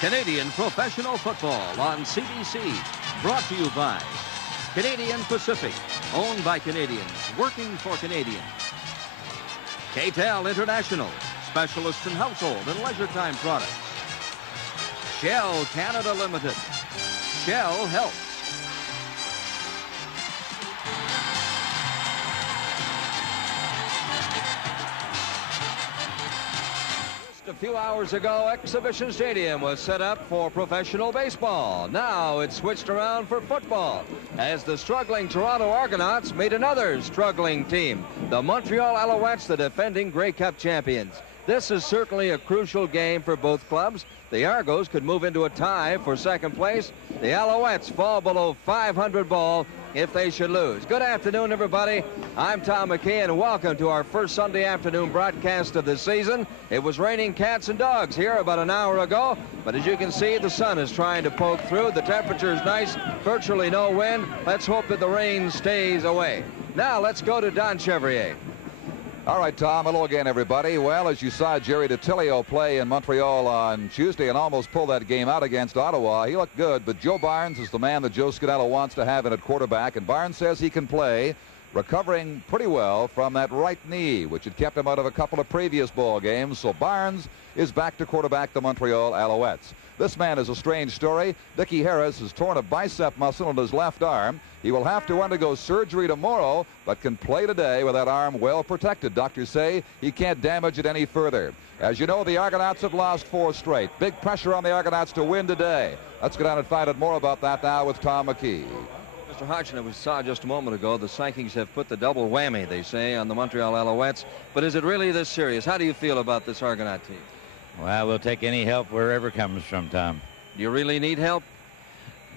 Canadian professional football on CBC. Brought to you by Canadian Pacific. Owned by Canadians. Working for Canadians. Kahl International. Specialists in household and leisure time products. Shell Canada Limited. Shell helps. Just a few hours ago, Exhibition Stadium was set up for professional baseball. Now it's switched around for football as the struggling Toronto Argonauts meet another struggling team, the Montreal Alouettes, the defending Grey Cup champions. This is certainly a crucial game for both clubs. The Argos could move into a tie for second place. The Alouettes fall below 500 ball if they should lose. Good afternoon, everybody. I'm Tom McKay, and welcome to our first Sunday afternoon broadcast of the season. It was raining cats and dogs here about an hour ago, but as you can see, the sun is trying to poke through. The temperature is nice, virtually no wind. Let's hope that the rain stays away. Now let's go to Don Chevrier. All right, Tom. Hello again, everybody. Well, as you saw Jerry DiTilio play in Montreal on Tuesday and almost pull that game out against Ottawa, he looked good, but Joe Barnes is the man that Joe Scudetto wants to have in at quarterback, and Barnes says he can play, recovering pretty well from that right knee, which had kept him out of a couple of previous ball games. So Barnes is back to quarterback the Montreal Alouettes. This man is a strange story. Dickie Harris has torn a bicep muscle in his left arm. He will have to undergo surgery tomorrow, but can play today with that arm well protected. Doctors say he can't damage it any further. As you know, the Argonauts have lost 4 straight. Big pressure on the Argonauts to win today. Let's go down and find out more about that now with Tom McKee. Mr. Hodgson, we saw just a moment ago, the Vikings have put the double whammy, they say, on the Montreal Alouettes. But is it really this serious? How do you feel about this Argonaut team? Well, we'll take any help wherever it comes from, Tom. Do you really need help?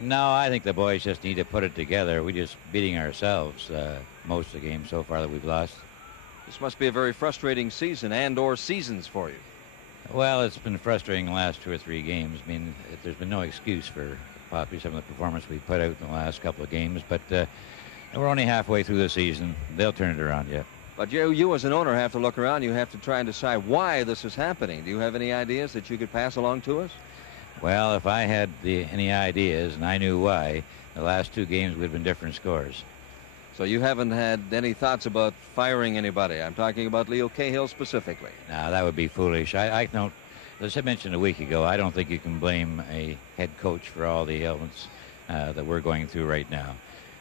No, I think the boys just need to put it together. We're just beating ourselves most of the games so far that we've lost. This must be a very frustrating season and/or seasons for you. Well, it's been frustrating the last 2 or 3 games. I mean, there's been no excuse for possibly some of the performance we put out in the last couple of games, but we're only halfway through the season. They'll turn it around yet. But you as an owner have to look around. You have to try and decide why this is happening. Do you have any ideas that you could pass along to us? Well, if I had any ideas and I knew why, the last 2 games would have been different scores. So you haven't had any thoughts about firing anybody? I'm talking about Leo Cahill specifically. No, that would be foolish. I don't, as I mentioned a week ago, I don't think you can blame a head coach for all the ailments that we're going through right now.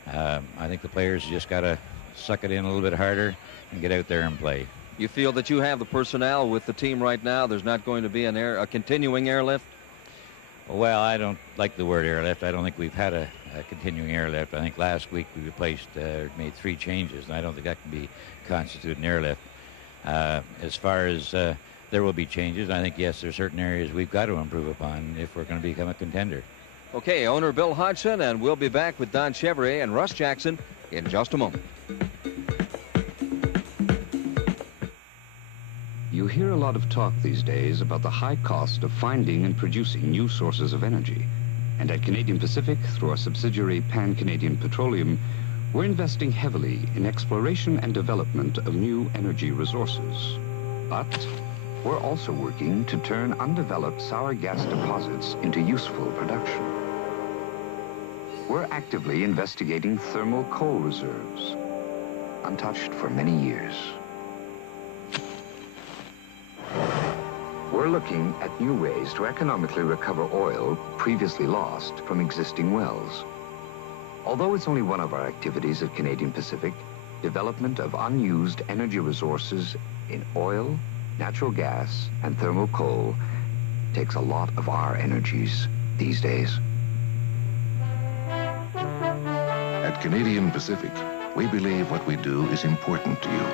I think the players just got to suck it in a little bit harder and get out there and play. You feel that you have the personnel with the team right now? There's not going to be a continuing airlift? Well, I don't like the word airlift. I don't think we've had a continuing airlift. I think last week we made 3 changes, and I don't think that can be constituted an airlift. As far as there will be changes, I think, yes, there are certain areas we've got to improve upon if we're going to become a contender. Okay, owner Bill Hodgson, and we'll be back with Don Chevrier and Russ Jackson in just a moment. You hear a lot of talk these days about the high cost of finding and producing new sources of energy. And at Canadian Pacific, through our subsidiary Pan-Canadian Petroleum, we're investing heavily in exploration and development of new energy resources. But we're also working to turn undeveloped sour gas deposits into useful production. We're actively investigating thermal coal reserves, untouched for many years. We're looking at new ways to economically recover oil previously lost from existing wells. Although it's only one of our activities at Canadian Pacific, development of unused energy resources in oil, natural gas, and thermal coal takes a lot of our energies these days. At Canadian Pacific, we believe what we do is important to you.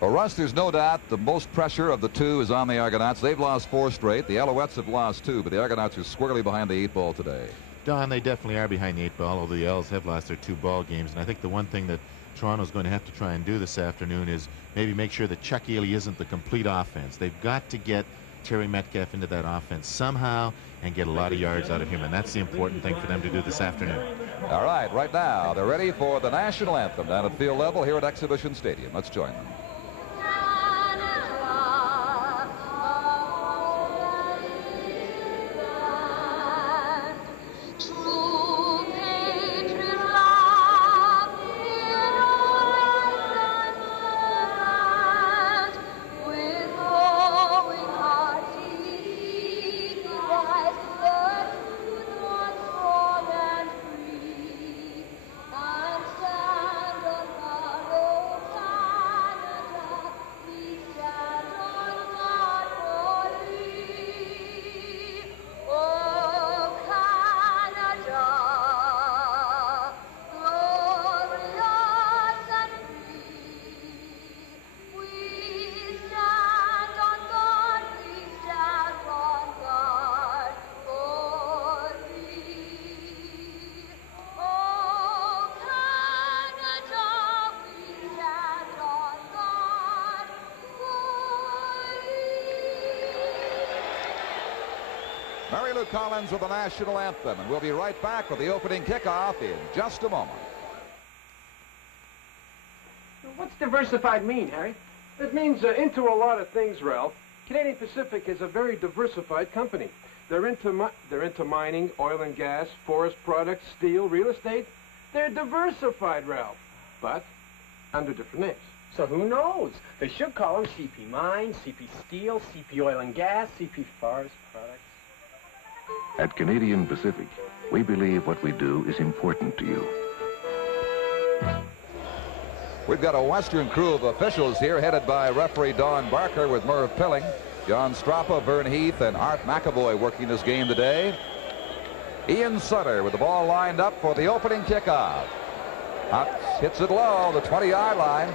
Well, Russ, there's no doubt the most pressure of the 2 is on the Argonauts. They've lost 4 straight. The Alouettes have lost 2, but the Argonauts are squarely behind the 8 ball today. Don, they definitely are behind the 8 ball, although the Ls have lost their 2 ball games. And I think the one thing that Toronto's going to have to try and do this afternoon is maybe make sure that Chuck Ely isn't the complete offense. They've got to get Terry Metcalf into that offense somehow and get a lot of yards out of him, and that's the important thing for them to do this afternoon. All right now, they're ready for the national anthem down at field level here at Exhibition Stadium. Let's join them. Mary Lou Collins with the national anthem, and we'll be right back with the opening kickoff in just a moment. What's diversified mean, Harry? It means into a lot of things, Ralph. Canadian Pacific is a very diversified company. They're into mining, oil and gas, forest products, steel, real estate. They're diversified, Ralph, but under different names. So who knows? They should call them CP Mines, CP Steel, CP Oil and Gas, CP Forest Products. At Canadian Pacific, we believe what we do is important to you. We've got a Western crew of officials here headed by referee Don Barker with Merv Pilling, John Strappa, Vern Heath, and Art McAvoy working this game today. Ian Sutter with the ball lined up for the opening kickoff. Hutz hits it low, the 20-yard line.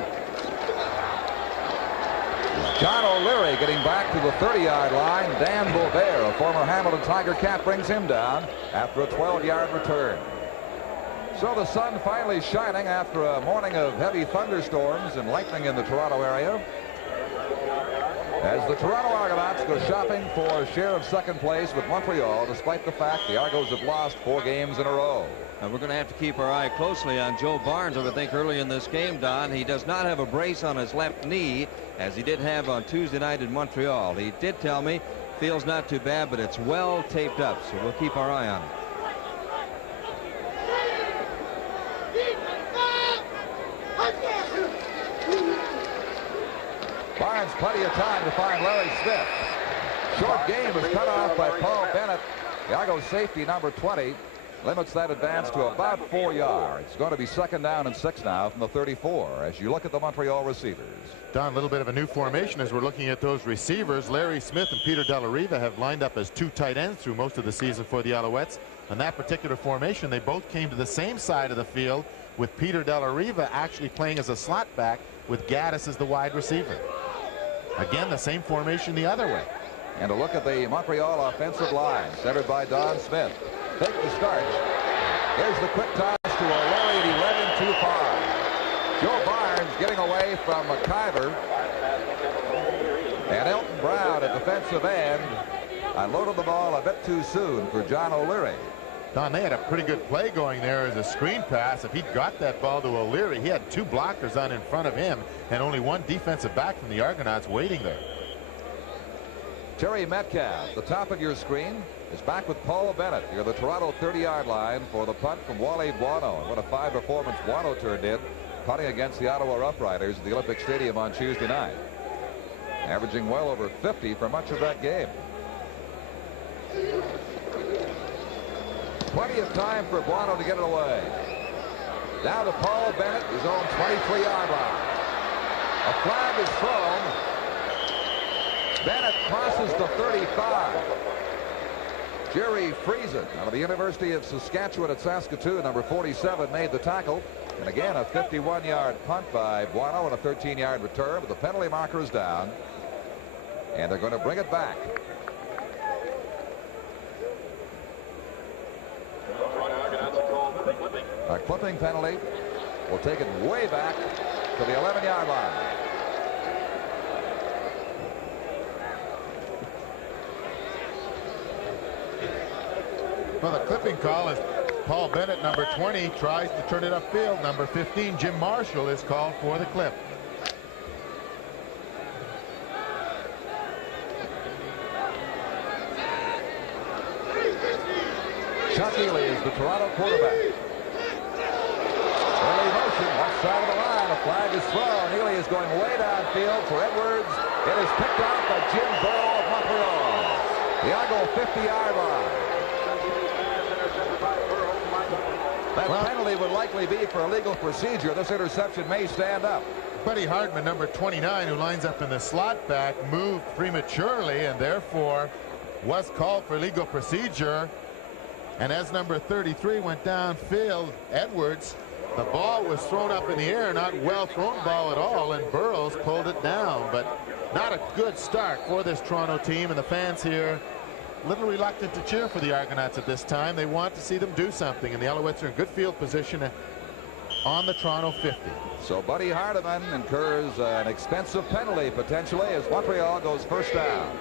John O'Leary getting back to the 30-yard line. Dan Boubert, a former Hamilton Tiger Cat, brings him down after a 12-yard return. So the sun finally shining after a morning of heavy thunderstorms and lightning in the Toronto area, as the Toronto Argonauts go shopping for a share of second place with Montreal, despite the fact the Argos have lost 4 games in a row. And we're going to have to keep our eye closely on Joe Barnes, I would think, early in this game, Don. He does not have a brace on his left knee, as he did have on Tuesday night in Montreal. He did tell me, feels not too bad, but it's well taped up, so we'll keep our eye on it. Barnes plenty of time to find Larry Smith. Short game was cut off by Paul Bennett. The Argos safety number 20 limits that advance to about 4 yards. It's going to be second down and 6 now from the 34 as you look at the Montreal receivers. Don, a little bit of a new formation as we're looking at those receivers. Larry Smith and Peter Della Riva have lined up as 2 tight ends through most of the season for the Alouettes. On that particular formation, they both came to the same side of the field, with Peter Della Riva actually playing as a slot back with Gaddis as the wide receiver. Again, the same formation the other way. And a look at the Montreal offensive line, centered by Don Smith. Take the start. Here's the quick toss to O'Leary, and he led him too far. Joe Barnes getting away from McIver. And Elton Brown at defensive end unloaded the ball a bit too soon for John O'Leary. Don, they had a pretty good play going there as a screen pass. If he got that ball to O'Leary, he had 2 blockers on in front of him and only 1 defensive back from the Argonauts waiting there. Terry Metcalf, the top of your screen, is back with Paul Bennett near the Toronto 30-yard line for the punt from Wally Buono. And what a 5 performance Buono turned in, punting against the Ottawa Rough Riders at the Olympic Stadium on Tuesday night, averaging well over 50 for much of that game. Plenty of time for Buono to get it away. Now to Paul Bennett, his own 23-yard line. A flag is thrown. Bennett crosses the 35. Jerry Friesen out of the University of Saskatchewan at Saskatoon, number 47, made the tackle. And again, a 51-yard punt by Buono and a 13-yard return, but the penalty marker is down. And they're going to bring it back. A clipping penalty will take it way back to the 11-yard line. Well, the clipping call is Paul Bennett, number 20, tries to turn it upfield. Number 15, Jim Marshall, is called for the clip. Chuck Ely is the Toronto quarterback. Early motion, left side of the line. A flag is thrown. Ely is going way downfield for Edwards. It is picked out by Jim Burrow of Montreal. The Argo 50-yard line. That penalty would likely be for illegal procedure. This interception may stand up. Buddy Hardman, number 29, who lines up in the slot back, moved prematurely and therefore was called for legal procedure. And as number 33 went downfield, Edwards, the ball was thrown up in the air, not well thrown ball at all, and Burrows pulled it down. But not a good start for this Toronto team, and the fans here a little reluctant to cheer for the Argonauts at this time. They want to see them do something, and the Alouettes are in good field position on the Toronto 50. So Buddy Hardiman incurs an expensive penalty potentially as Montreal goes first down.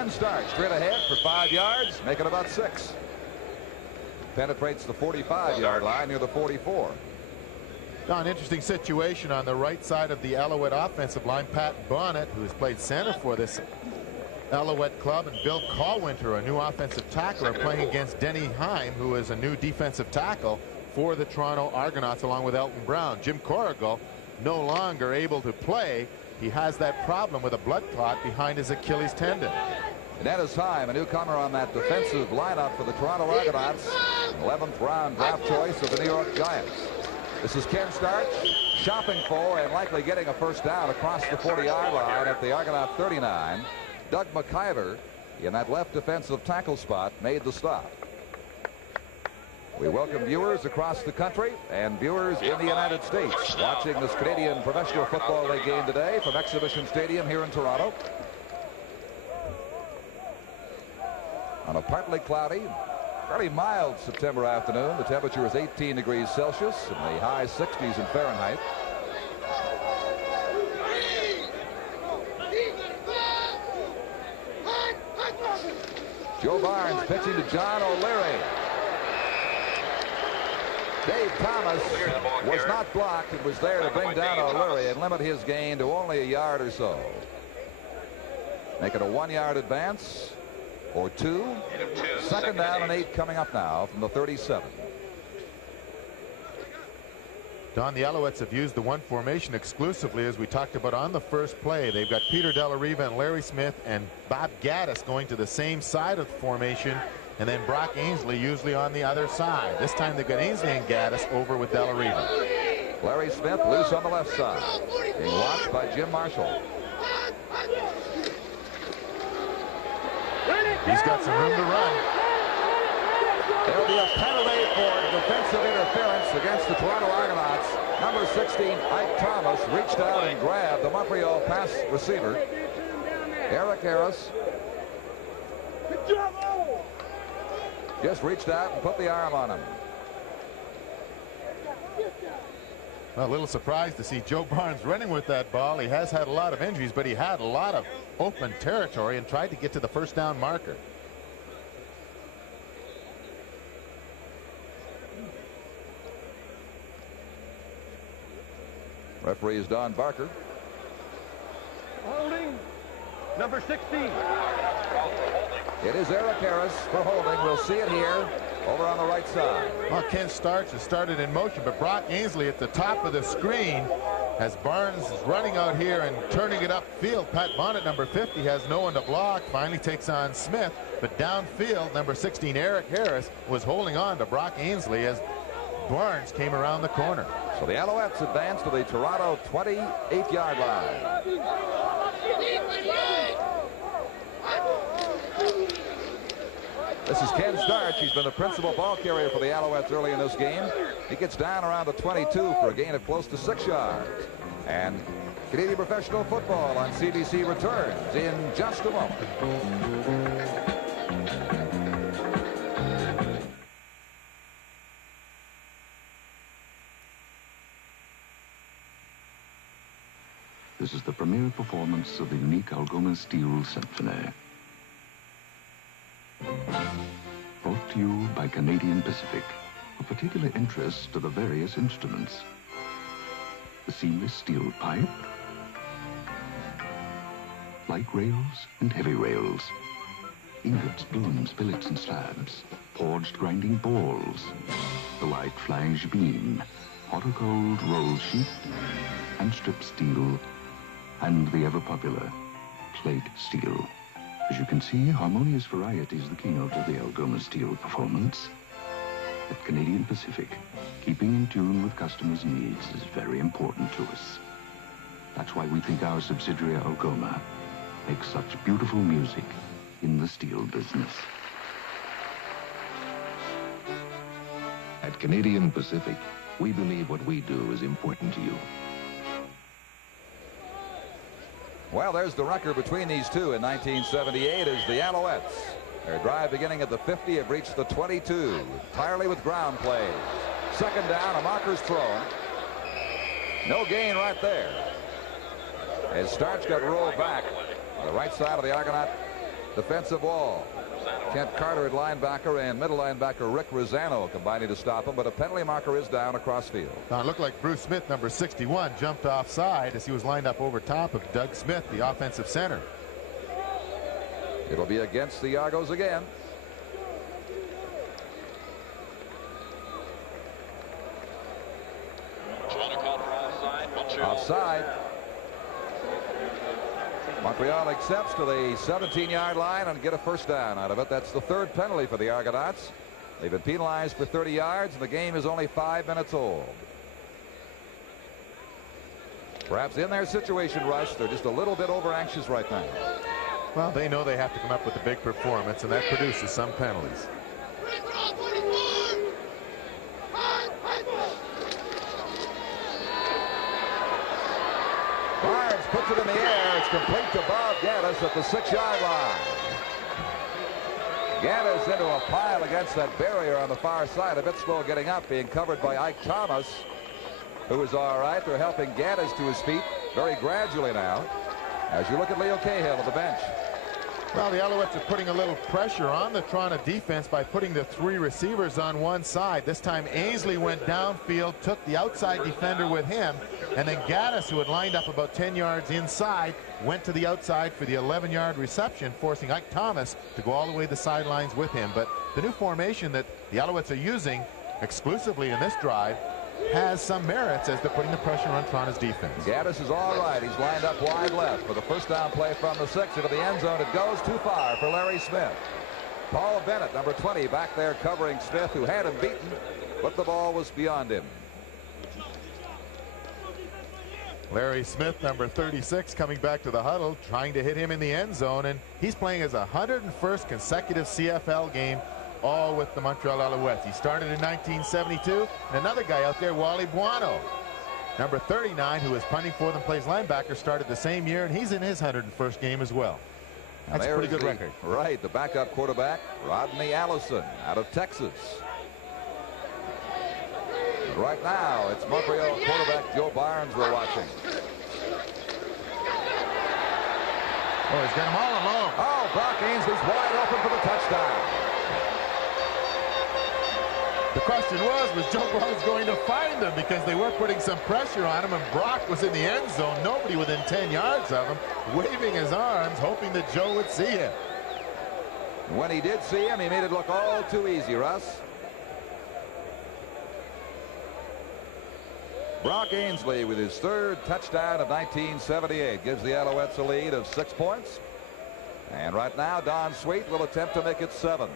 Ken Stark straight ahead for 5 yards, make it about 6. Penetrates the 45-yard line near the 44. An interesting situation on the right side of the Alouette offensive line. Pat Bonnet, who has played center for this Alouette club, and Bill Kahl-Winter, a new offensive tackle, are playing against Denny Heim, who is a new defensive tackle for the Toronto Argonauts, along with Elton Brown. Jim Corrigal no longer able to play. He has that problem with a blood clot behind his Achilles tendon. And Dennis Heim, a newcomer on that defensive lineup for the Toronto Argonauts, 11th round draft choice of the New York Giants. This is Ken Stark shopping for and likely getting a first down across the 40-yard line at the Argonaut 39. Doug McIver in that left defensive tackle spot made the stop. We welcome viewers across the country and viewers in the United States watching this Canadian Professional Football League game today from Exhibition Stadium here in Toronto. On a partly cloudy, fairly mild September afternoon. The temperature is 18 degrees Celsius in the high 60s in Fahrenheit. Joe Barnes pitching to John O'Leary. Dave Thomas was not blocked and was there to bring down O'Leary and limit his gain to only a yard or so. Make it a 1-yard advance or 2. Second down and 8 coming up now from the 37. Don, the Alouettes have used the one formation exclusively, as we talked about on the first play. They've got Peter Delariva and Larry Smith and Bob Gaddis going to the same side of the formation, and then Brock Ainsley usually on the other side. This time they've got Ainsley and Gaddis over with Delariva. Larry Smith loose on the left side, being watched by Jim Marshall. He's got some room to run. There'll be a penalty for defensive interference against the Toronto Argonauts. Number 16, Ike Thomas, reached out and grabbed the Montreal pass receiver, Eric Harris. Just reached out and put the arm on him. Well, a little surprised to see Joe Barnes running with that ball. He has had a lot of injuries, but he had a lot of open territory and tried to get to the first down marker. Referee is Don Barker. Holding. Number 16. It is Eric Harris for holding. We'll see it here over on the right side. Well, Ken Starks has started in motion, but Brock Ainsley at the top of the screen as Barnes is running out here and turning it upfield. Pat Bonnet, number 50, has no one to block. Finally takes on Smith, but downfield, number 16, Eric Harris, was holding on to Brock Ainsley as Barnes came around the corner. So the Alouettes advance to the Toronto 28-yard line. This is Ken Starch. He's been the principal ball carrier for the Alouettes early in this game. He gets down around the 22 for a gain of close to 6 yards. And Canadian Professional Football on CBC returns in just a moment. This is the premiere performance of the unique Algoma Steel Symphony. Brought to you by Canadian Pacific, of particular interest to the various instruments. The seamless steel pipe, light rails and heavy rails, ingots, blooms, billets and slabs, forged grinding balls, the light flange beam, auto-cold roll sheet, and strip steel, and the ever-popular plate steel. As you can see, harmonious variety is the keynote of the Algoma Steel performance. At Canadian Pacific, keeping in tune with customers' needs is very important to us. That's why we think our subsidiary Algoma makes such beautiful music in the steel business. At Canadian Pacific, we believe what we do is important to you. Well, there's the record between these two in 1978 as the Alouettes. Their drive beginning at the 50 have reached the 22, entirely with ground plays. Second down, a marker's thrown. No gain right there. As Starch got rolled back on the right side of the Argonaut defensive wall. Kent Carter at linebacker and middle linebacker Rick Rosano combining to stop him, but a penalty marker is down across field. Now it looked like Bruce Smith, number 61, jumped offside as he was lined up over top of Doug Smith, the offensive center. It'll be against the Argos again. Offside. Montreal accepts to the 17-yard line and get a first down out of it. That's the third penalty for the Argonauts. They've been penalized for 30 yards, and the game is only 5 minutes old. Perhaps in their situation, Russ, they're just a little bit over anxious right now. Well, they know they have to come up with a big performance, and that produces some penalties. Barnes puts it in the air. It's complete to Bob Gaddis at the 6-yard line. Gaddis into a pile against that barrier on the far side. A bit slow getting up, being covered by Ike Thomas, who is all right. They're helping Gaddis to his feet very gradually now. As you look at Leo Cahill at the bench. Well, the Alouettes are putting a little pressure on the Toronto defense by putting the 3 receivers on one side. This time Ainsley went downfield, took the outside defender with him, and then Gaddis, who had lined up about 10 yards inside, went to the outside for the 11-yard reception, forcing Ike Thomas to go all the way to the sidelines with him. But the new formation that the Alouettes are using exclusively in this drive has some merits as they're putting the pressure on Toronto's defense. Gaddis is all right. He's lined up wide left for the first down play from the 6 into the end zone. It goes too far for Larry Smith. Paul Bennett, number 20, back there covering Smith, who had him beaten, but the ball was beyond him. Larry Smith, number 36, coming back to the huddle, trying to hit him in the end zone, and he's playing his 101st consecutive CFL game, all with the Montreal Alouettes. He started in 1972, and another guy out there, Wally Buono, number 39, who is punting for them, plays linebacker, started the same year, and he's in his 101st game as well. That's a pretty good record. Right, the backup quarterback, Rodney Allison, out of Texas. And right now, it's Montreal quarterback Joe Barnes we're watching. Oh, he's got him all alone. Oh, Brock Ainsley's wide open for the touchdown. The question was Joe Barnes going to find him, because they were putting some pressure on him, and Brock was in the end zone, nobody within 10 yards of him, waving his arms, hoping that Joe would see him. When he did see him, he made it look all too easy, Russ. Brock Ainsley with his 3rd touchdown of 1978 gives the Alouettes a lead of 6 points. And right now, Don Sweet will attempt to make it 7.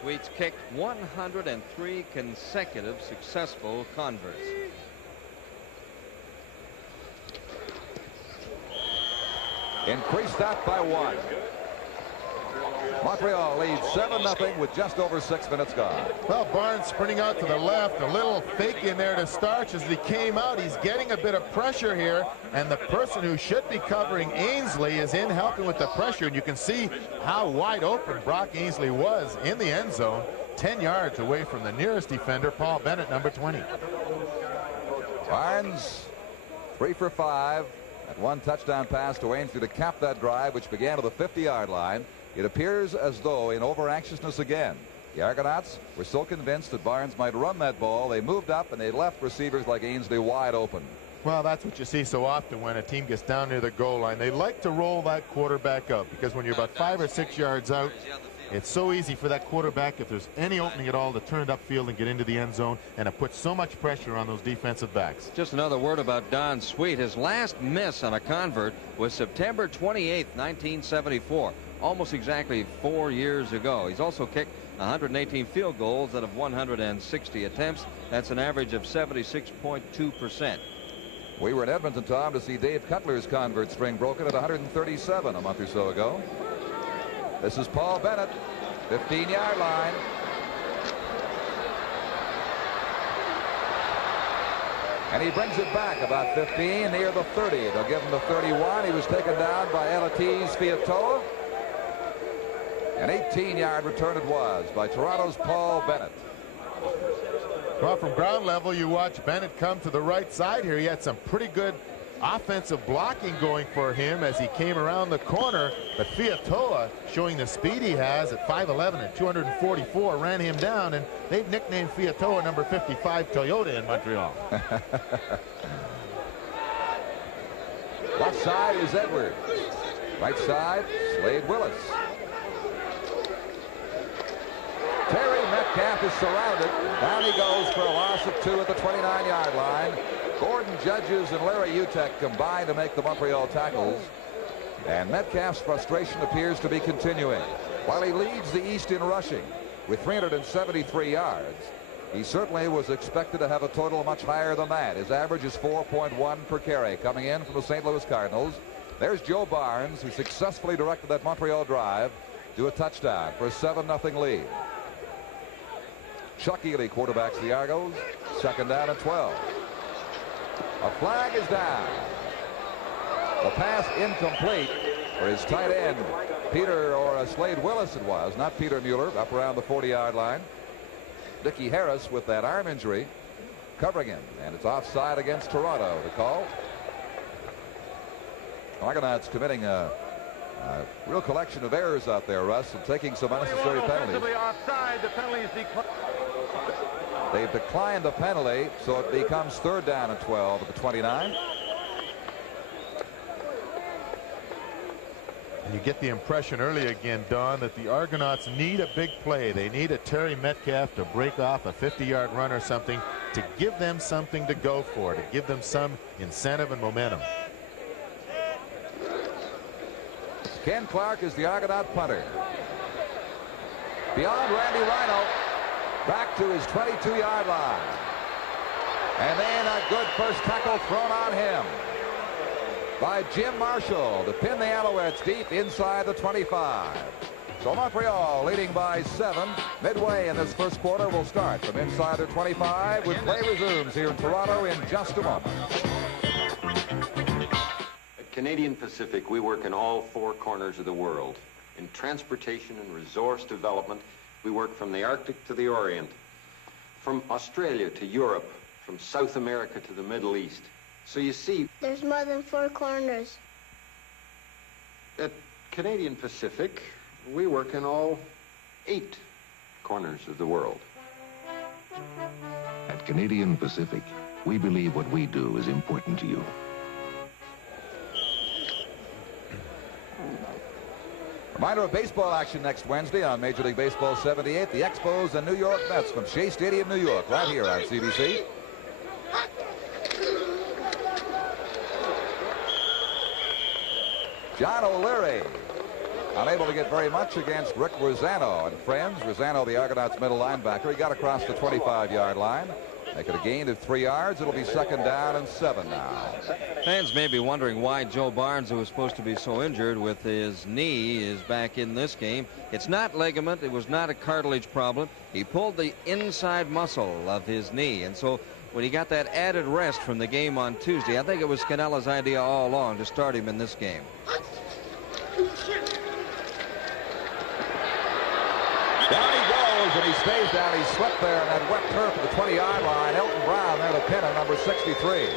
Sweet's kicked 103 consecutive successful converts. Increased that by 1. Montreal leads 7-0 with just over 6 minutes gone. Well, Barnes sprinting out to the left, a little fake in there to start as he came out. He's getting a bit of pressure here, and the person who should be covering Ainsley is in helping with the pressure, and you can see how wide open Brock Ainsley was in the end zone, 10 yards away from the nearest defender, Paul Bennett, number 20. Barnes 3 for 5. That 1 touchdown pass to Ainsley to cap that drive, which began at the 50-yard line. It appears as though in over-anxiousness again. The Argonauts were so convinced that Barnes might run that ball, they moved up and they left receivers like Ainsley wide open. Well, that's what you see so often when a team gets down near the goal line. They like to roll that quarterback out, because when you're about 5 or 6 yards out, it's so easy for that quarterback, if there's any opening at all, to turn it upfield and get into the end zone, and it puts so much pressure on those defensive backs. Just another word about Don Sweet. His last miss on a convert was September 28th, 1974. Almost exactly 4 years ago. He's also kicked 118 field goals out of 160 attempts. That's an average of 76.2%. We were in Edmonton, Tom, to see Dave Cutler's convert string broken at 137 a month or so ago. This is Paul Bennett, 15-yard line. And he brings it back about 15, near the 30. They'll give him the 31. He was taken down by Elatiz Fiatoa. An 18-yard return it was by Toronto's Paul Bennett. Well, from ground level, you watch Bennett come to the right side here. He had some pretty good offensive blocking going for him as he came around the corner, but Fiatoa, showing the speed he has at 5'11" and 244, ran him down, and they've nicknamed Fiatoa number 55 Toyota in Montreal. Left side is Edwards. Right side, Slade Willis. Terry Metcalf is surrounded. Down he goes for a loss of 2 at the 29-yard line. Gordon Judges and Larry Utek combine to make the Montreal tackles. And Metcalf's frustration appears to be continuing. While he leads the East in rushing with 373 yards, he certainly was expected to have a total much higher than that. His average is 4.1 per carry coming in from the St. Louis Cardinals. There's Joe Barnes, who successfully directed that Montreal drive to a touchdown for a 7-0 lead. Chuck Ely quarterbacks the Argos. 2nd down and 12. A flag is down. The pass incomplete for his tight end, Slade Willis it was, not Peter Mueller, up around the 40-yard line. Dickie Harris with that arm injury covering him, and it's offside against Toronto to call. Argonauts committing a real collection of errors out there, Russ, and taking some unnecessary penalties. Offside, the penalty is declined. They've declined the penalty, so it becomes 3rd down and 12 at the 29. And you get the impression early again, Don, that the Argonauts need a big play. They need a Terry Metcalf to break off a 50-yard run or something to give them something to go for, to give them some incentive and momentum. Ken Clark is the Argonaut punter. Beyond Randy Rhino, back to his 22-yard line. And then a good first tackle thrown on him by Jim Marshall to pin the Alouettes deep inside the 25. So Montreal leading by 7. Midway in this first quarter will start from inside the 25 with play resumes here in Toronto in just a moment. At Canadian Pacific, we work in all 4 corners of the world. In transportation and resource development, we work from the Arctic to the Orient, from Australia to Europe, from South America to the Middle East. So you see, there's more than 4 corners. At Canadian Pacific, we work in all 8 corners of the world. At Canadian Pacific, we believe what we do is important to you. Reminder of baseball action next Wednesday on Major League Baseball 78. The Expos and New York Mets from Shea Stadium, New York, right here on CBC. John O'Leary unable to get very much against Rick Rosano and friends. Rosano, the Argonauts middle linebacker, he got across the 25-yard line. Make it a gain of 3 yards. It'll be 2nd down and 7 now. Fans may be wondering why Joe Barnes, who was supposed to be so injured with his knee, is back in this game. It's not ligament. It was not a cartilage problem. He pulled the inside muscle of his knee, and so when he got that added rest from the game on Tuesday, I think it was Canella's idea all along to start him in this game. Down he goes, and he stays down. He slipped there in that wet turf at the 20-yard line. Elton Brown there to pin him, number 63.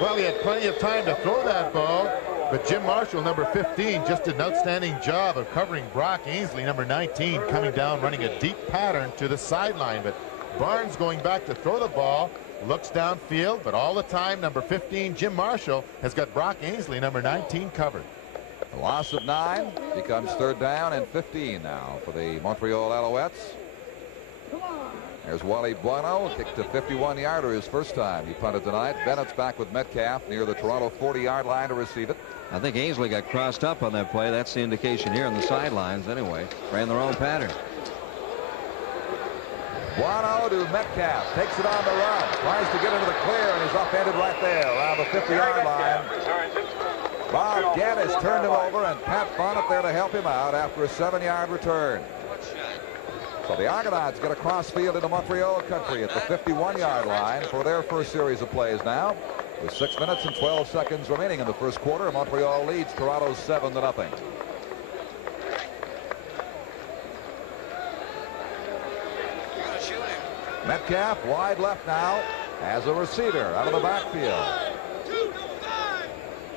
Well, he had plenty of time to throw that ball, but Jim Marshall, number 15, just did an outstanding job of covering Brock Ainsley, number 19, coming down, running a deep pattern to the sideline. But Barnes going back to throw the ball, looks downfield, but all the time, number 15, Jim Marshall, has got Brock Ainsley, number 19, covered. A loss of 9 becomes 3rd down and 15 now for the Montreal Alouettes. There's Wally Bueno, kicked a 51-yarder his first time he punted tonight. Bennett's back with Metcalf near the Toronto 40-yard line to receive it. I think Ainsley got crossed up on that play. That's the indication here on the sidelines anyway. Ran their own pattern. Bueno to Metcalf, takes it on the run, tries to get into the clear, and he's upended right there around the 50-yard line. Bob Gaddis turned him over, and Pat Bonnet there to help him out after a 7-yard return. So the Argonauts get across field into Montreal country at the 51-yard line for their first series of plays now. With 6 minutes and 12 seconds remaining in the first quarter, Montreal leads Toronto 7-0. Metcalf wide left now as a receiver out of the backfield.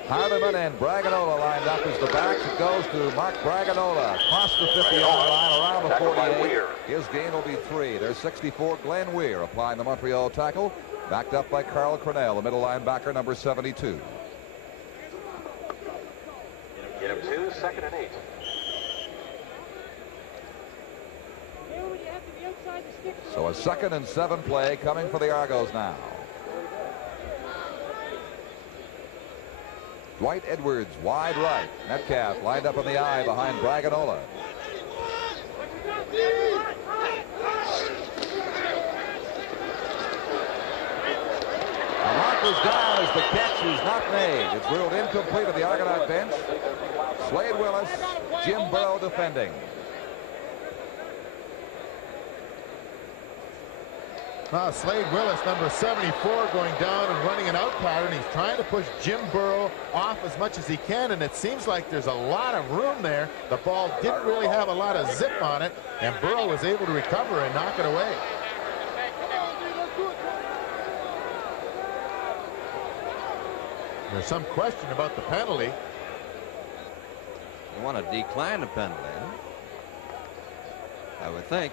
Hardeman and Braganola lined up as the backs. It goes to Mark Braganola across the 50-yard line around the 48. His gain will be 3. There's 64. Glenn Weir applying the Montreal tackle. Backed up by Carl Cornell, the middle linebacker, number 72. Get him 2, 2nd and 8. So a 2nd and 7 play coming for the Argos now. Dwight Edwards wide right. Metcalf lined up in the eye behind Braganola. The lock was down as the catch is not made. It's ruled incomplete at the Argonaut bench. Slade Willis, Jim Burrow defending. Now Slade Willis, number 74, going down and running an out pattern. He's trying to push Jim Burrow off as much as he can, and it seems like there's a lot of room there. The ball didn't really have a lot of zip on it, and Burrow was able to recover and knock it away. There's some question about the penalty. You want to decline the penalty, huh? I would think.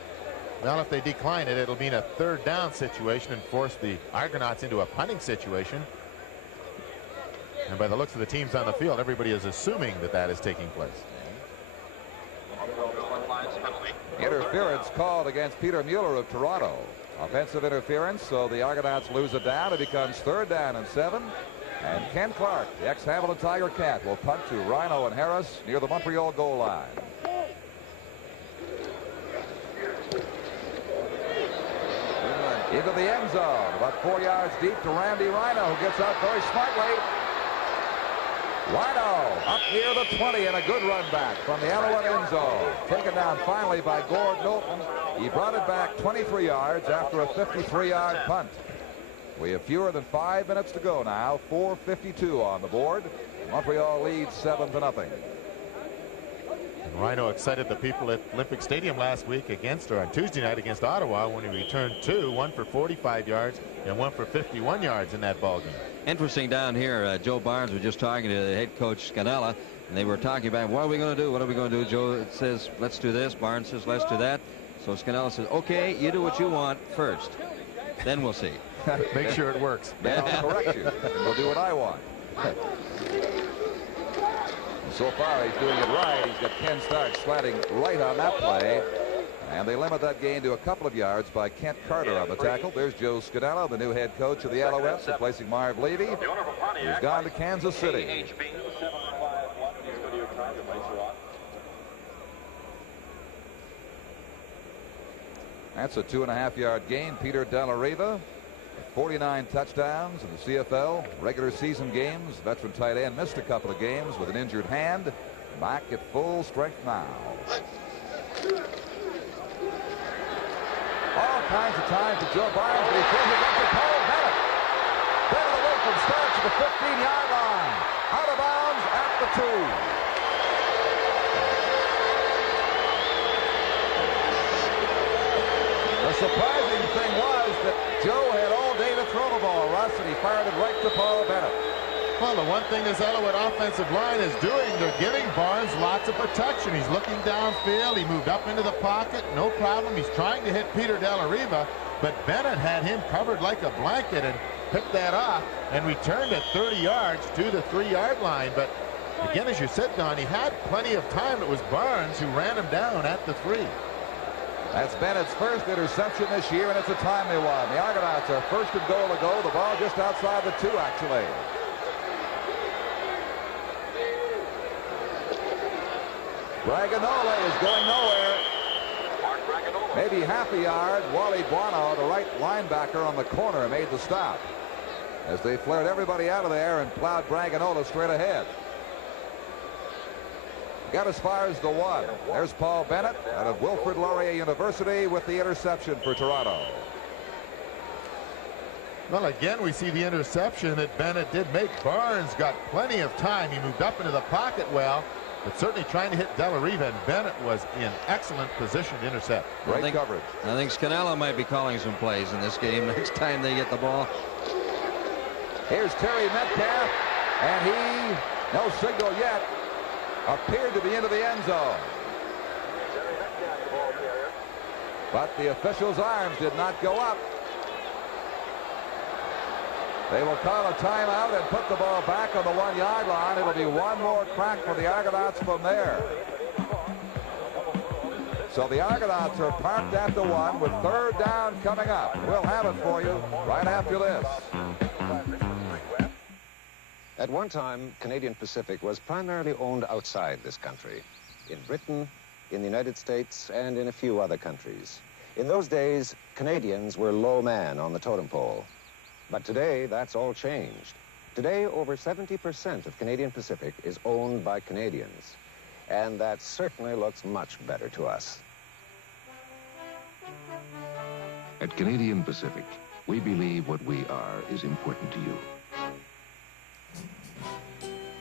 Well, if they decline it, it'll mean a 3rd down situation and force the Argonauts into a punting situation. And by the looks of the teams on the field, everybody is assuming that that is taking place. Interference called against Peter Mueller of Toronto. Offensive interference, so the Argonauts lose it down. It becomes 3rd down and 7. And Ken Clark, the ex-Hamilton Tiger Cat, will punt to Rhino and Harris near the Montreal goal line. Into the end zone, about 4 yards deep to Randy Rhino, who gets out very smartly. Rhino up near the 20 and a good run back from the Alouette end zone. Taken down finally by Gord Knowlton. He brought it back 23 yards after a 53-yard punt. We have fewer than 5 minutes to go now. 4:52 on the board. Montreal leads 7-0. Rhino excited the people at Olympic Stadium last week on Tuesday night against Ottawa when he returned 2, 1 for 45 yards and 1 for 51 yards in that ball game. Interesting down here, Joe Barnes was just talking to the head coach Scannella, and they were talking about what are we going to do? What are we going to do? Joe says, let's do this. Barnes says, let's do that. So Scannella says, okay, you do what you want first. Then we'll see. Make sure it works. Then I'll correct you. We'll do what I want. So far, he's doing it right. He's got Ken Stark slanting right on that play. And they limit that gain to a couple of yards by Kent Carter on the tackle. There's Joe Scannella, the new head coach of the Alouettes, replacing Marv Levy, who's gone to Kansas City. That's a 2.5-yard gain. Peter Della Riva, 49 touchdowns in the CFL regular season games. Veteran tight end missed a couple of games with an injured hand. Back at full strength now. All kinds of time for Joe Barnes, but he throws it up to Paul Bennett. Bennett away from Stark to the 15-yard line. Out of bounds at the 2. The surprising thing was that Joe had all day to throw the ball, Russ, and he fired it right to Paul Bennett. Well, the one thing this Alouette offensive line is doing, they're giving Barnes lots of protection. He's looking downfield. He moved up into the pocket. No problem. He's trying to hit Peter Della Riva, but Bennett had him covered like a blanket and picked that off and returned it 30 yards to the 3-yard line. But again, as you said, Don, he had plenty of time. It was Barnes who ran him down at the 3. That's Bennett's first interception this year, and it's a timely one. The Argonauts are first and goal to go. The ball just outside the 2, actually. Braganola is going nowhere. Maybe half a yard. Wally Buono, the right linebacker on the corner, made the stop as they flared everybody out of there and plowed Braganola straight ahead. Got as far as the 1. There's Paul Bennett out of Wilfrid Laurier University with the interception for Toronto. Well, again, we see the interception that Bennett did make. Barnes got plenty of time. He moved up into the pocket well, but certainly trying to hit Della Riva, and Bennett was in excellent position to intercept. Great coverage. I think Scannella might be calling some plays in this game next time they get the ball. Here's Terry Metcalf. And he, no signal yet, appeared to be into the end zone. But the officials' arms did not go up. They will call a timeout and put the ball back on the 1-yard line. It'll be one more crack for the Argonauts from there. So the Argonauts are parked at the 1 with 3rd down coming up. We'll have it for you right after this. At one time, Canadian Pacific was primarily owned outside this country, in Britain, in the United States, and in a few other countries. In those days, Canadians were low man on the totem pole. But today, that's all changed. Today, over 70% of Canadian Pacific is owned by Canadians. And that certainly looks much better to us. At Canadian Pacific, we believe what we are is important to you.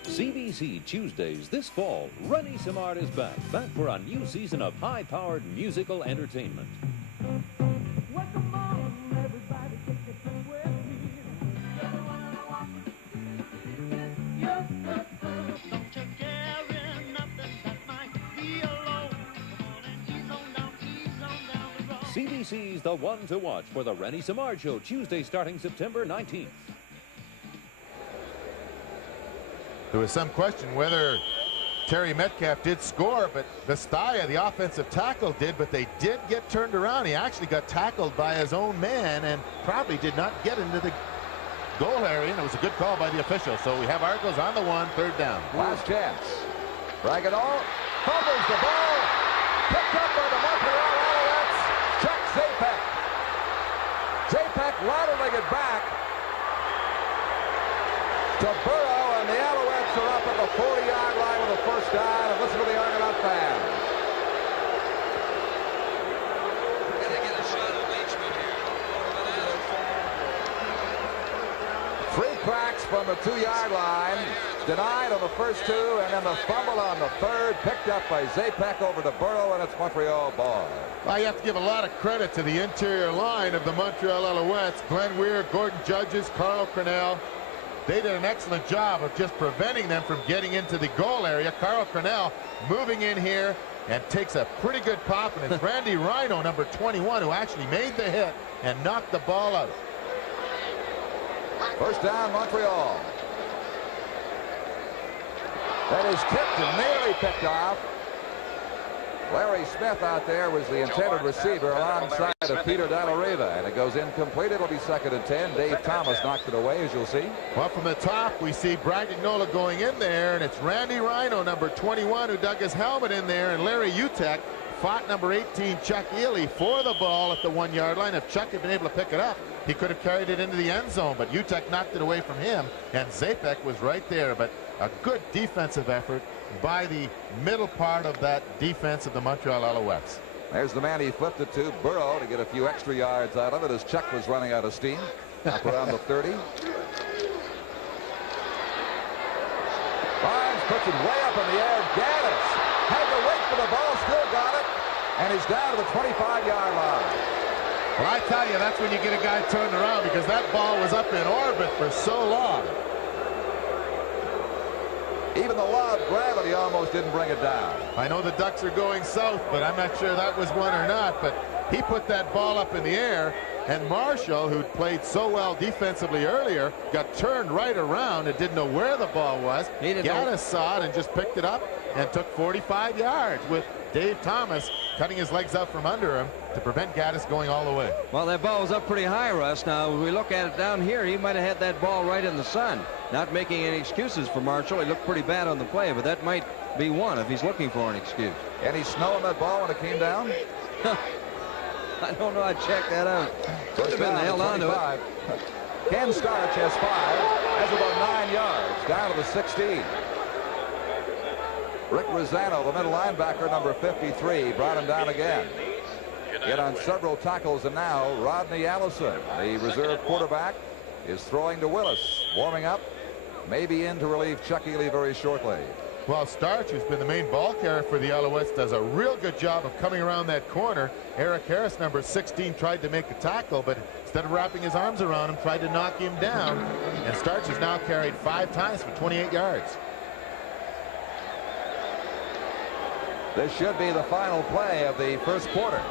CBC Tuesdays this fall, Rennie Simard is back for a new season of high-powered musical entertainment. CBC's the one to watch for the Rennie Simard Show, Tuesday starting September 19th. There was some question whether Terry Metcalf did score, but Vestaya, the offensive tackle, did, but they did get turned around. He actually got tackled by his own man and probably did not get into the goal area, and it was a good call by the official. So we have Argos on the 1, 3rd down. Last chance. Dragonall fumbles the ball. Picked up by the Montreal Alouettes. Chuck Zapek. Zapek laterally it back to Burrow, and the Alouettes are up at the 40-yard line with a 1st down. And listen to the Argonaut fans. Three cracks from the 2-yard line. Denied on the first 2, and then the fumble on the 3rd, picked up by Zapek over to Burrow, and it's Montreal ball. Well, you have to give a lot of credit to the interior line of the Montreal Alouettes. Glenn Weir, Gordon Judges, Carl Cornell. They did an excellent job of just preventing them from getting into the goal area. Carl Cornell moving in here and takes a pretty good pop, and it's Randy Rhino, number 21, who actually made the hit and knocked the ball out. 1st down, Montreal. That is tipped and nearly picked off. Larry Smith out there was the intended receiver alongside of Peter Dalariva, and it goes incomplete. It'll be 2nd and 10. Dave Thomas knocked it away, as you'll see. Well, from the top, we see Bragg Nola going in there, and it's Randy Rhino, number 21, who dug his helmet in there, and Larry Utek fought number 18, Chuck Ely, for the ball at the 1-yard line. If Chuck had been able to pick it up, he could have carried it into the end zone, but Utek knocked it away from him, and Zapek was right there. But a good defensive effort by the middle part of that defense of the Montreal Alouettes. There's the man he flipped it to, Burrow, to get a few extra yards out of it as Chuck was running out of steam. Up around the 30. Barnes puts it way up in the air. Gaddis had to wait for the ball, still got it, and he's down to the 25-yard line. Well, I tell you, that's when you get a guy turned around, because that ball was up in orbit for so long. Even the law of gravity almost didn't bring it down. I know the Ducks are going south, but I'm not sure that was one or not. But he put that ball up in the air, and Marshall, who'd played so well defensively earlier, got turned right around and didn't know where the ball was. Gaddis saw it and just picked it up and took 45 yards with Dave Thomas cutting his legs out from under him to prevent Gaddis going all the way. Well, that ball was up pretty high, Russ. Now, when we look at it down here, he might have had that ball right in the sun. Not making any excuses for Marshall. He looked pretty bad on the play, but that might be one if he's looking for an excuse. Any snow on that ball when it came down? I don't know. I'd check that out. Could have been held on to it. Ken Starch has 5. That's about 9 yards. Down to the 16. Rick Rosano, the middle linebacker, number 53, brought him down again. Get on several tackles, and now Rodney Allison, the reserve quarterback, is throwing to Willis, warming up, maybe in to relieve Chuck Ely very shortly. Well, Starch, who's been the main ball carrier for the Alouettes, does a real good job of coming around that corner. Eric Harris, number 16, tried to make a tackle, but instead of wrapping his arms around him, tried to knock him down. And Starch has now carried 5 times for 28 yards. This should be the final play of the first quarter.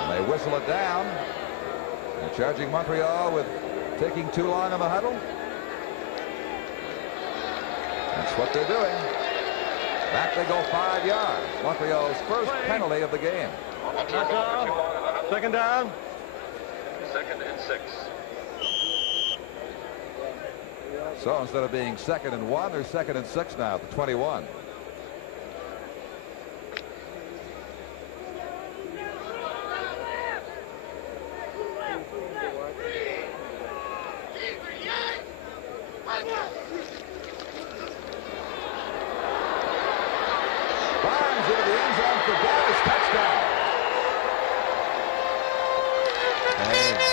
And they whistle it down. And charging Montreal with taking too long in the huddle. That's what they're doing. Back they go 5 yards. Montreal's first penalty of the game. Second down. 2nd and 6. So instead of being 2nd and 1, they're 2nd and 6 now at the 21. Barnes into the end zone for Dallas, touchdown.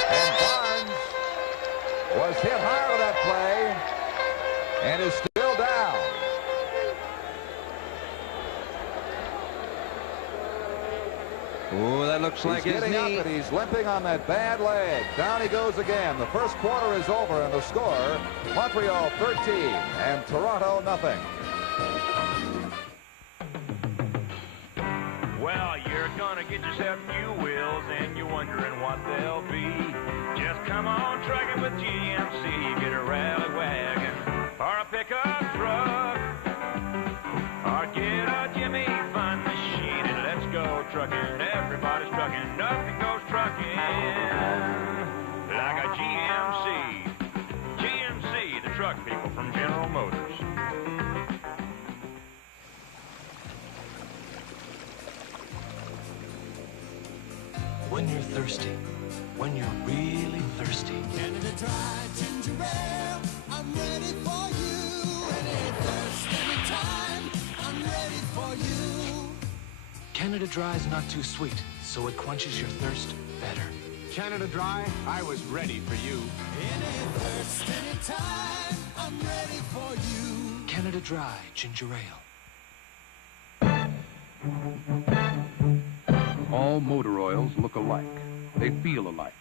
And Barnes was hit hard on that play and is still down. Ooh, that looks like his getting knee. up and he's limping on that bad leg. Down he goes again. The first quarter is over and the score, Montreal 13 and Toronto nothing. Well, you're gonna get yourself new wheels and you're wondering what they'll be. Just come on trucking with GMC. Get a rally wagon or a pickup truck or get a Jimmy Fun machine and let's go trucking. Everybody's trucking. Nothing goes trucking like a GMC. GMC, the truck people from General Motors. When you're thirsty, when you're really thirsty. Canada Dry Ginger Ale, I'm ready for you. Any thirst, anytime, I'm ready for you. Canada Dry is not too sweet, so it quenches your thirst better. Canada Dry, I was ready for you. Any thirst, anytime, I'm ready for you. Canada Dry Ginger Ale. All motor oils look alike. They feel alike.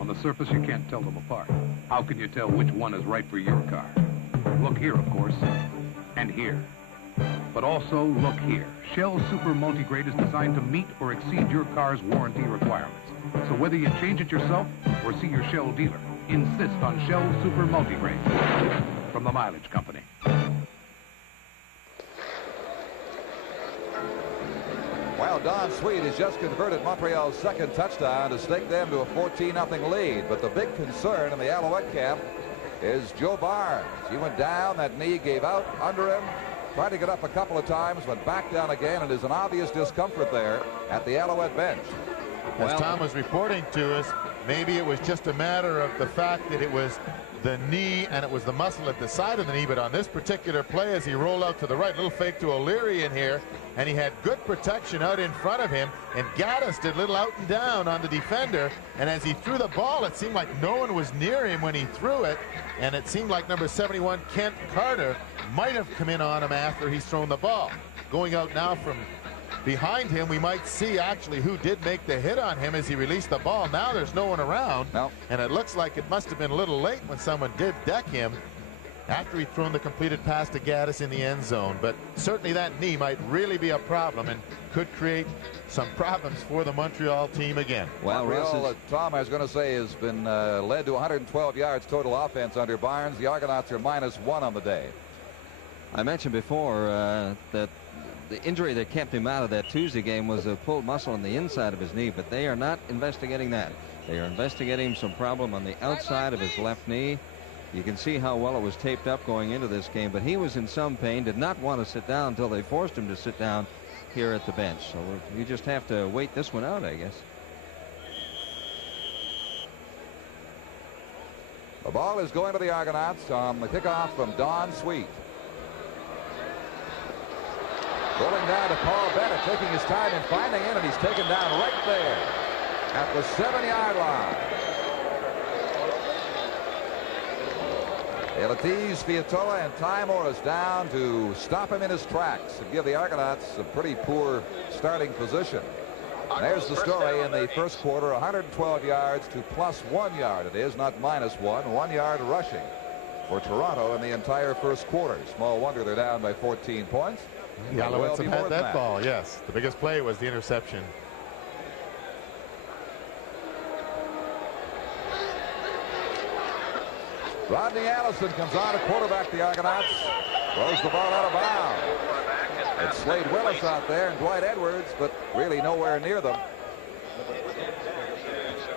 On the surface, you can't tell them apart. How can you tell which one is right for your car? Look here, of course, and here. But also look here. Shell Super Multigrade is designed to meet or exceed your car's warranty requirements. So whether you change it yourself or see your Shell dealer, insist on Shell Super Multigrade. From the Mileage Company. Well, Don Sweet has just converted Montreal's second touchdown to stake them to a 14-0 lead. But the big concern in the Alouette camp is Joe Barnes. He went down, that knee gave out under him, tried to get up a couple of times, went back down again, and there's an obvious discomfort there at the Alouette bench. As Tom was reporting to us, maybe it was just a matter of the fact that it was the knee and it was the muscle at the side of the knee, but on this particular play as he rolled out to the right, little fake to O'Leary in here, and he had good protection out in front of him, and Gaddis did little out and down on the defender, and as he threw the ball, it seemed like no one was near him when he threw it, and it seemed like number 71, Kent Carter, might have come in on him after he's thrown the ball. Going out now from behind him, we might see actually who did make the hit on him as he released the ball. Now there's no one around, and it looks like it must have been a little late when someone did deck him after he'd thrown the completed pass to Gaddis in the end zone. But certainly that knee might really be a problem and could create some problems for the Montreal team again. Well, Montreal, Tom, I was going to say, has been led to 112 yards total offense under Barnes. The Argonauts are -1 on the day. I mentioned before that the injury that kept him out of that Tuesday game was a pulled muscle on the inside of his knee, but they are not investigating that. They are investigating some problem on the outside of his left knee. You can see how well it was taped up going into this game, but he was in some pain, did not want to sit down until they forced him to sit down here at the bench. So you just have to wait this one out, I guess. The ball is going to the Argonauts on the kickoff from Don Sweet. Rolling down to Paul Bennett, taking his time and finding it, and he's taken down right there at the 7-yard line. Elatiz, Fiatola, and Ty Morris down to stop him in his tracks and give the Argonauts a pretty poor starting position. And there's the story in the first quarter, 112 yards to +1 yard. It is not -1, 1 yard rushing for Toronto in the entire first quarter. Small wonder they're down by 14 points. The Alouettes have had that ball, yes. The biggest play was the interception. Rodney Allison comes on to quarterback the Argonauts. Throws the ball out of bounds. It's Slade Willis out there and Dwight Edwards, but really nowhere near them.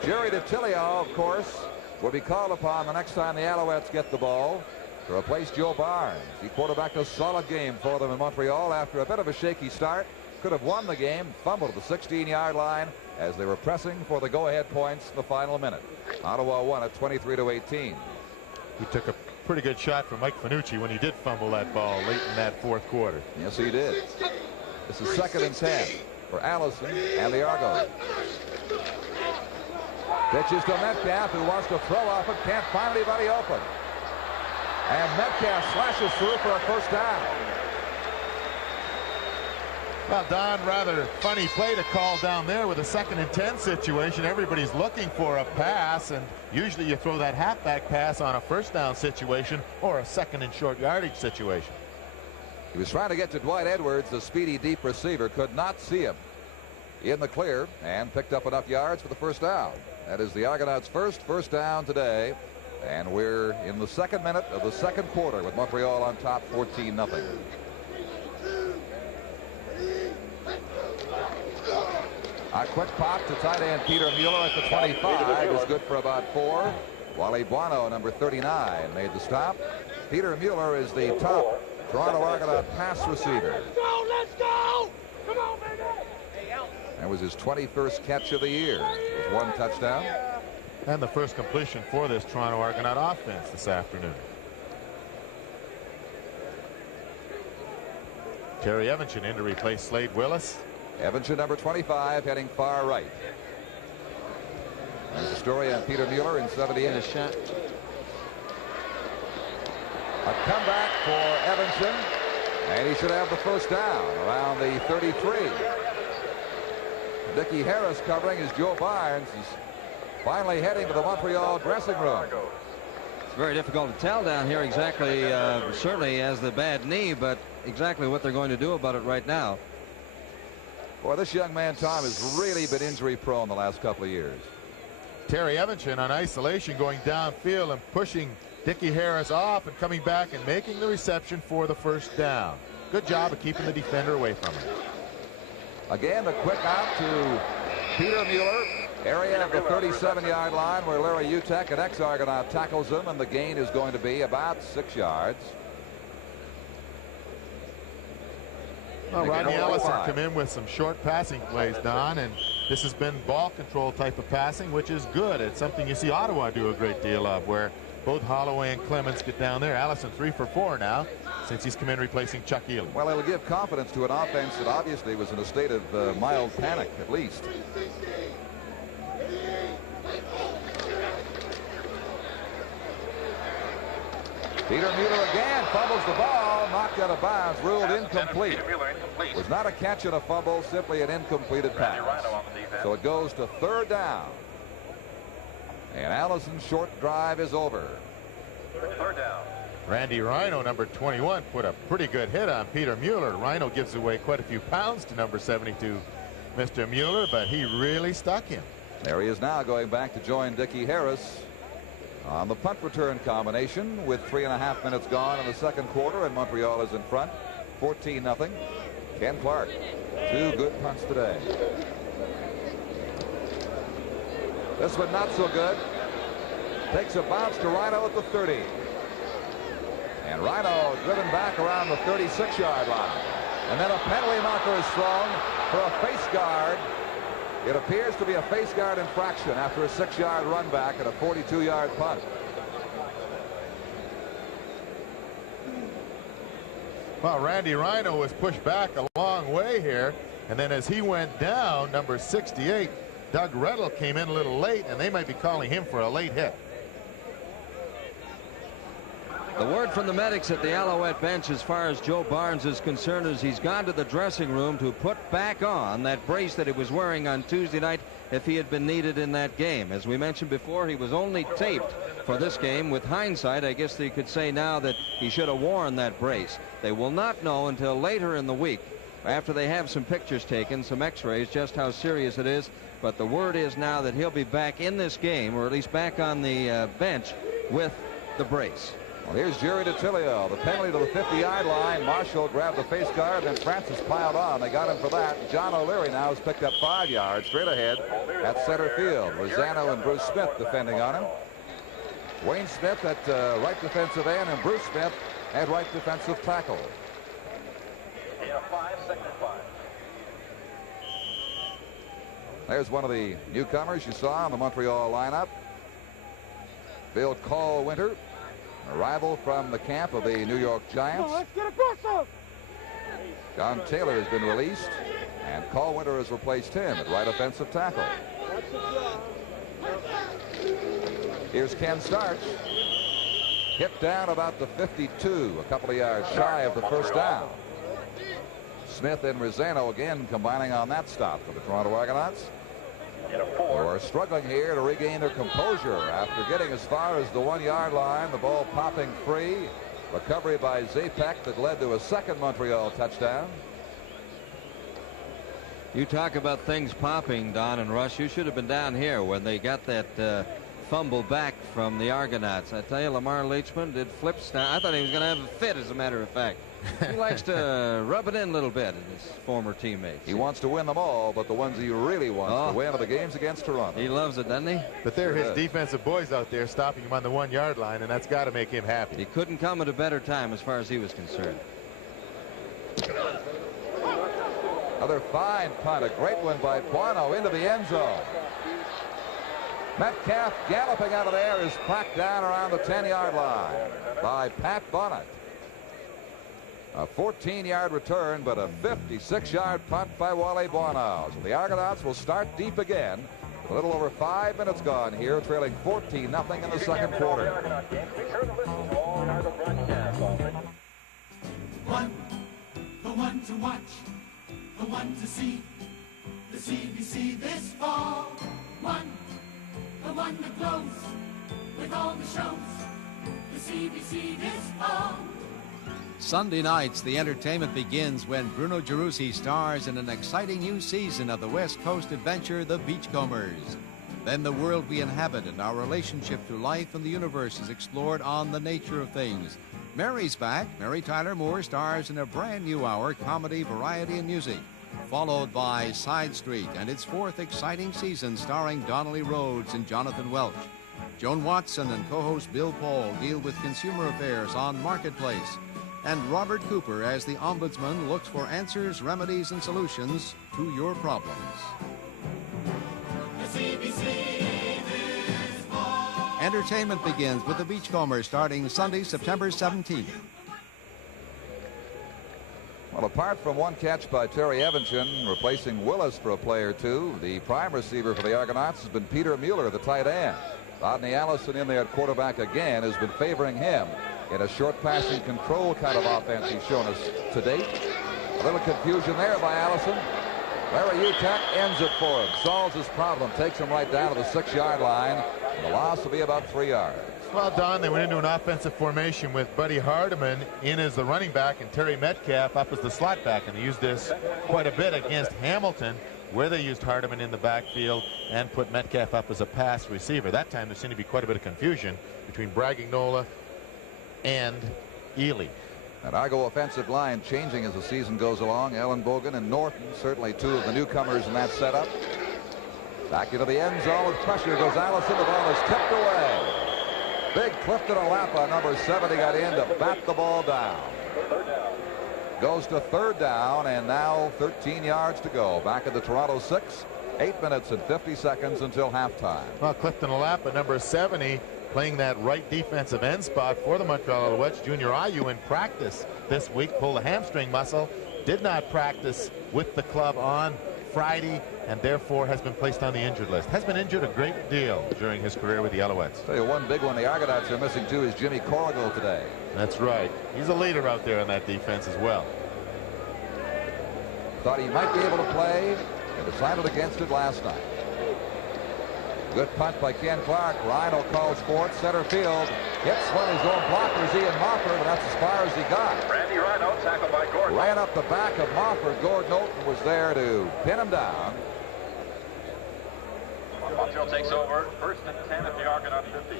Jerry DiTilio, of course, will be called upon the next time the Alouettes get the ball to replace Joe Barnes. He quarterbacked a solid game for them in Montreal after a bit of a shaky start. Could have won the game, fumbled at the 16-yard line as they were pressing for the go-ahead points in the final minute. Ottawa won at 23-18. He took a pretty good shot from Mike Finucci when he did fumble that ball late in that fourth quarter. Yes, he did. This is 2nd and 10 for Allison and the Argos. Pitches to Metcalf, who wants to throw off it, can't find anybody open. And Metcalf slashes through for a first down. Well, Don, rather funny play to call down there with a 2nd and 10 situation. Everybody's looking for a pass, and usually you throw that halfback pass on a first down situation or a 2nd and short yardage situation. He was trying to get to Dwight Edwards, the speedy deep receiver, could not see him in the clear, and picked up enough yards for the first down. That is the Argonauts' first down today, and we're in the 2nd minute of the 2nd quarter with Montreal on top 14-0. A quick pop to tight end Peter Mueller at the 25 is good for about 4. Wally Buono, number 39, made the stop. Peter Mueller is the top Toronto Argonaut pass receiver. Let's go! Let's go! Come on, baby! That was his 21st catch of the year. It was 1 touchdown. And the first completion for this Toronto Argonaut offense this afternoon. Terry Evanson in to replace Slade Willis. Evanson, number 25, heading far right. There's a story on Peter Mueller in 78. A shot. A comeback for Evanson, and he should have the first down around the 33. Dickie Harris covering as Joe Barnes is finally heading to the Montreal dressing room. It's very difficult to tell down here exactly, certainly has the bad knee, but exactly what they're going to do about it right now. Boy, this young man, Tom, has really been injury prone the last couple of years. Terry Evanson on isolation going downfield and pushing Dickie Harris off and coming back and making the reception for the first down. Good job of keeping the defender away from him. Again, the quick out to Peter Mueller. Area of the 37-yard line where Larry Utek, an ex-Argonaut, tackles him, and the gain is going to be about 6 yards. Well, Rodney Ellison come in with some short passing plays, Don, and this has been ball control type of passing, which is good. It's something you see Ottawa do a great deal of, where both Holloway and Clements get down there. Allison 3 for 4 now since he's come in replacing Chuck Ely. Well, it'll give confidence to an offense that obviously was in a state of mild panic, at least. Peter Mueller again fumbles the ball, knocked out of bounds, ruled incomplete. Was not a catch and a fumble, simply an incompleted pass. So it goes to 3rd down. And Allison's short drive is over. 3rd down. Randy Rhino, number 21, put a pretty good hit on Peter Mueller. Rhino gives away quite a few pounds to number 72, Mr. Mueller, but he really stuck him. There he is now, going back to join Dickie Harris on the punt return combination with 3.5 minutes gone in the 2nd quarter, and Montreal is in front 14-0. Ken Clark, 2 good punts today. This one not so good. Takes a bounce to Rhino at the 30. And Rhino driven back around the 36-yard line. And then a penalty marker is thrown for a face guard. It appears to be a face guard infraction after a 6-yard run back and a 42-yard punt. Well, Randy Rhino was pushed back a long way here, and then as he went down, number 68, Doug Reddle, came in a little late, and they might be calling him for a late hit. The word from the medics at the Alouette bench as far as Joe Barnes is concerned is he's gone to the dressing room to put back on that brace that he was wearing on Tuesday night if he had been needed in that game. As we mentioned before, he was only taped for this game. With hindsight, I guess they could say now that he should have worn that brace. They will not know until later in the week, after they have some pictures taken, some x-rays, just how serious it is. But the word is now that he'll be back in this game, or at least back on the bench with the brace. Well, here's Jerry DiTilio. The penalty to the 50-yard line. Marshall grabbed the face guard, then Francis piled on. They got him for that. John O'Leary now has picked up 5 yards straight ahead at center field. Rosano and Bruce Smith defending on him. Wayne Smith at right defensive end, and Bruce Smith at right defensive tackle. There's one of the newcomers you saw in the Montreal lineup. Bill Kahl-Winter, a rival from the camp of the New York Giants. John Taylor has been released, and Kahl-Winter has replaced him at right offensive tackle. Here's Ken Starch. Hit down about the 52, a couple of yards shy of the first down. Smith and Rosano again combining on that stop for the Toronto Argonauts, who are struggling here to regain their composure after getting as far as the 1-yard line. The ball popping free. Recovery by Zapek that led to a second Montreal touchdown. You talk about things popping, Don and Russ. You should have been down here when they got that fumble back from the Argonauts. I tell you, Lamar Leachman did flips. Now, I thought he was going to have a fit, as a matter of fact. He likes to rub it in a little bit in his former teammates. He wants to win them all, but the ones he really wants to win are the games against Toronto. He loves it, doesn't he? But they're his defensive boys out there stopping him on the 1-yard line, and that's got to make him happy. He couldn't come at a better time as far as he was concerned. Another fine punt, a great one by Puano into the end zone. Metcalf galloping out of there is cracked down around the 10-yard line by Pat Bonnet. A 14-yard return, but a 56-yard punt by Wally Buono. So the Argonauts will start deep again. A little over 5 minutes gone here, trailing 14-0 in the second quarter. The one to watch, the one to see. The CBC this fall. The one that glows with all the shows. The CBC this fall. Sunday nights, the entertainment begins when Bruno Gerussi stars in an exciting new season of the West Coast adventure, The Beachcombers. Then the world we inhabit and our relationship to life and the universe is explored on The Nature of Things. Mary's back. Mary Tyler Moore stars in a brand new hour, comedy, variety, and music. Followed by Side Street and its 4th exciting season starring Donnelly Rhodes and Jonathan Welch. Joan Watson and co-host Bill Paul deal with consumer affairs on Marketplace. And Robert Cooper as the Ombudsman looks for answers, remedies, and solutions to your problems. The CBC this fall. Entertainment begins with The Beachcombers starting Sunday, September 17th. Well, apart from one catch by Terry Evanson, replacing Willis for a play or two, the prime receiver for the Argonauts has been Peter Mueller, the tight end. Rodney Allison in there at quarterback again has been favoring him in a short passing control kind of offense he's shown us to date. A little confusion there by Allison. Larry Utek ends it for him. Solves his problem. Takes him right down to the 6-yard line. The loss will be about 3 yards. Well, Don, they went into an offensive formation with Buddy Hardiman in as the running back and Terry Metcalf up as the slot back. And they used this quite a bit against Hamilton, where they used Hardiman in the backfield and put Metcalf up as a pass receiver. That time there seemed to be quite a bit of confusion between Bragignola and Ely. An Argo offensive line changing as the season goes along. Ellen Bogan and Norton, certainly two of the newcomers in that setup. Back into the end zone with pressure goes Allison. The ball is tipped away. Big Clifton Alapa, number 70, got in to bat the ball down. Goes to 3rd down, and now 13 yards to go. Back at the Toronto 6, 8 minutes and 50 seconds until halftime. Well, Clifton Alapa, number 70, playing that right defensive end spot for the Montreal Alouettes. Junior Ayu in practice this week, pulled a hamstring muscle. Did not practice with the club on Friday and therefore has been placed on the injured list. Has been injured a great deal during his career with the Alouettes. Tell you one big one the Argonauts are missing too is Jimmy Corrigal today. That's right. He's a leader out there in that defense as well. Thought he might be able to play and decided against it last night. Good punt by Ken Clark. Rhino calls for it. Center field. Hits one of his own blockers, Ian Mofford, and that's as far as he got. Randy Rhino tackled by Gordon. Ran up the back of Mofford. Gordon Olton was there to pin him down. Montreal takes over. 1st and 10 at the Argonaut 50.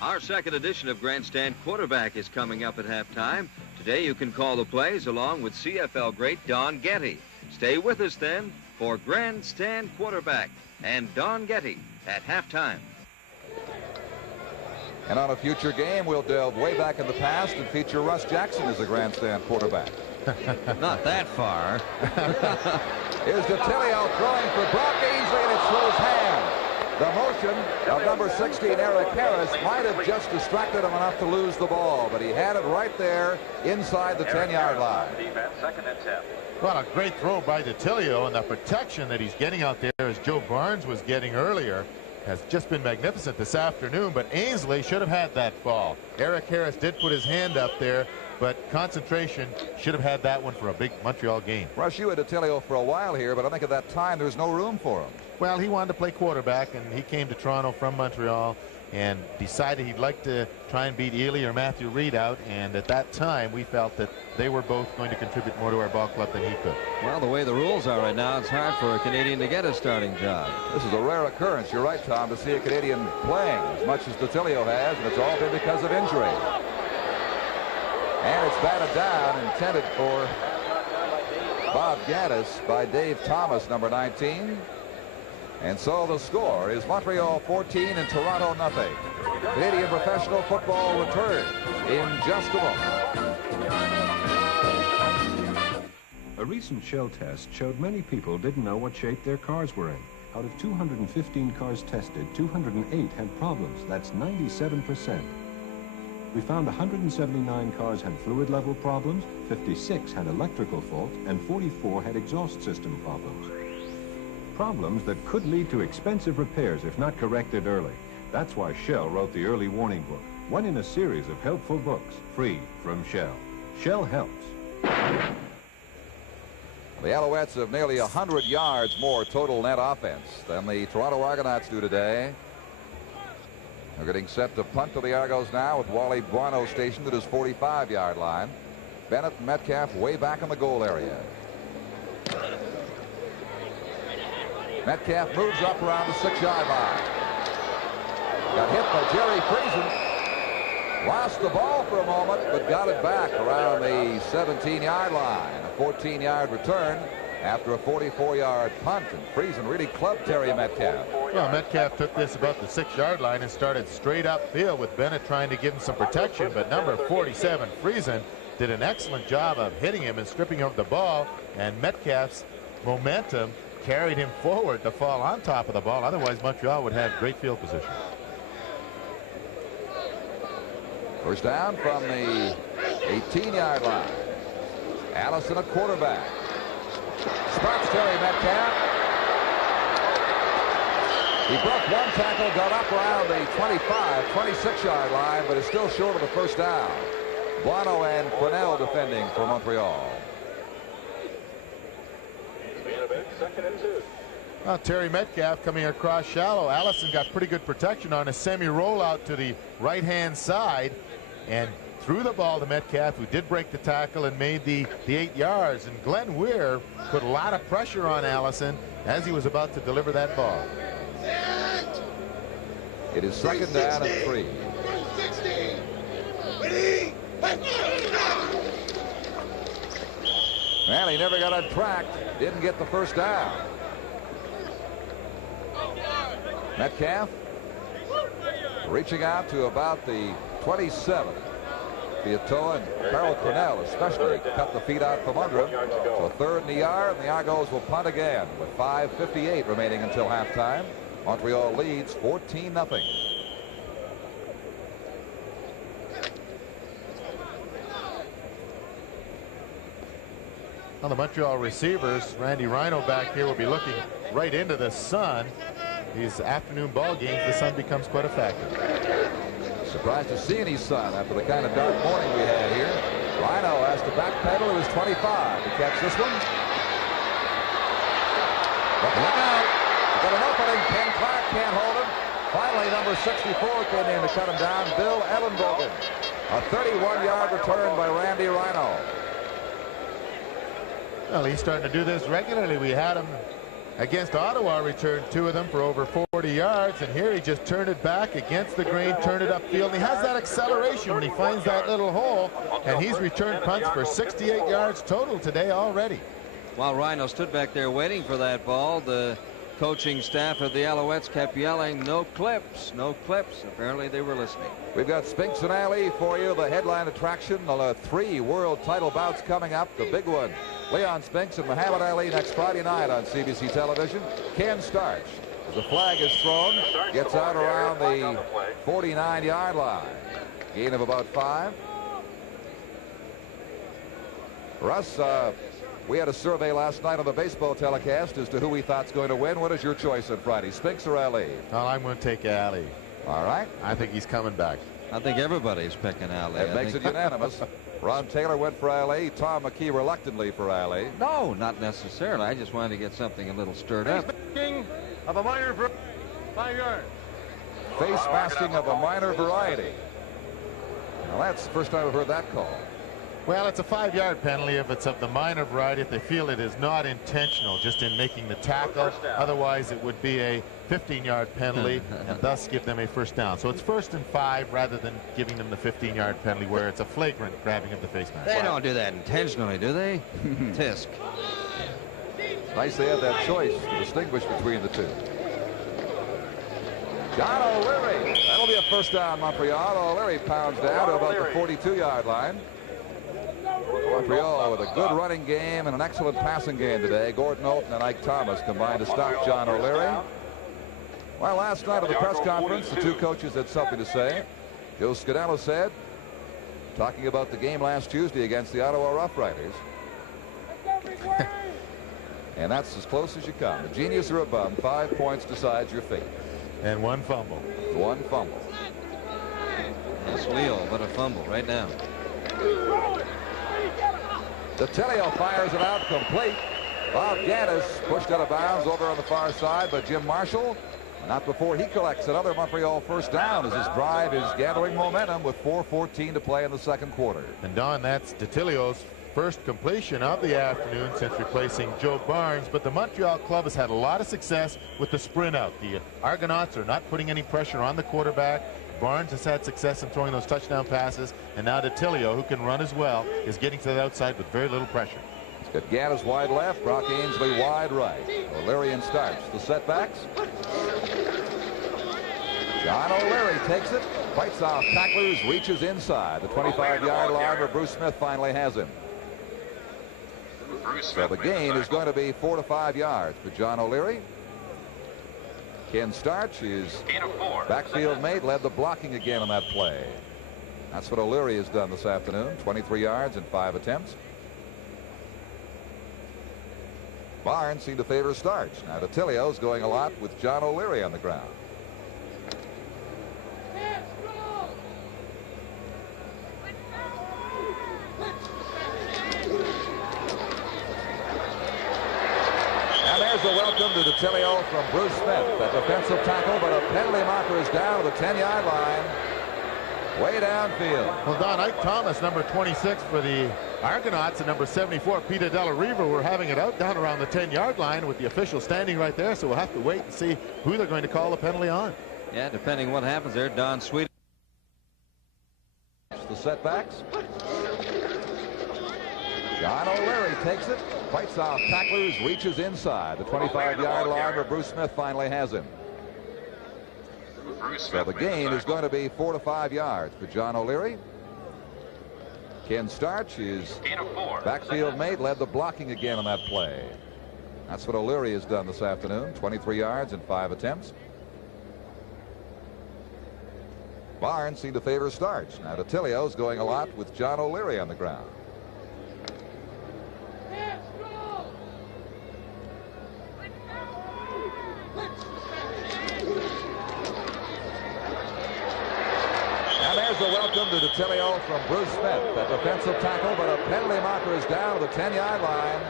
Our second edition of Grandstand Quarterback is coming up at halftime. Today you can call the plays along with CFL great Don Getty. Stay with us then for Grandstand Quarterback and Don Getty at halftime. And on a future game, we'll delve way back in the past and feature Russ Jackson as a Grandstand quarterback. Not that far. Here's DeTilio throwing for Brock Ainsley, and it's through his hand. The motion of number 16, Eric Harris, might have just distracted him enough to lose the ball, but he had it right there inside the 10-yard line. Defense, 2nd and 10. Well, a great throw by DeTilio, and the protection that he's getting out there, as Joe Barnes was getting earlier, has just been magnificent this afternoon, but Ainsley should have had that ball. Eric Harris did put his hand up there, but concentration should have had that one for a big Montreal game. Rush, you had DeTilio for a while here, but I think at that time there's no room for him. Well, he wanted to play quarterback, and he came to Toronto from Montreal and decided he'd like to try and beat Ely or Matthew Reed out, and at that time we felt that they were both going to contribute more to our ball club than he could. Well, the way the rules are right now, it's hard for a Canadian to get a starting job. This is a rare occurrence, you're right, Tom, to see a Canadian playing as much as DeTilio has, and it's all been because of injury. And it's batted down, intended for Bob Gaddis by Dave Thomas, number 19. And so the score is Montreal 14 and Toronto nothing. Canadian professional football returns in just a moment. A recent Shell test showed many people didn't know what shape their cars were in. Out of 215 cars tested, 208 had problems. That's 97%. We found 179 cars had fluid level problems, 56 had electrical faults, and 44 had exhaust system problems. Problems that could lead to expensive repairs if not corrected early. That's why Shell wrote the Early Warning Book, one in a series of helpful books, free from Shell. Shell helps. The Alouettes have nearly 100 yards more total net offense than the Toronto Argonauts do today. They're getting set to punt to the Argos now with Wally Buono stationed at his 45-yard line. Bennett and Metcalf way back in the goal area. Metcalf moves up around the 6-yard line. Got hit by Jerry Friesen. Lost the ball for a moment, but got it back around the 17-yard line. A 14-yard return after a 44-yard punt, and Friesen really clubbed Terry Metcalf. Well, Metcalf took this about the 6-yard line and started straight upfield with Bennett trying to give him some protection, but number 47, Friesen, did an excellent job of hitting him and stripping out the ball, and Metcalf's momentum carried him forward to fall on top of the ball. Otherwise, Montreal would have great field position. First down from the 18-yard line. Allison at quarterback. Spots Terry Metcalf. He broke one tackle, got up around the 25, 26-yard line, but is still short of the first down. Buono and Quinnell defending for Montreal. Well, Terry Metcalf coming across shallow. Allison got pretty good protection on a semi-rollout to the right-hand side and threw the ball to Metcalf, who did break the tackle and made the 8 yards. And Glenn Weir put a lot of pressure on Allison as he was about to deliver that ball. It is second down and 3. Well, he never got untracked. Didn't get the first down. Metcalf reaching out to about the 27. Piatoa and Carol Quinnell especially cut the feet out from under him. So third in the yard, and the Argos will punt again with 5:58 remaining until halftime. Montreal leads 14-0. Well, the Montreal receivers, Randy Rhino back here, will be looking right into the sun. These afternoon ball games, the sun becomes quite a factor. Surprised to see any sun after the kind of dark morning we had here. Rhino has to backpedal to his 25 to catch this one. But look out. Got an opening. Ken Clark can't hold him. Finally, number 64 came in to cut him down. Bill Ellenbogen. A 31-yard return by Randy Rhino. Well, he's starting to do this regularly. We had him against Ottawa, returned 2 of them for over 40 yards, and here he just turned it back against the grain, turned it upfield. And he has that acceleration when he finds that little hole, and he's returned punts for 68 yards total today already. While Rhino stood back there waiting for that ball, the coaching staff of the Alouettes kept yelling, "No clips, no clips." Apparently they were listening. We've got Spinks and Alley for you, the headline attraction. 3 world title bouts coming up. The big one, Leon Spinks and Muhammad Ali next Friday night on CBC television. Ken Starch, as the flag is thrown, gets out around the 49-yard line. Gain of about 5. Russ, we had a survey last night on the baseball telecast as to who we thought's going to win. What is your choice on Friday, Spinks or Ali? Well, I'm going to take Ali. All right. I think he's coming back. I think everybody's picking Ali. That makes it unanimous. Ron Taylor went for Ali. Tom McKee reluctantly for Ali. No, not necessarily. I just wanted to get something a little stirred up. Of a minor 5 yards. Face masking of a minor variety. Now that's the first time I've heard that call. Well, it's a 5-yard penalty if it's of the minor variety, if they feel it is not intentional, just in making the tackle. Otherwise, it would be a 15-yard penalty and thus give them a first down. So it's 1st and 5 rather than giving them the 15-yard penalty where it's a flagrant grabbing of the face mask. They don't do that intentionally, do they? Tisk. Nice they have that choice to distinguish between the two. John O'Leary. That'll be a first down, Montreal. O'Leary pounds down to about the 42-yard line. Montreal with a good running game and an excellent passing game today. Gordon Olton and Ike Thomas combined to stop John O'Leary. Well, last night at the press conference, the two coaches had something to say. Joe Scudetto said, talking about the game last Tuesday against the Ottawa Rough Riders. And that's as close as you come. A genius or a bum, 5 points decides your fate. And 1 fumble. 1 fumble. Yes, Leo, but a fumble right now. Detilio fires it out complete. Bob Gaddis pushed out of bounds over on the far side, but Jim Marshall, not before he collects another Montreal first down as this drive is gathering momentum with 4:14 to play in the second quarter. And Don, that's Detilio's first completion of the afternoon since replacing Joe Barnes, but the Montreal club has had a lot of success with the sprint out. The Argonauts are not putting any pressure on the quarterback. Barnes has had success in throwing those touchdown passes, and now Detilio, who can run as well, is getting to the outside with very little pressure. He's got Gaddis wide left, Brock Ainsley wide right. O'Leary and Starch. The setbacks. John O'Leary takes it, fights off tacklers, reaches inside the 25-yard line where Bruce Smith finally has him. So the gain is going to be 4 to 5 yards for John O'Leary. Ken Starch, his backfield mate, led the blocking again on that play. That's what O'Leary has done this afternoon. 23 yards in 5 attempts. Barnes seemed to favor Starch. Now Detilio's going a lot with John O'Leary on the ground. There's a welcome to Detilio from Bruce Smith. That defensive tackle, but a penalty marker is down to the 10-yard line. Way downfield. Well, Don, Ike Thomas, number 26 for the Argonauts, and number 74, Peter Della Riva, were having it out down around the 10-yard line with the official standing right there, so we'll have to wait and see who they're going to call the penalty on. Yeah, depending what happens there, Don Sweet. The setbacks. John O'Leary takes it, fights off tacklers, reaches inside the 25-yard line where Bruce Smith finally has him. So the gain is going to be 4 to 5 yards for John O'Leary. Ken Starch, his backfield mate, led the blocking again on that play. That's what O'Leary has done this afternoon. 23 yards in 5 attempts. Barnes seemed to favor Starch. Now Detilio's going a lot with John O'Leary on the ground. And there's a welcome to DeTilio from Bruce Smith. A defensive tackle, but a penalty marker is down to the 10-yard line.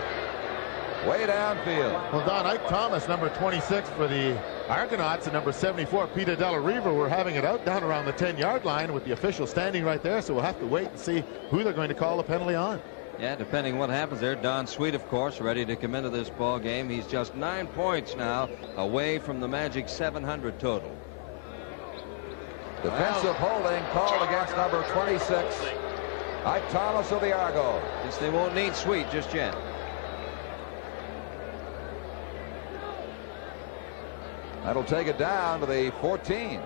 Way downfield. Well, Don, Ike Thomas, number 26 for the Argonauts, and number 74, Peter Della Riva, were having it out down around the 10-yard line with the official standing right there, so we'll have to wait and see who they're going to call the penalty on. Yeah, depending what happens there. Don Sweet, of course, ready to come into this ball game. He's just 9 points now away from the magic 700 total. Defensive holding called against number 26, Ike Thomas of the Argos. Guess they won't need Sweet just yet. That'll take it down to the 14.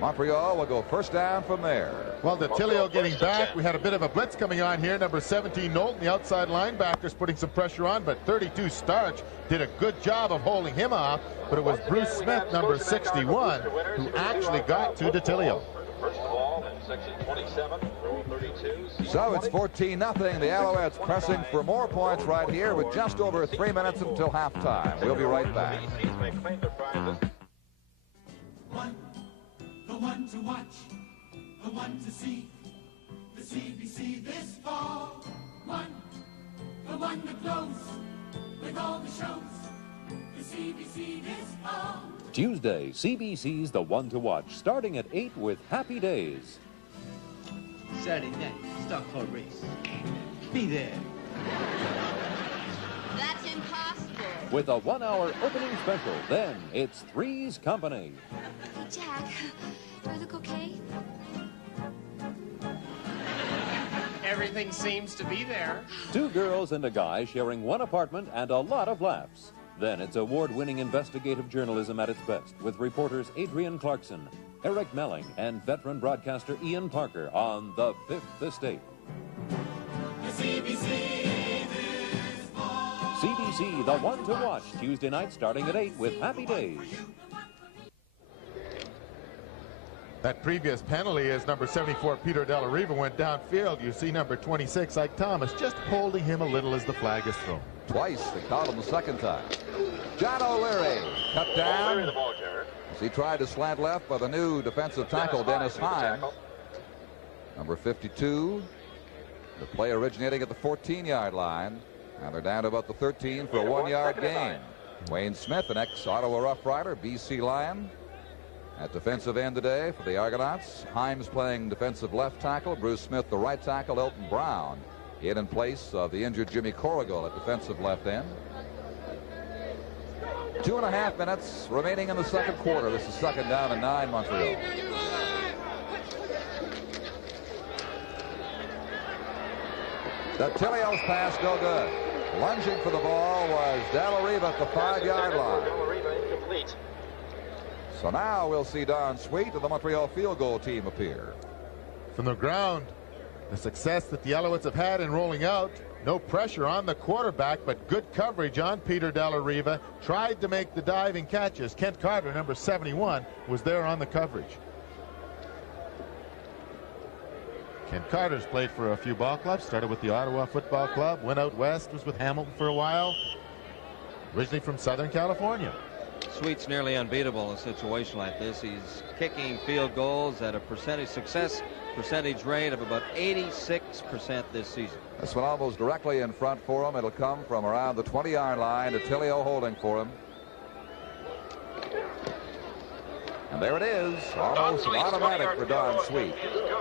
Montreal will go first down from there. Well, DeTilio getting back. We had a bit of a blitz coming on here. Number 17, Knowlton, the outside linebackers, putting some pressure on, but 32, Starch, did a good job of holding him off. But it was Bruce Smith, number 61, who actually got to DeTilio. First of all, in section 27, row 32. So it's 14-0. The Alouettes pressing for more points right here with just over 3 minutes until halftime. We'll be right back. The one to watch, the one to see, the CBC this fall. The one that glows with all the shows, the CBC this fall. Tuesday, CBC's The One to Watch, starting at 8 with Happy Days. Saturday night, Stockport race. Be there. That's impossible. With a 1-hour opening special, then it's Three's Company. Hey, Jack, do I look okay? Everything seems to be there. 2 girls and a guy sharing one apartment and a lot of laughs. Then it's award-winning investigative journalism at its best with reporters Adrian Clarkson, Eric Melling, and veteran broadcaster Ian Parker on The Fifth Estate. The CBC this fall. CBC, The One to Watch, Tuesday night starting at 8 with Happy Days. That previous penalty is number 74, Peter Della Riva, went downfield. You see number 26, Ike Thomas, just holding him a little as the flag is thrown. Twice. They caught him the second time. John O'Leary cut down as he tried to slant left by the new defensive tackle, Dennis Heim. Number 52. The play originating at the 14-yard line. And they're down to about the 13 for a 1-yard gain. Wayne Smith, an ex-Ottawa Rough Rider, BC Lion. At defensive end today for the Argonauts. Himes playing defensive left tackle. Bruce Smith, the right tackle. Elton Brown in place of the injured Jimmy Corrigal at defensive left end. 2.5 minutes remaining in the second quarter. This is second down and 9, Montreal. DeTilio's pass no good. Lunging for the ball was Della Riva at the 5-yard line. So now we'll see Don Sweet of the Montreal field goal team appear. From the ground, the success that the Alouettes have had in rolling out, no pressure on the quarterback, but good coverage on Peter Della Riva. Tried to make the diving catches. Kent Carter, number 71, was there on the coverage. Kent Carter's played for a few ball clubs, started with the Ottawa Football Club, went out west, was with Hamilton for a while, originally from Southern California. Sweet's nearly unbeatable in a situation like this. He's kicking field goals at a success percentage rate of about 86% this season. This one almost directly in front for him. It'll come from around the 20-yard line. DeTilio holding for him. And there it is, almost an automatic for Don Sweet.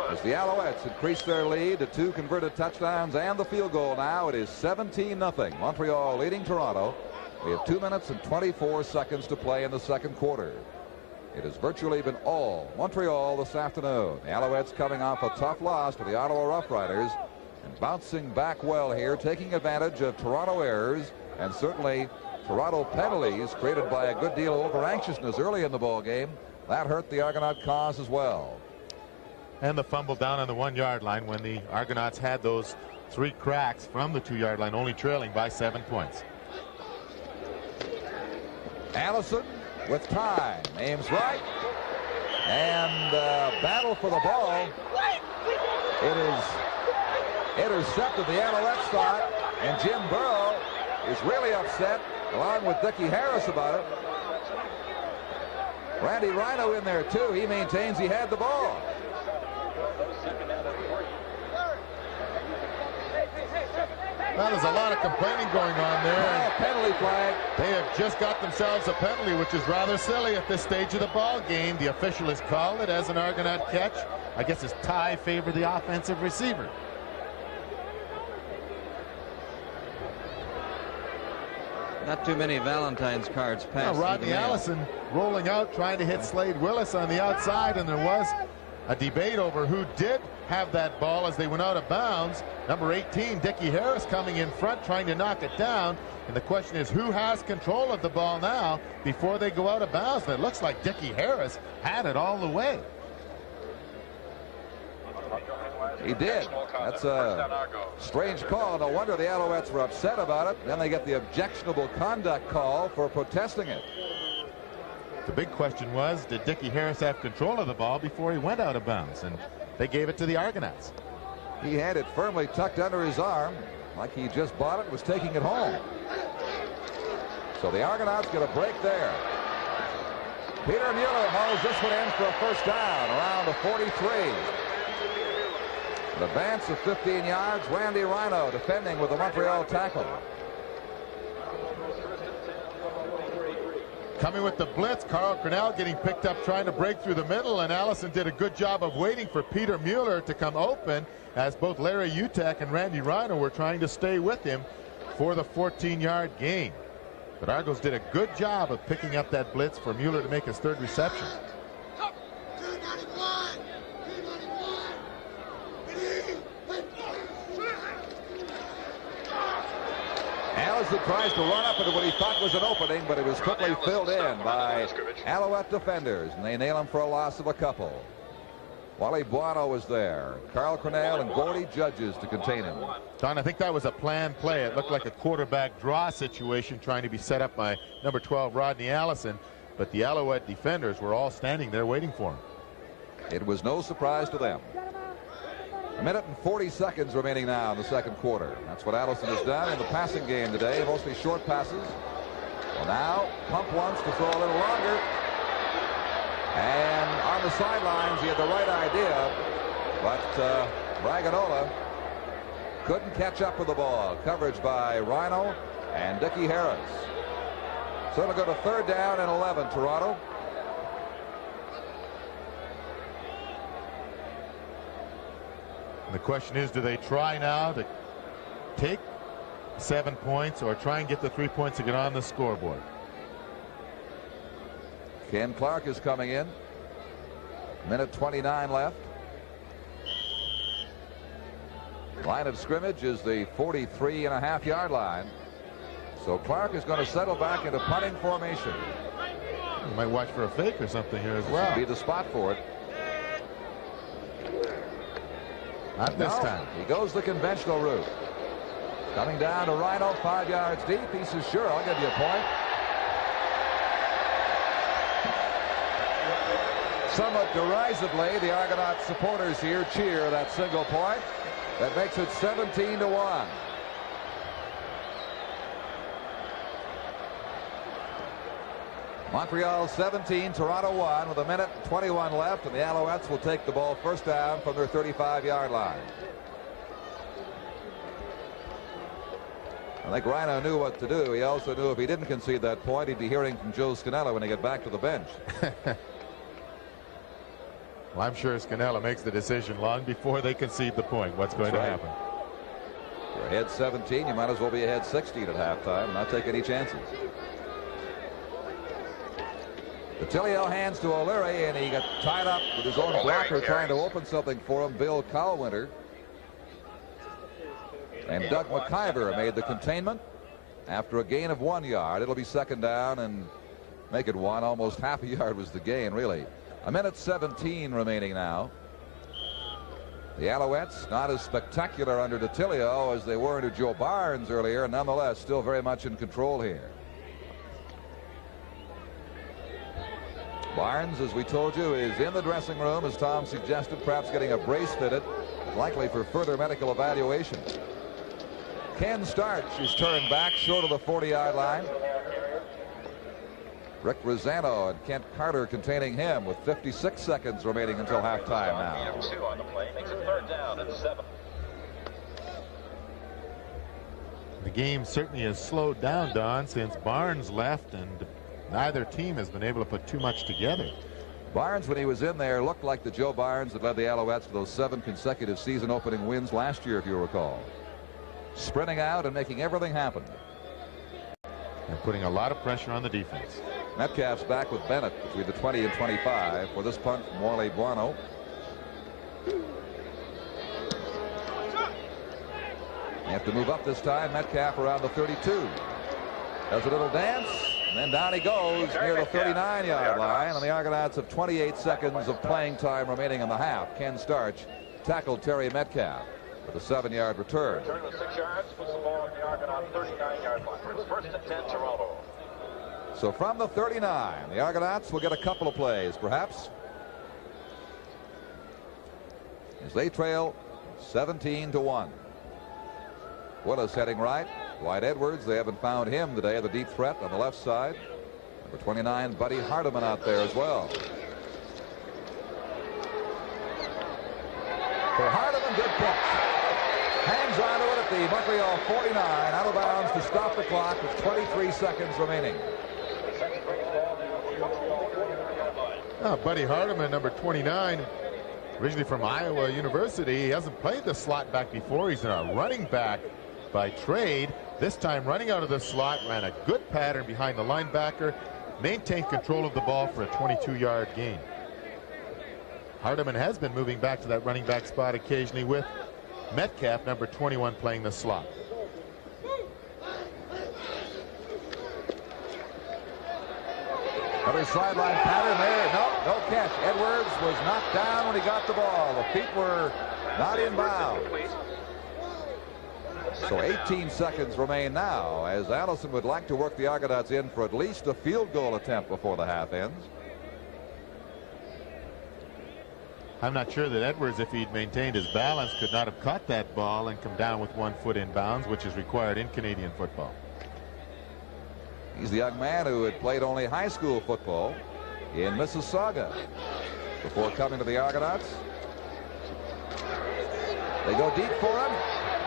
As the Alouettes increase their lead to 2 converted touchdowns and the field goal now, it is 17-0. Montreal leading Toronto. We have 2 minutes and 24 seconds to play in the second quarter. It has virtually been all Montreal this afternoon. The Alouettes coming off a tough loss to the Ottawa Rough Riders and bouncing back well here, taking advantage of Toronto errors and certainly Toronto penalties created by a good deal of over-anxiousness early in the ball game. That hurt the Argonaut cause as well. And the fumble down on the 1-yard line when the Argonauts had those 3 cracks from the 2-yard line, only trailing by 7 points. Allison with time, aims right, and battle for the ball. It is intercepted, the Alouettes thought, and Jim Burrow is really upset, along with Dickie Harris about it. Randy Rhino in there too. He maintains he had the ball. Well, there's a lot of complaining going on there. Oh, penalty flag. They have just got themselves a penalty, which is rather silly at this stage of the ball game. The official has called it as an Argonaut catch. I guess his tie favored the offensive receiver. Not too many Valentine's cards passed. Rodney Allison rolling out, trying to hit Slade Willis on the outside, and there was a debate over who did have that ball as they went out of bounds. Number 18, Dickie Harris, coming in front, trying to knock it down. And the question is, who has control of the ball now before they go out of bounds? And it looks like Dickie Harris had it all the way. He did. That's a strange call. No wonder the Alouettes were upset about it. Then they get the objectionable conduct call for protesting it. The big question was, did Dickie Harris have control of the ball before he went out of bounds? And they gave it to the Argonauts. He had it firmly tucked under his arm, like he just bought it, was taking it home. So the Argonauts get a break there. Peter Mueller hauls this one in for a first down around the 43. An advance of 15 yards. Randy Rhino defending with the Montreal tackle. Coming with the blitz, Carl Cornell getting picked up trying to break through the middle, and Allison did a good job of waiting for Peter Mueller to come open as both Larry Utek and Randy Rhino were trying to stay with him for the 14-yard gain. But Argos did a good job of picking up that blitz for Mueller to make his third reception. Allison tries to run up into what he thought was an opening, but it was quickly filled in by Alouette defenders, and they nail him for a loss of a couple. Wally Buono was there. Carl Cornell and Gordy Judges to contain him. Don, I think that was a planned play. It looked like a quarterback draw situation trying to be set up by number 12, Rodney Allison, but the Alouette defenders were all standing there waiting for him. It was no surprise to them. A minute and 40 seconds remaining now in the second quarter. That's what Allison has done in the passing game today, mostly short passes. Well, now Pump wants to throw a little longer. And on the sidelines, he had the right idea, but Braganola couldn't catch up with the ball. Coverage by Rhino and Dickie Harris. So it'll go to third down and 11, Toronto. The question is, do they try now to take 7 points or try and get the 3 points to get on the scoreboard? Ken Clark is coming in. Minute 29 left. Line of scrimmage is the 43.5-yard line. So Clark is going to settle back into punting formation. You might watch for a fake or something here as well. Be the spot for it. Not this time. He goes the conventional route. Coming down to Rhino, 5 yards deep. He says, sure, I'll give you a point. Somewhat derisively, the Argonaut supporters here cheer that single point. That makes it 17-1. Montreal 17, Toronto 1 with a minute 21 left, and the Alouettes will take the ball first down from their 35-yard line. I think Rhino knew what to do. He also knew if he didn't concede that point, he'd be hearing from Joe Scannella when he got back to the bench. Well, I'm sure Scannella makes the decision long before they concede the point. What's going to happen? You're ahead 17. You might as well be ahead 16 at halftime and not take any chances. Detilio hands to O'Leary, and he got tied up with his own blocker trying to open something for him, Bill Kahl-Winter. And Doug McIver made the containment after a gain of 1 yard. It'll be second down and make it one. Almost half a yard was the gain, really. A minute 17 remaining now. The Alouettes not as spectacular under Detilio as they were under Joe Barnes earlier, nonetheless still very much in control here. Barnes, as we told you, is in the dressing room, as Tom suggested, perhaps getting a brace fitted, likely for further medical evaluation. Ken Starch is turned back short of the 40-yard line. Rick Rosano and Kent Carter containing him with 56 seconds remaining until halftime now. 2 on the play makes it third down and 7. The game certainly has slowed down, Don, since Barnes left, and neither team has been able to put too much together. Barnes, when he was in there, looked like the Joe Barnes that led the Alouettes to those 7 consecutive season-opening wins last year, if you recall. Sprinting out and making everything happen. And putting a lot of pressure on the defense. Metcalf's back with Bennett between the 20 and 25 for this punt from Morley Buono. They have to move up this time. Metcalf around the 32. Does a little dance, and then down he goes near the 39-yard line. And the Argonauts have 28 seconds of playing time remaining in the half. Ken Starch tackled Terry Metcalf with a 7-yard return. Return with 6 yards, puts the ball on the Argonaut 39-yard line. It's 1st and 10, Toronto. So from the 39, the Argonauts will get a couple of plays, perhaps, as they trail 17-1. Willis heading right. Dwight Edwards, they haven't found him today, the deep threat on the left side. Number 29, Buddy Hardiman out there as well. For Hardiman, good catch. Hangs onto it at the Montreal 49, out of bounds to stop the clock with 23 seconds remaining. Buddy Hardiman, number 29, originally from Iowa University. He hasn't played the slot back before. He's a running back by trade. This time running out of the slot, ran a good pattern behind the linebacker, maintained control of the ball for a 22-yard gain. Hardiman has been moving back to that running back spot occasionally with Metcalf, number 21, playing the slot. Another sideline pattern there. No catch. Edwards was knocked down when he got the ball. The feet were not in bounds. So 18 seconds remain now, as Allison would like to work the Argonauts in for at least a field goal attempt before the half ends. I'm not sure that Edwards, if he'd maintained his balance, could not have caught that ball and come down with 1 foot in bounds, which is required in Canadian football. He's the young man who had played only high school football in Mississauga before coming to the Argonauts. They go deep for him.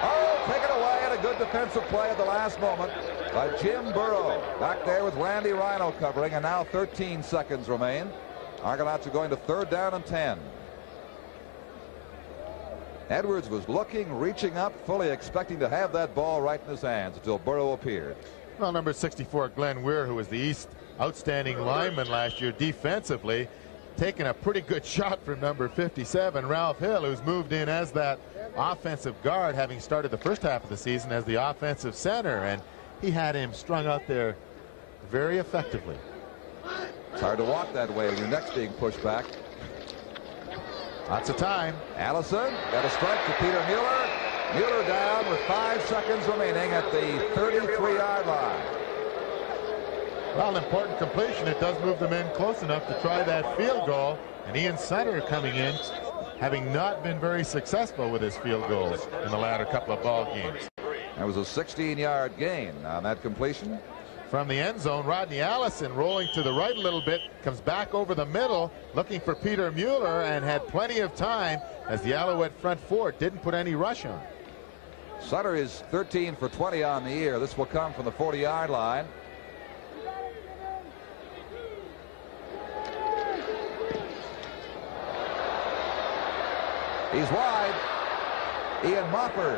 Oh, taken away, and a good defensive play at the last moment by Jim Burrow. Back there with Randy Rhino covering, and now 13 seconds remain. Argonauts are going to 3rd down and 10. Edwards was looking, reaching up, fully expecting to have that ball right in his hands until Burrow appeared. Well, number 64, Glenn Weir, who was the East outstanding lineman last year defensively, taking a pretty good shot from number 57, Ralph Hill, who's moved in as that offensive guard, having started the first half of the season as the offensive center, and he had him strung out there very effectively. It's hard to walk that way when your neck's being pushed back. Lots of time. Allison got a strike to Peter Mueller. Mueller down with 5 seconds remaining at the 33-yard line. Well, an important completion. It does move the men close enough to try that field goal. And Ian Sutter coming in, having not been very successful with his field goals in the latter couple of ball games. That was a 16-yard gain on that completion. From the end zone, Rodney Allison rolling to the right a little bit, comes back over the middle, looking for Peter Mueller, and had plenty of time as the Alouette front four didn't put any rush on. Sutter is 13 for 20 on the year. This will come from the 40-yard line. He's wide. Ian Mopper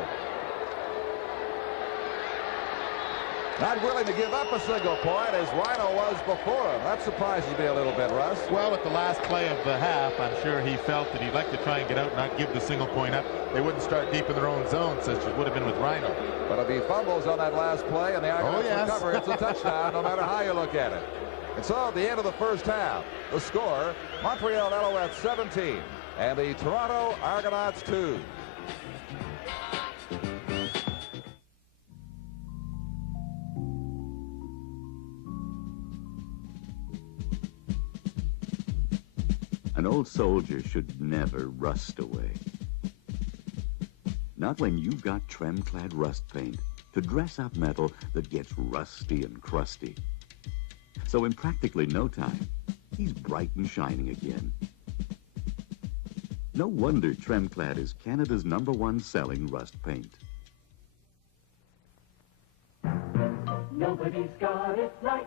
not willing to give up a single point as Rhino was before him. That surprises me a little bit, Russ. Well, with the last play of the half, I'm sure he felt that he'd like to try and get out and not give the single point up. They wouldn't start deep in their own zone, such as would have been with Rhino. But if he fumbles on that last play and the Argonauts recover, it's a touchdown no matter how you look at it. And so at the end of the first half, the score, Montreal Alouettes 17 and the Toronto Argonauts 2. An old soldier should never rust away. Not when you've got Tremclad rust paint to dress up metal that gets rusty and crusty. So in practically no time, he's bright and shining again. No wonder Tremclad is Canada's #1 selling rust paint. Nobody's got it like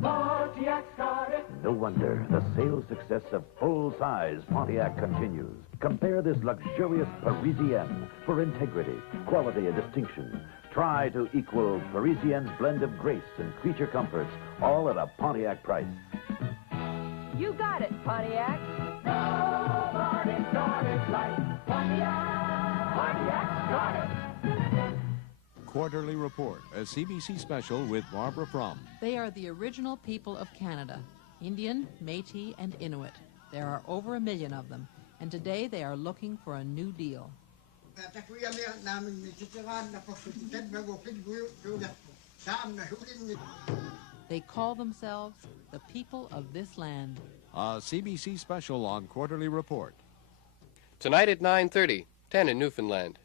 Pontiac's got it. No wonder the sales success of full-size Pontiac continues. Compare this luxurious Parisienne for integrity, quality, and distinction. Try to equal Parisienne's blend of grace and creature comforts, all at a Pontiac price. You got it, Pontiac. Nobody's got it like Pontiac. Pontiac's got it. Quarterly Report, a CBC special with Barbara Fromm. They are the original people of Canada, Indian, Métis, and Inuit. There are over 1 million of them, and today they are looking for a new deal. They call themselves the people of this land. A CBC special on Quarterly Report. Tonight at 9:30, 10 in Newfoundland.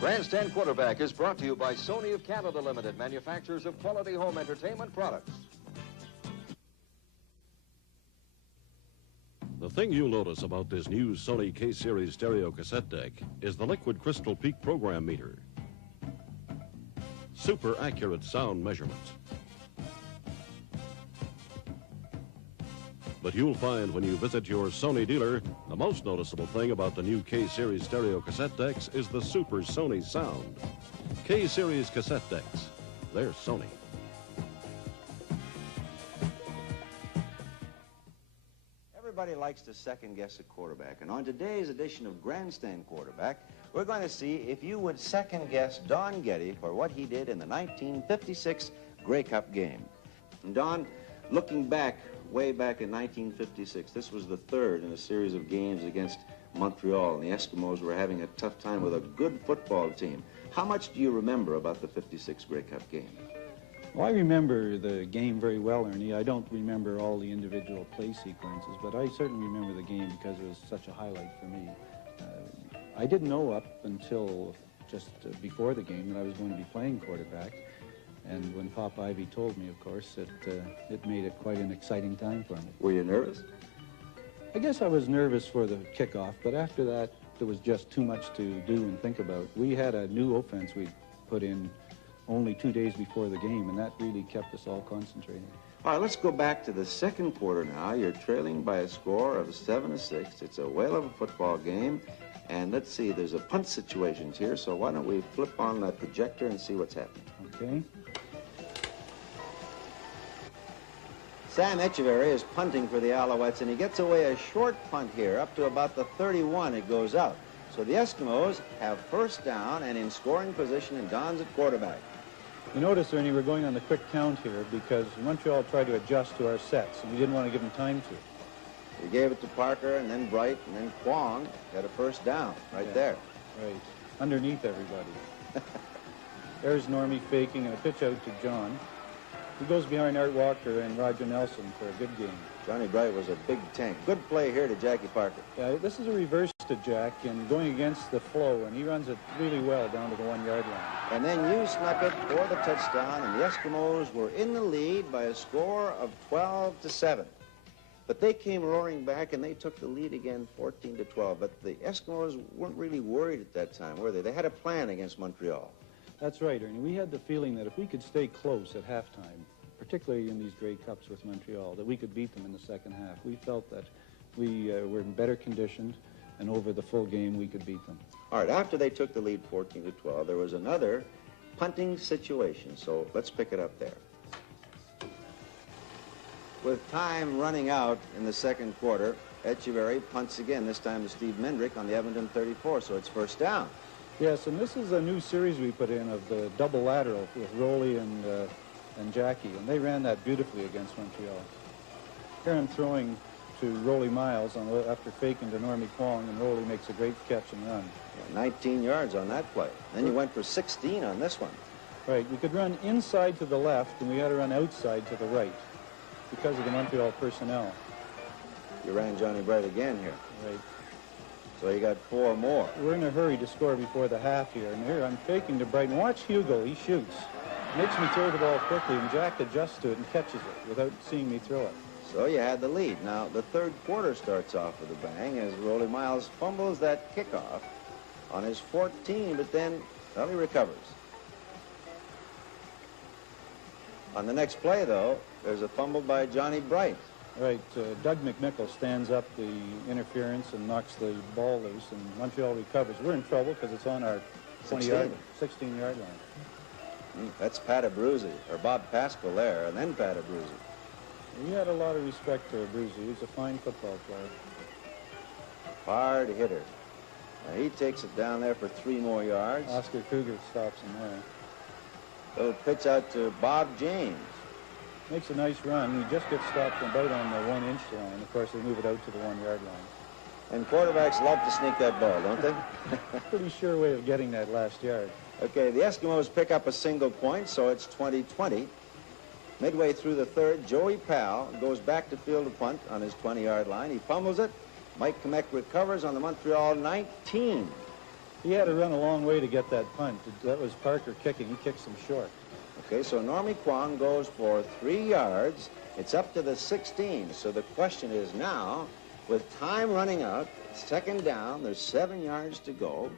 Grandstand Quarterback is brought to you by Sony of Canada Limited, manufacturers of quality home entertainment products. The thing you'll notice about this new Sony K-Series stereo cassette deck is the liquid crystal peak program meter. Super accurate sound measurements. But you'll find when you visit your Sony dealer, the most noticeable thing about the new K-Series stereo cassette decks is the super Sony sound. K-Series cassette decks. They're Sony. Everybody likes to second-guess a quarterback, and on today's edition of Grandstand Quarterback, we're going to see if you would second-guess Don Getty for what he did in the 1956 Grey Cup game. And Don, looking back, way back in 1956, this was the third in a series of games against Montreal, and the Eskimos were having a tough time with a good football team. How much do you remember about the 56 Grey Cup game? Well, I remember the game very well, Ernie. I don't remember all the individual play sequences, but I certainly remember the game because it was such a highlight for me. I didn't know up until just before the game that I was going to be playing quarterback. And when Pop Ivy told me, of course, it made it quite an exciting time for me. Were you nervous? I guess I was nervous for the kickoff, but after that, there was just too much to do and think about. We had a new offense we put in only 2 days before the game, and that really kept us all concentrating. All right, let's go back to the second quarter now. You're trailing by a score of 7-6. It's a whale of a football game. And let's see, there's a punt situations here, so why don't we flip on the projector and see what's happening. Okay. Sam Echeverry is punting for the Alouettes, and he gets away a short punt here, up to about the 31. It goes out. So the Eskimos have first down and in scoring position, and Don's at quarterback. You notice, Ernie, we're going on the quick count here because Montreal tried to adjust to our sets, and we didn't want to give them time to. We gave it to Parker, and then Bright, and then Kwong got a first down right there. Right, underneath everybody. There's Normie faking, and a pitch out to John. He goes behind Art Walker and Roger Nelson for a good game. Johnny Bright was a big tank. Good play here to Jackie Parker. Yeah, this is a reverse to Jack and going against the flow, and he runs it really well down to the 1 yard line. And then you snuck it for the touchdown, and the Eskimos were in the lead by a score of 12-7. But they came roaring back, and they took the lead again, 14-12. But the Eskimos weren't really worried at that time, were they? They had a plan against Montreal. That's right, Ernie. We had the feeling that if we could stay close at halftime, particularly in these Grey Cups with Montreal, that we could beat them in the second half. We felt that we were in better conditioned, and over the full game, we could beat them. All right, after they took the lead 14-12, there was another punting situation, so let's pick it up there. With time running out in the second quarter, Echeverry punts again, this time to Steve Mendrick on the Edmonton 34, so it's first down. Yes, and this is a new series we put in of the double lateral with Rowley and Jackie, and they ran that beautifully against Montreal. Here I'm throwing to Rowley Miles after faking to Normie Kwong, and Rowley makes a great catch and run. Yeah, 19 yards on that play. Then you went for 16 on this one. Right, we could run inside to the left, and we had to run outside to the right because of the Montreal personnel. You ran Johnny Bright again here. Right. So you got 4 more. We're in a hurry to score before the half here. And here I'm faking to Brighton. Watch Hugo. He shoots. Makes me throw the ball quickly, and Jack adjusts to it and catches it without seeing me throw it. So you had the lead. Now, the third quarter starts off with a bang as Rolly Miles fumbles that kickoff on his 14, but then, well, he recovers. On the next play, though, there's a fumble by Johnny Bright. Right, Doug McMickle stands up the interference and knocks the ball loose, and Montreal recovers. We're in trouble because it's on our 16-yard line. That's Pat Abruzzi, or Bob Pascal there, and then Pat Abruzzi. We had a lot of respect for Abruzzi. He's a fine football player. Hard hitter. Now, he takes it down there for 3 more yards. Oscar Cougar stops him there. Little pitch out to Bob James. Makes a nice run. He just gets stopped about on the 1-inch line. Of course, they move it out to the 1-yard line. And quarterbacks love to sneak that ball, don't they? Pretty sure way of getting that last yard. Okay, the Eskimos pick up a single point, so it's 20-20. Midway through the third, Joey Powell goes back to field a punt on his 20-yard line. He fumbles it. Mike Kamek recovers on the Montreal 19. He had to run a long way to get that punt. That was Parker kicking. He kicks him short. Okay, so Normie Kwong goes for 3 yards. It's up to the 16. So the question is now, with time running out, second down, there's 7 yards to go.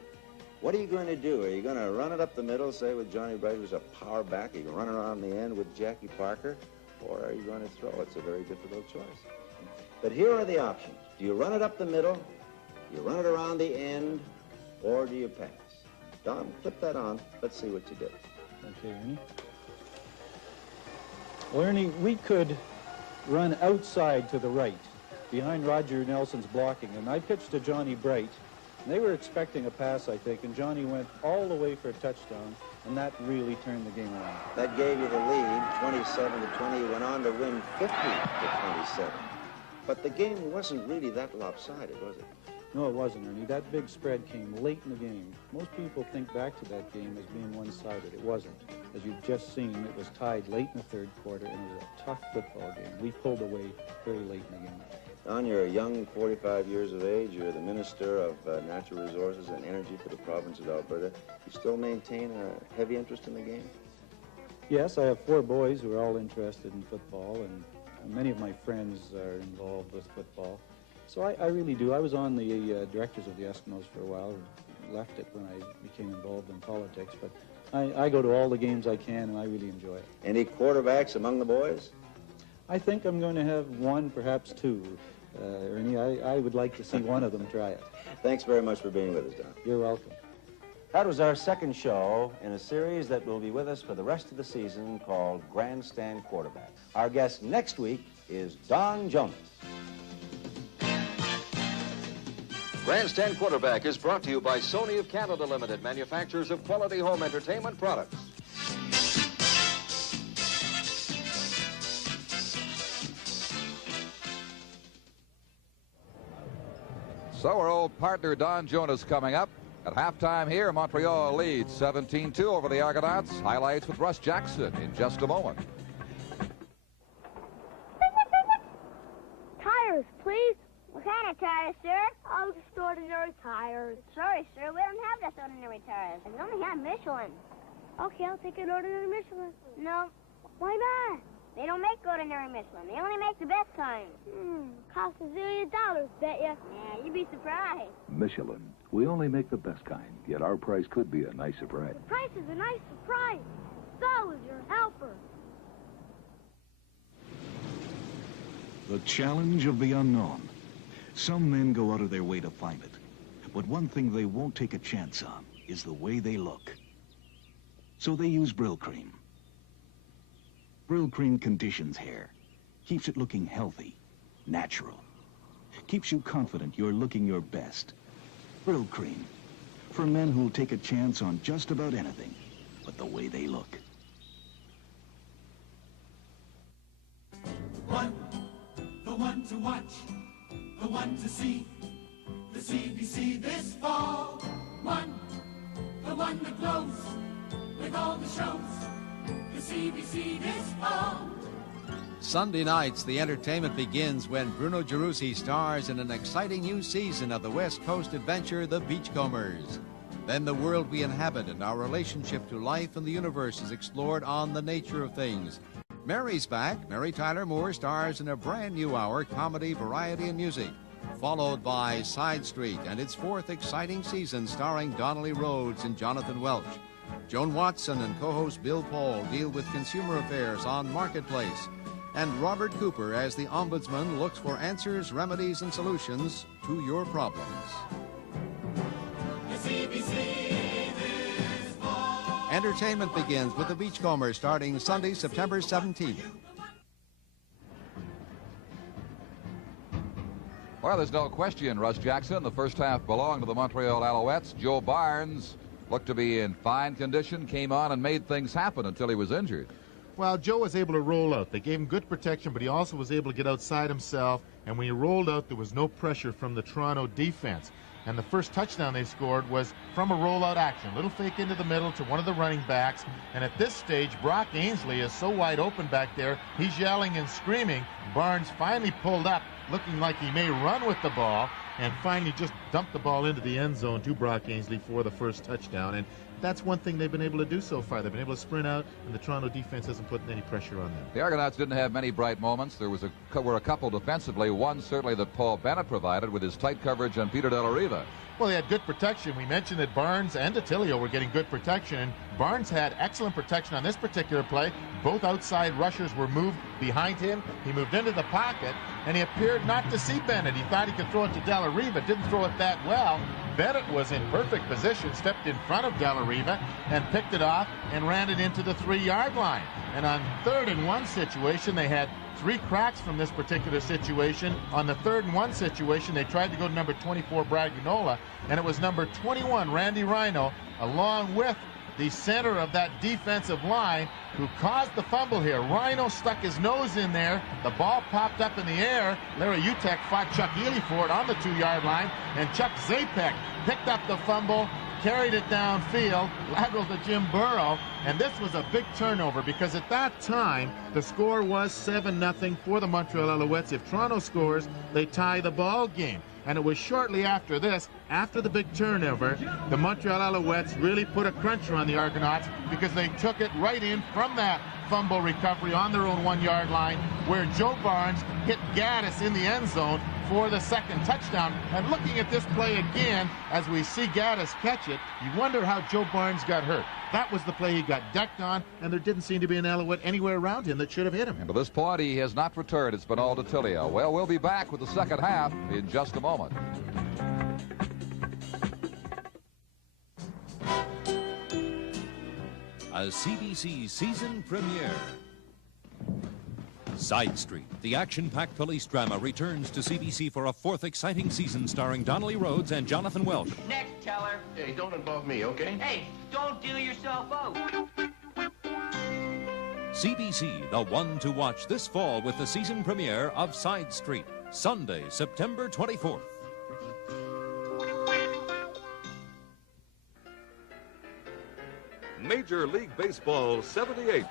What are you going to do? Are you going to run it up the middle, say, with Johnny Bright, who's a power back? Are you going to run around the end with Jackie Parker? Or are you going to throw? It's a very difficult choice. But here are the options. Do you run it up the middle? Do you run it around the end? Or do you pass? Don, flip that on. Let's see what you did. Okay, Ernie. Well, Ernie, we could run outside to the right, behind Roger Nelson's blocking, and I pitched to Johnny Bright. And they were expecting a pass, I think, and Johnny went all the way for a touchdown, and that really turned the game around. That gave you the lead, 27-20. You went on to win 50-27. But the game wasn't really that lopsided, was it? No, it wasn't, Ernie. That big spread came late in the game. Most people think back to that game as being one-sided. It wasn't. As you've just seen, it was tied late in the third quarter, and it was a tough football game. We pulled away very late in the game. Don, you're a young 45 years of age. You're the Minister of Natural Resources and Energy for the province of Alberta. You still maintain a heavy interest in the game? Yes, I have 4 boys who are all interested in football, and many of my friends are involved with football. So I really do. I was on the directors of the Eskimos for a while, left it when I became involved in politics, but I go to all the games I can, and I really enjoy it. Any quarterbacks among the boys? I think I'm going to have 1, perhaps 2. Ernie, I would like to see one of them try it. Thanks very much for being with us, Don. You're welcome. That was our second show in a series that will be with us for the rest of the season called Grandstand Quarterback. Our guest next week is Don Jonas. Grandstand Quarterback is brought to you by Sony of Canada Limited, manufacturers of quality home entertainment products. So our old partner Don Jonas coming up. At halftime here, Montreal leads 17-2 over the Argonauts. Highlights with Russ Jackson in just a moment. Tires, please. What kind of tires, sir? Oh, just ordinary tires. Sorry, sir, we don't have just ordinary tires. We only have Michelin. Okay, I'll take an ordinary Michelin. No. Why not? They don't make ordinary Michelin. They only make the best kind. Costs $1 zillion, bet ya. Yeah, you'd be surprised. Michelin. We only make the best kind, yet our price could be a nice surprise. The price is a nice surprise. So is your helper. The challenge of the unknown. Some men go out of their way to find it. But one thing they won't take a chance on is the way they look. So they use Brill Cream. Brill Cream conditions hair, keeps it looking healthy, natural. Keeps you confident you're looking your best. Brill Cream, for men who'll take a chance on just about anything but the way they look. The one to watch, the one to see, the CBC this fall. The one that glows with all the shows, the CBC this fall. Sunday nights, the entertainment begins when Bruno Gerussi stars in an exciting new season of the West Coast adventure, The Beachcombers. Then the world we inhabit and our relationship to life and the universe is explored on The Nature of Things. Mary's back. Mary Tyler Moore stars in a brand new hour, comedy, variety, and music, followed by Side Street and its fourth exciting season starring Donnelly Rhodes and Jonathan Welch. Joan Watson and co-host Bill Paul deal with consumer affairs on Marketplace, and Robert Cooper as the Ombudsman looks for answers, remedies, and solutions to your problems. The CBC this fall. Entertainment begins with The Beachcombers starting Sunday, September 17th. Well, there's no question, Russ Jackson, the first half belonged to the Montreal Alouettes. Joe Barnes looked to be in fine condition, came on and made things happen until he was injured. Well, Joe was able to roll out. They gave him good protection, but he also was able to get outside himself, and when he rolled out, there was no pressure from the Toronto defense. And the first touchdown they scored was from a rollout action. Little fake into the middle to one of the running backs. And at this stage, Brock Ainsley is so wide open back there, he's yelling and screaming. Barnes finally pulled up, looking like he may run with the ball, and finally just dumped the ball into the end zone to Brock Ainsley for the first touchdown. And that's one thing they've been able to do so far. They've been able to sprint out, and the Toronto defense hasn't put any pressure on them. The Argonauts didn't have many bright moments. There were a couple defensively. One certainly that Paul Bennett provided with his tight coverage on Peter De La Riva. Well, they had good protection. We mentioned that Barnes and Attilio were getting good protection, and Barnes had excellent protection on this particular play. Both outside rushers were moved behind him. He moved into the pocket, and he appeared not to see Bennett. He thought he could throw it to De La Riva, didn't throw it that well. Bennett was in perfect position, stepped in front of De La Riva, and picked it off and ran it into the 3-yard line. And on 3rd and 1 situation, they had 3 cracks from this particular situation. On the 3rd and 1 situation, they tried to go to number 24, Brad Ganola, and it was number 21, Randy Rhino, along with the center of that defensive line, who caused the fumble here. Rhino stuck his nose in there. The ball popped up in the air. Larry Utek fought Chuck Ely for it on the 2-yard line, and Chuck Zapek picked up the fumble, carried it downfield, lateral to Jim Burrow, and this was a big turnover because at that time the score was 7-0 for the Montreal Alouettes. If Toronto scores, they tie the ball game. And it was shortly after this, after the big turnover, the Montreal Alouettes really put a cruncher on the Argonauts because they took it right in from that fumble recovery on their own 1-yard line, where Joe Barnes hit Gaddis in the end zone for the second touchdown. And looking at this play again, as we see Gaddis catch it, you wonder how Joe Barnes got hurt. That was the play he got decked on, and there didn't seem to be an Alouette anywhere around him that should have hit him. And to this point, he has not returned. It's been all to Tilio. Well, we'll be back with the second half in just a moment. A CBC season premiere. Side Street, the action-packed police drama, returns to CBC for a 4th exciting season starring Donnelly Rhodes and Jonathan Welch. Next, Teller. Hey, don't involve me, okay? Hey, don't deal yourself out. CBC, the one to watch this fall with the season premiere of Side Street, Sunday, September 24th. Major League Baseball 78,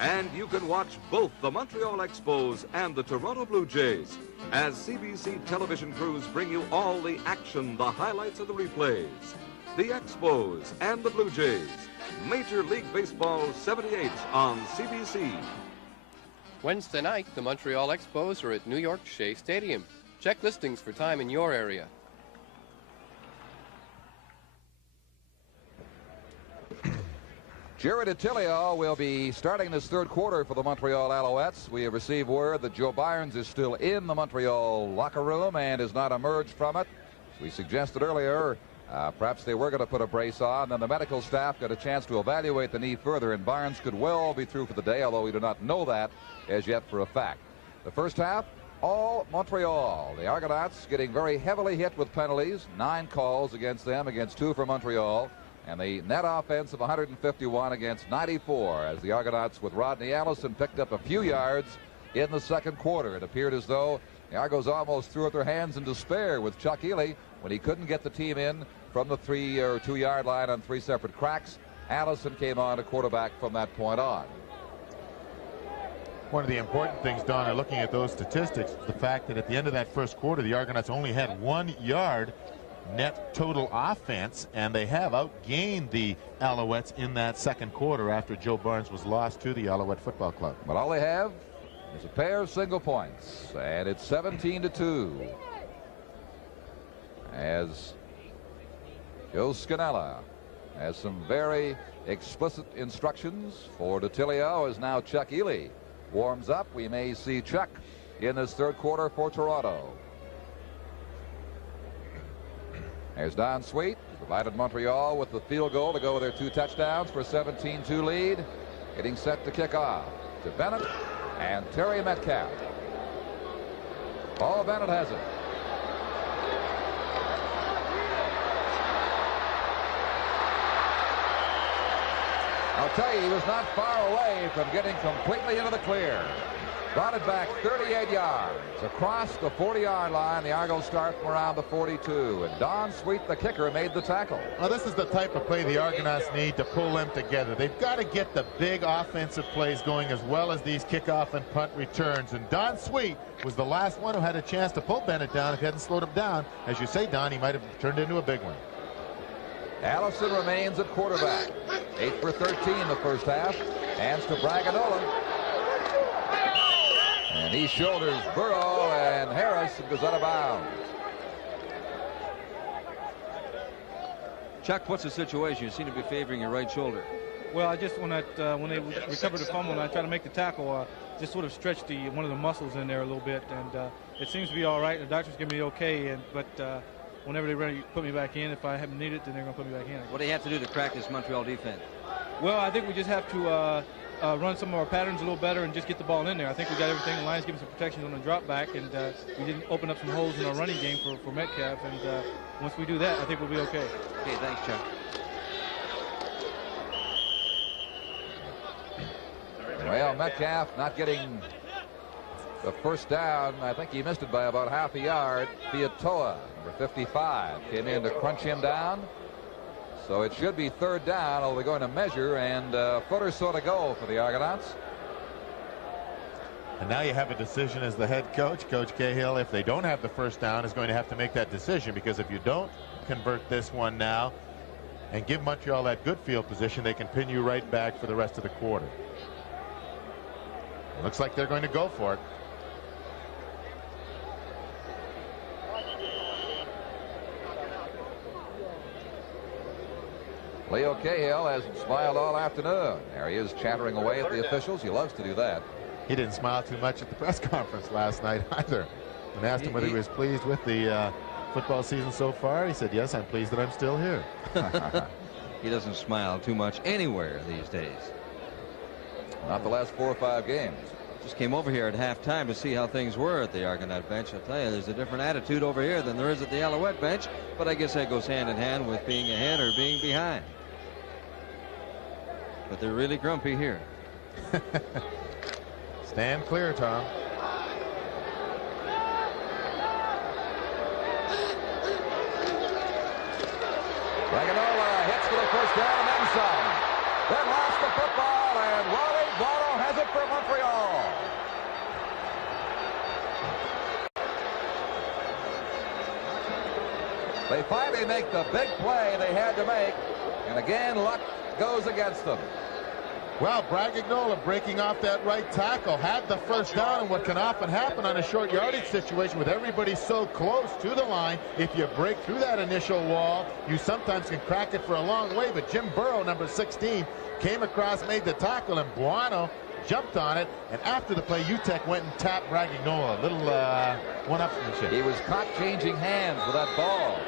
and you can watch both the Montreal Expos and the Toronto Blue Jays as CBC television crews bring you all the action, the highlights, and the replays. The Expos and the Blue Jays. Major League Baseball 78 on CBC. Wednesday night, the Montreal Expos are at New York Shea Stadium. Check listings for time in your area. Jared Attilio will be starting this 3rd quarter for the Montreal Alouettes. We have received word that Joe Barnes is still in the Montreal locker room and has not emerged from it. We suggested earlier perhaps they were going to put a brace on. Then the medical staff got a chance to evaluate the knee further, and Barnes could well be through for the day, although we do not know that as yet for a fact. The first half, all Montreal. The Argonauts getting very heavily hit with penalties. 9 calls against them, against 2 for Montreal. And the net offense of 151 against 94 as the Argonauts with Rodney Allison picked up a few yards in the 2nd quarter. It appeared as though the Argos almost threw up their hands in despair with Chuck Ely when he couldn't get the team in from the 3 or 2-yard line on 3 separate cracks. Allison came on to quarterback from that point on. One of the important things, Don, are looking at those statistics, the fact that at the end of that first quarter, the Argonauts only had 1 yard net total offense, and they have outgained the Alouettes in that second quarter after Joe Barnes was lost to the Alouette Football Club. But all they have is a pair of single points, and it's 17-2. As Joe Scannella has some very explicit instructions for DeTilio, as now Chuck Ely warms up. We may see Chuck in this third quarter for Toronto. There's Don Sweet, provided Montreal with the field goal to go with their 2 touchdowns for a 17-2 lead. Getting set to kick off to Bennett and Terry Metcalf. Paul Bennett has it. I'll tell you, he was not far away from getting completely into the clear. Brought it back 38 yards across the 40-yard line. The Argos start from around the 42, and Don Sweet, the kicker, made the tackle. Well, this is the type of play the Argonauts need to pull them together. They've got to get the big offensive plays going as well as these kickoff and punt returns. And Don Sweet was the last one who had a chance to pull Bennett down. If he hadn't slowed him down, as you say, Don, he might have turned into a big one. Allison remains at quarterback. 8 for 13 the first half. Hands to Braganola. And he shoulders Burrow, and Harris goes out of bounds. Chuck, what's the situation? You seem to be favoring your right shoulder. Well, I just when they recovered the fumble and I tried to make the tackle, just sort of stretched one of the muscles in there a little bit, and it seems to be all right. The doctor's giving me okay, but whenever they're ready to put me back in, if I haven't needed it, then they're going to put me back in. What do you have to do to crack this Montreal defense? Well, I think we just have to run some of our patterns a little better and just get the ball in there. I think we got everything. The line's giving some protections on the drop back, and we didn't open up some holes in our running game for Metcalf. And once we do that, I think we'll be okay. Okay, thanks, Chuck. Well, Metcalf not getting the first down. I think he missed it by about half a yard. Fiatoa, number 55, came in to crunch him down. So it should be third down. They're going to measure, and a foot or so to go for the Argonauts. And now you have a decision as the head coach. Coach Cahill, if they don't have the first down, is going to have to make that decision, because if you don't convert this one now and give Montreal that good field position, they can pin you right back for the rest of the quarter. Looks like they're going to go for it. Leo Cahill hasn't smiled all afternoon. There he is chattering away at the officials. He loves to do that. He didn't smile too much at the press conference last night either. And asked him whether he was pleased with the football season so far. He said, yes, I'm pleased that I'm still here. He doesn't smile too much anywhere these days. Not the last 4 or 5 games. Just came over here at halftime to see how things were at the Argonaut bench. I'll tell you, there's a different attitude over here than there is at the Alouette bench, but I guess that goes hand in hand with being ahead or being behind. But they're really grumpy here. Stand clear, Tom. Braganola hits for the first down and then some. Then lost the football, and Wally Bono has it for Montreal. They finally make the big play they had to make, and again luck goes against them. Well, Braganola breaking off that right tackle had the first down, and what can often happen on a short yardage situation with everybody so close to the line, if you break through that initial wall, you sometimes can crack it for a long way. But Jim Burrow, number 16, came across, made the tackle, and Buono jumped on it, and after the play, UTEC went and tapped Braganola. A little one-upsmanship. He was caught changing hands with that ball.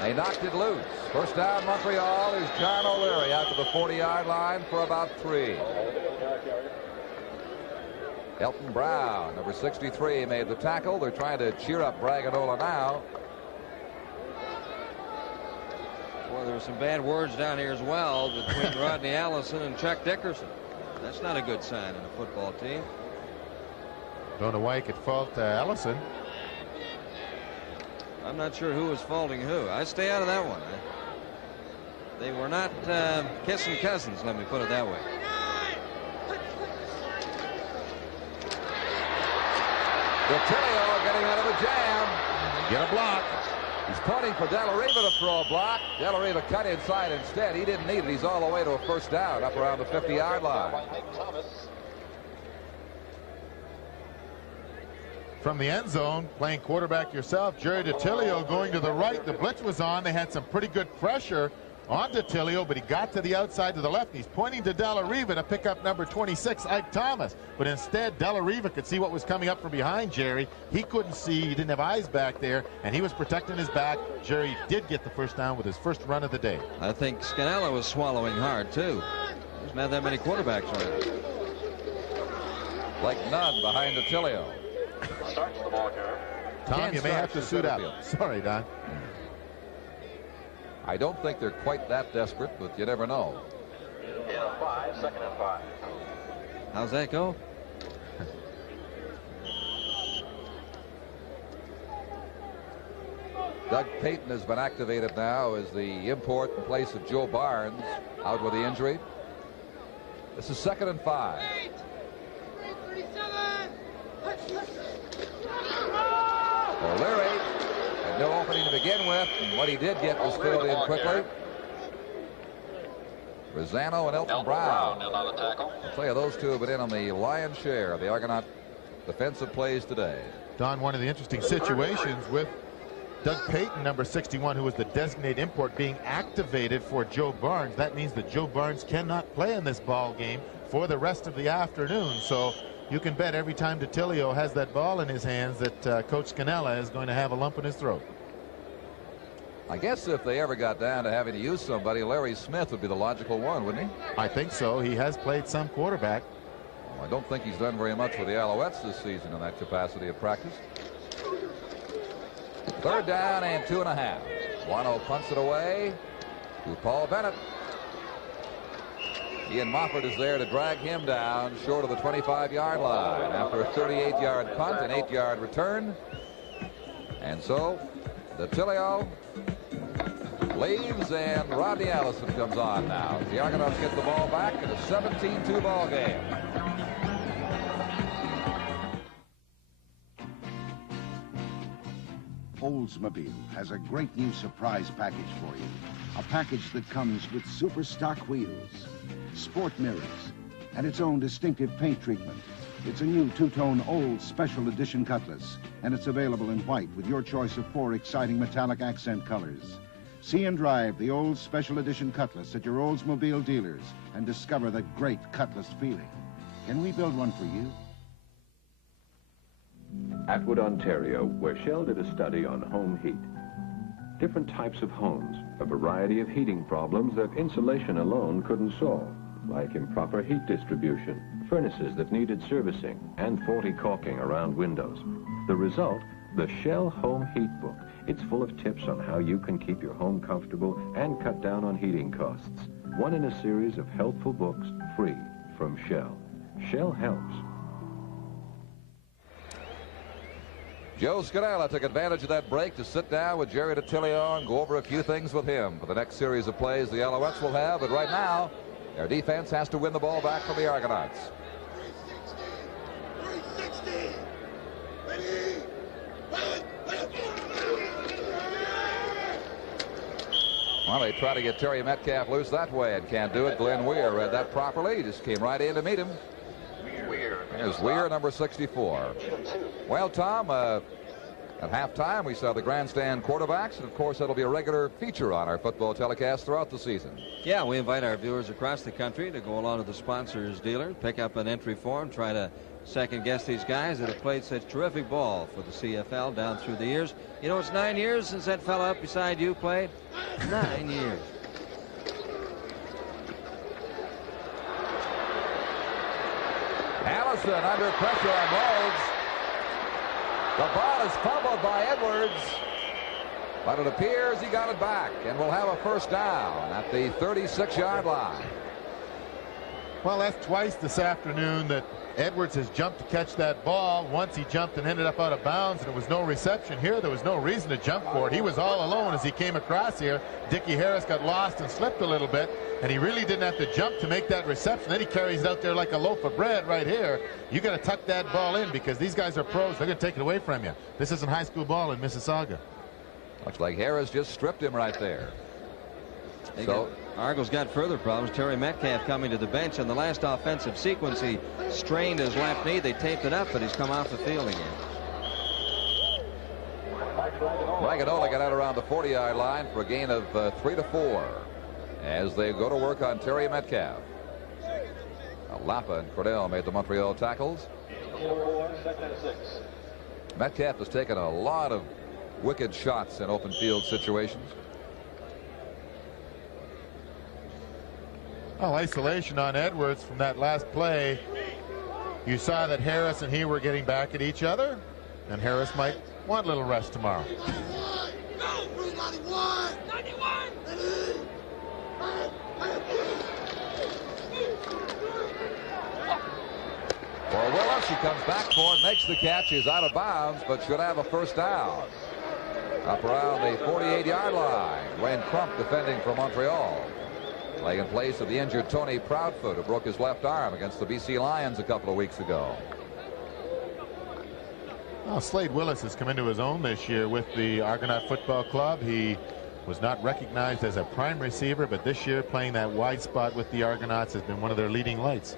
They knocked it loose. First down, Montreal. Is John O'Leary out to the 40-yard line for about 3. Elton Brown, number 63, made the tackle. They're trying to cheer up Braganola now. Well, there were some bad words down here as well between Rodney Allison and Chuck Dickerson. That's not a good sign in a football team. Don't know why you could fault Allison. I'm not sure who was faulting who. I stay out of that one. They were not kissing cousins, let me put it that way. DeTilio getting out of the jam. Get a block. He's pointing for Della Riva to throw a block. Della Riva cut inside instead. He didn't need it. He's all the way to a first down up around the 50-yard line. From the end zone, playing quarterback yourself, Jerry DeTilio going to the right. The blitz was on. They had some pretty good pressure on DeTilio, but he got to the outside to the left. He's pointing to Della Riva to pick up number 26, Ike Thomas. But instead, Della Riva could see what was coming up from behind Jerry. He couldn't see. He didn't have eyes back there, and he was protecting his back. Jerry did get the first down with his first run of the day. I think Scannella was swallowing hard, too. There's not that many quarterbacks around. Like none behind DeTilio. Starts the ball carrier. Tom, you may have to suit up. Sorry, Don. I don't think they're quite that desperate, but you never know. In a 5, second and 5. How's that go? Doug Payton has been activated now as the import in place of Joe Barnes, out with the injury. This is 2nd and 5. O'Leary had no opening to begin with, and what he did get was filled in quickly. Rosano and Elton Brown. On the tackle. I'll tell you, those two have been in on the lion's share of the Argonaut defensive plays today. Don, one of the interesting situations with Doug Payton, number 61, who was the designated import, being activated for Joe Barnes. That means that Joe Barnes cannot play in this ball game for the rest of the afternoon. So you can bet every time DeTilio has that ball in his hands that Coach Scannella is going to have a lump in his throat. I guess if they ever got down to having to use somebody, Larry Smith would be the logical one, wouldn't he? I think so. He has played some quarterback. Well, I don't think he's done very much for the Alouettes this season in that capacity of practice. 3rd down and 2.5. Wano punts it away to Paul Bennett. Ian Mofford is there to drag him down short of the 25-yard line after a 38-yard punt, an 8-yard return. And so DeTilio leaves and Rodney Allison comes on now. The Argonauts get the ball back in a 17-2 ball game. Oldsmobile has a great new surprise package for you. A package that comes with super stock wheels, sport mirrors, and its own distinctive paint treatment. It's a new two-tone Olds Special Edition Cutlass, and it's available in white with your choice of 4 exciting metallic accent colors. See and drive the Olds Special Edition Cutlass at your Oldsmobile dealers and discover the great Cutlass feeling. Can we build one for you? Atwood, Ontario, where Shell did a study on home heat. Different types of homes, a variety of heating problems that insulation alone couldn't solve, like improper heat distribution, furnaces that needed servicing, and faulty caulking around windows. The result, the Shell Home Heat Book. It's full of tips on how you can keep your home comfortable and cut down on heating costs. One in a series of helpful books, free, from Shell. Shell helps. Joe Scannella took advantage of that break to sit down with Jerry DeTilio and go over a few things with him for the next series of plays the Alouettes will have. But right now, their defense has to win the ball back from the Argonauts. 360. Ready. Well, they try to get Terry Metcalf loose that way and can't do it. Glenn Weir read that properly. He just came right in to meet him. There's Weir, number 64. Well, Tom, at halftime, we saw the Grandstand quarterbacks, and of course, that'll be a regular feature on our football telecast throughout the season. Yeah, we invite our viewers across the country to go along to the sponsors dealer, pick up an entry form, try to second guess these guys that have played such terrific ball for the CFL down through the years. You know, it's 9 years since that fella up beside you played. 9 years. Allison under pressure on Rhodes. The ball is fumbled by Edwards, but it appears he got it back, and we'll have a first down at the 36-yard line. Well, that's twice this afternoon that Edwards has jumped to catch that ball. Once he jumped and ended up out of bounds, and it was no reception here. There was no reason to jump for it. He was all alone as he came across here. Dickie Harris got lost and slipped a little bit, and he really didn't have to jump to make that reception. Then he carries it out there like a loaf of bread right here. You got to tuck that ball in because these guys are pros. They're going to take it away from you. This isn't high school ball in Mississauga. Looks like Harris just stripped him right there. So Argos got further problems. Terry Metcalf coming to the bench in the last offensive sequence. He strained his left knee. They taped it up, but he's come off the field again. Maganola got out around the 40-yard line for a gain of 3 to 4 as they go to work on Terry Metcalf. Lapa and Cordell made the Montreal tackles. Metcalf has taken a lot of wicked shots in open field situations. Oh, isolation on Edwards from that last play. You saw that Harris and he were getting back at each other, and Harris might want a little rest tomorrow. For Willis, he comes back for it, makes the catch. He's out of bounds, but should have a first down. Up around the 48-yard line. Wayne Crump defending for Montreal. Playing in place of the injured Tony Proudfoot, who broke his left arm against the BC Lions a couple of weeks ago. Well, Slade Willis has come into his own this year with the Argonaut Football Club. He was not recognized as a prime receiver, but this year playing that wide spot with the Argonauts has been one of their leading lights.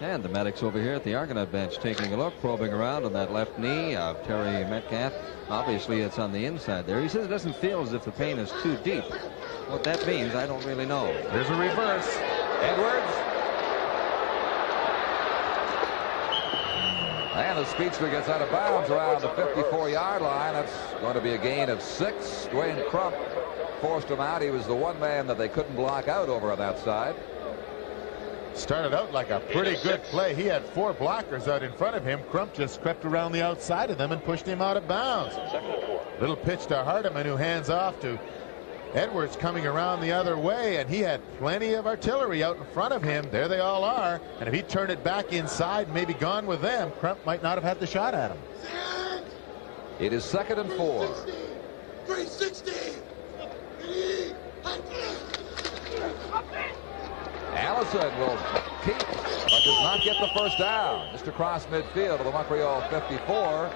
And the medics over here at the Argonaut bench taking a look, probing around on that left knee of Terry Metcalf. Obviously, it's on the inside there. He says it doesn't feel as if the pain is too deep. What that means, I don't really know. There's a reverse. Edwards. And the speedster gets out of bounds around the 54-yard line. That's going to be a gain of 6. Dwayne Crump forced him out. He was the one man that they couldn't block out over on that side. Started out like a pretty good play. He had 4 blockers out in front of him. Crump just crept around the outside of them and pushed him out of bounds. Little pitch to Hardiman, who hands off to Edwards coming around the other way, and he had plenty of artillery out in front of him. There they all are, and if he turned it back inside and maybe gone with them, Crump might not have had the shot at him. It is 2nd and 4. 360. Allison will keep, but does not get the first down. Just across midfield of the Montreal 54.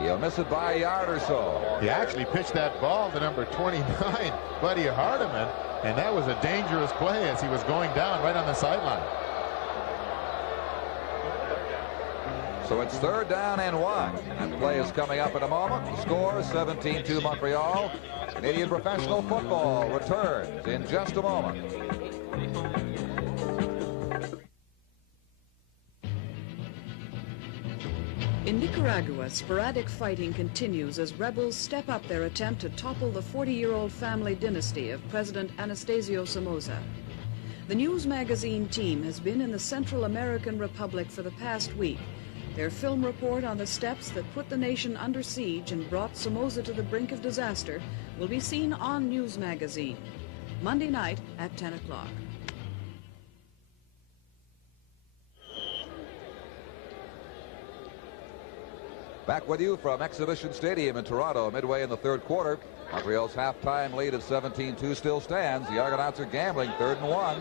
He'll miss it by a yard or so. He actually pitched that ball to number 29, Buddy Hardiman, and that was a dangerous play as he was going down right on the sideline. So it's 3rd down and 1. That play is coming up in a moment. The score is 17-2 Montreal. Canadian professional football returns in just a moment. In Nicaragua, sporadic fighting continues as rebels step up their attempt to topple the 40-year-old family dynasty of President Anastasio Somoza. The news magazine team has been in the Central American Republic for the past week. Their film report on the steps that put the nation under siege and brought Somoza to the brink of disaster will be seen on News Magazine, Monday night at 10 o'clock. Back with you from Exhibition Stadium in Toronto, midway in the 3rd quarter. Montreal's halftime lead at 17-2 still stands. The Argonauts are gambling 3rd and 1.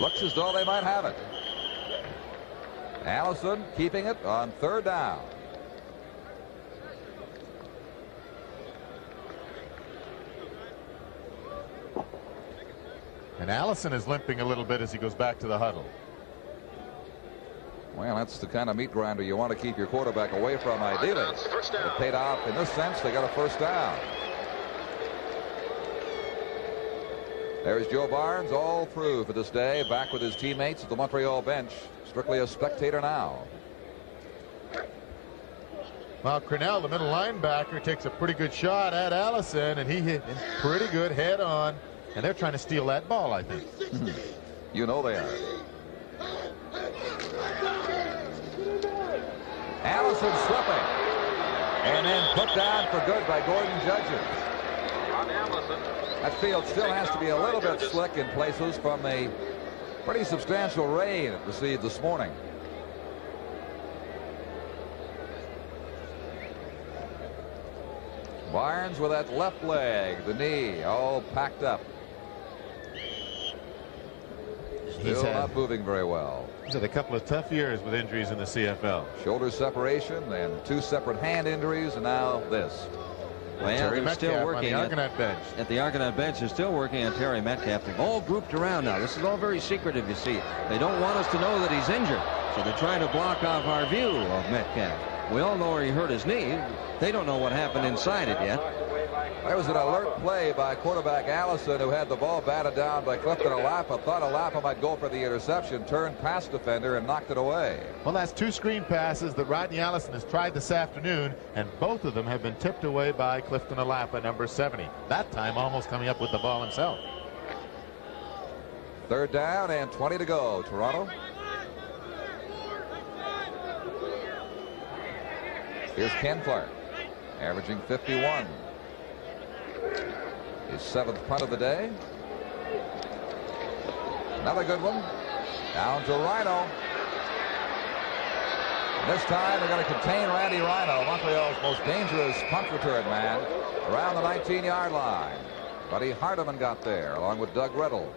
Looks as though they might have it. Allison keeping it on 3rd down. And Allison is limping a little bit as he goes back to the huddle. Well, that's the kind of meat grinder you want to keep your quarterback away from, ideally. It paid off in this sense. They got a first down. There's Joe Barnes all through for this day, back with his teammates at the Montreal bench. Strictly a spectator now. Well, Crennel, the middle linebacker, takes a pretty good shot at Allison, and he hit him pretty good head on. And they're trying to steal that ball, I think. You know they are. Allison slipping. And then put down for good by Gordon Judges. On Allison, That field still has to be a little bit slick in places from a pretty substantial rain it received this morning. Barnes with that left leg, the knee, all packed up. Still not moving very well. He's had a couple of tough years with injuries in the CFL. Shoulder separation and 2 separate hand injuries, and now this. Well, they're still working on the Argonaut bench. At the Argonaut bench, they're still working on Terry Metcalf. They've all grouped around now. This is all very secretive, you see. They don't want us to know that he's injured, so they're trying to block off our view of Metcalf. We all know where he hurt his knee. They don't know what happened inside it yet. There was an alert play by quarterback Allison, who had the ball batted down by Clifton Alapa. Thought Alapa might go for the interception, turned past defender and knocked it away. Well, that's 2 screen passes that Rodney Allison has tried this afternoon, and both of them have been tipped away by Clifton Alapa, number 70. That time almost coming up with the ball himself. 3rd down and 20 to go. Toronto. Here's Ken Clark, averaging 51. His 7th punt of the day. Another good one. Down to Rhino. This time they're going to contain Randy Rhino, Montreal's most dangerous punt return man, around the 19-yard line. Buddy Hardiman got there, along with Doug Riddle.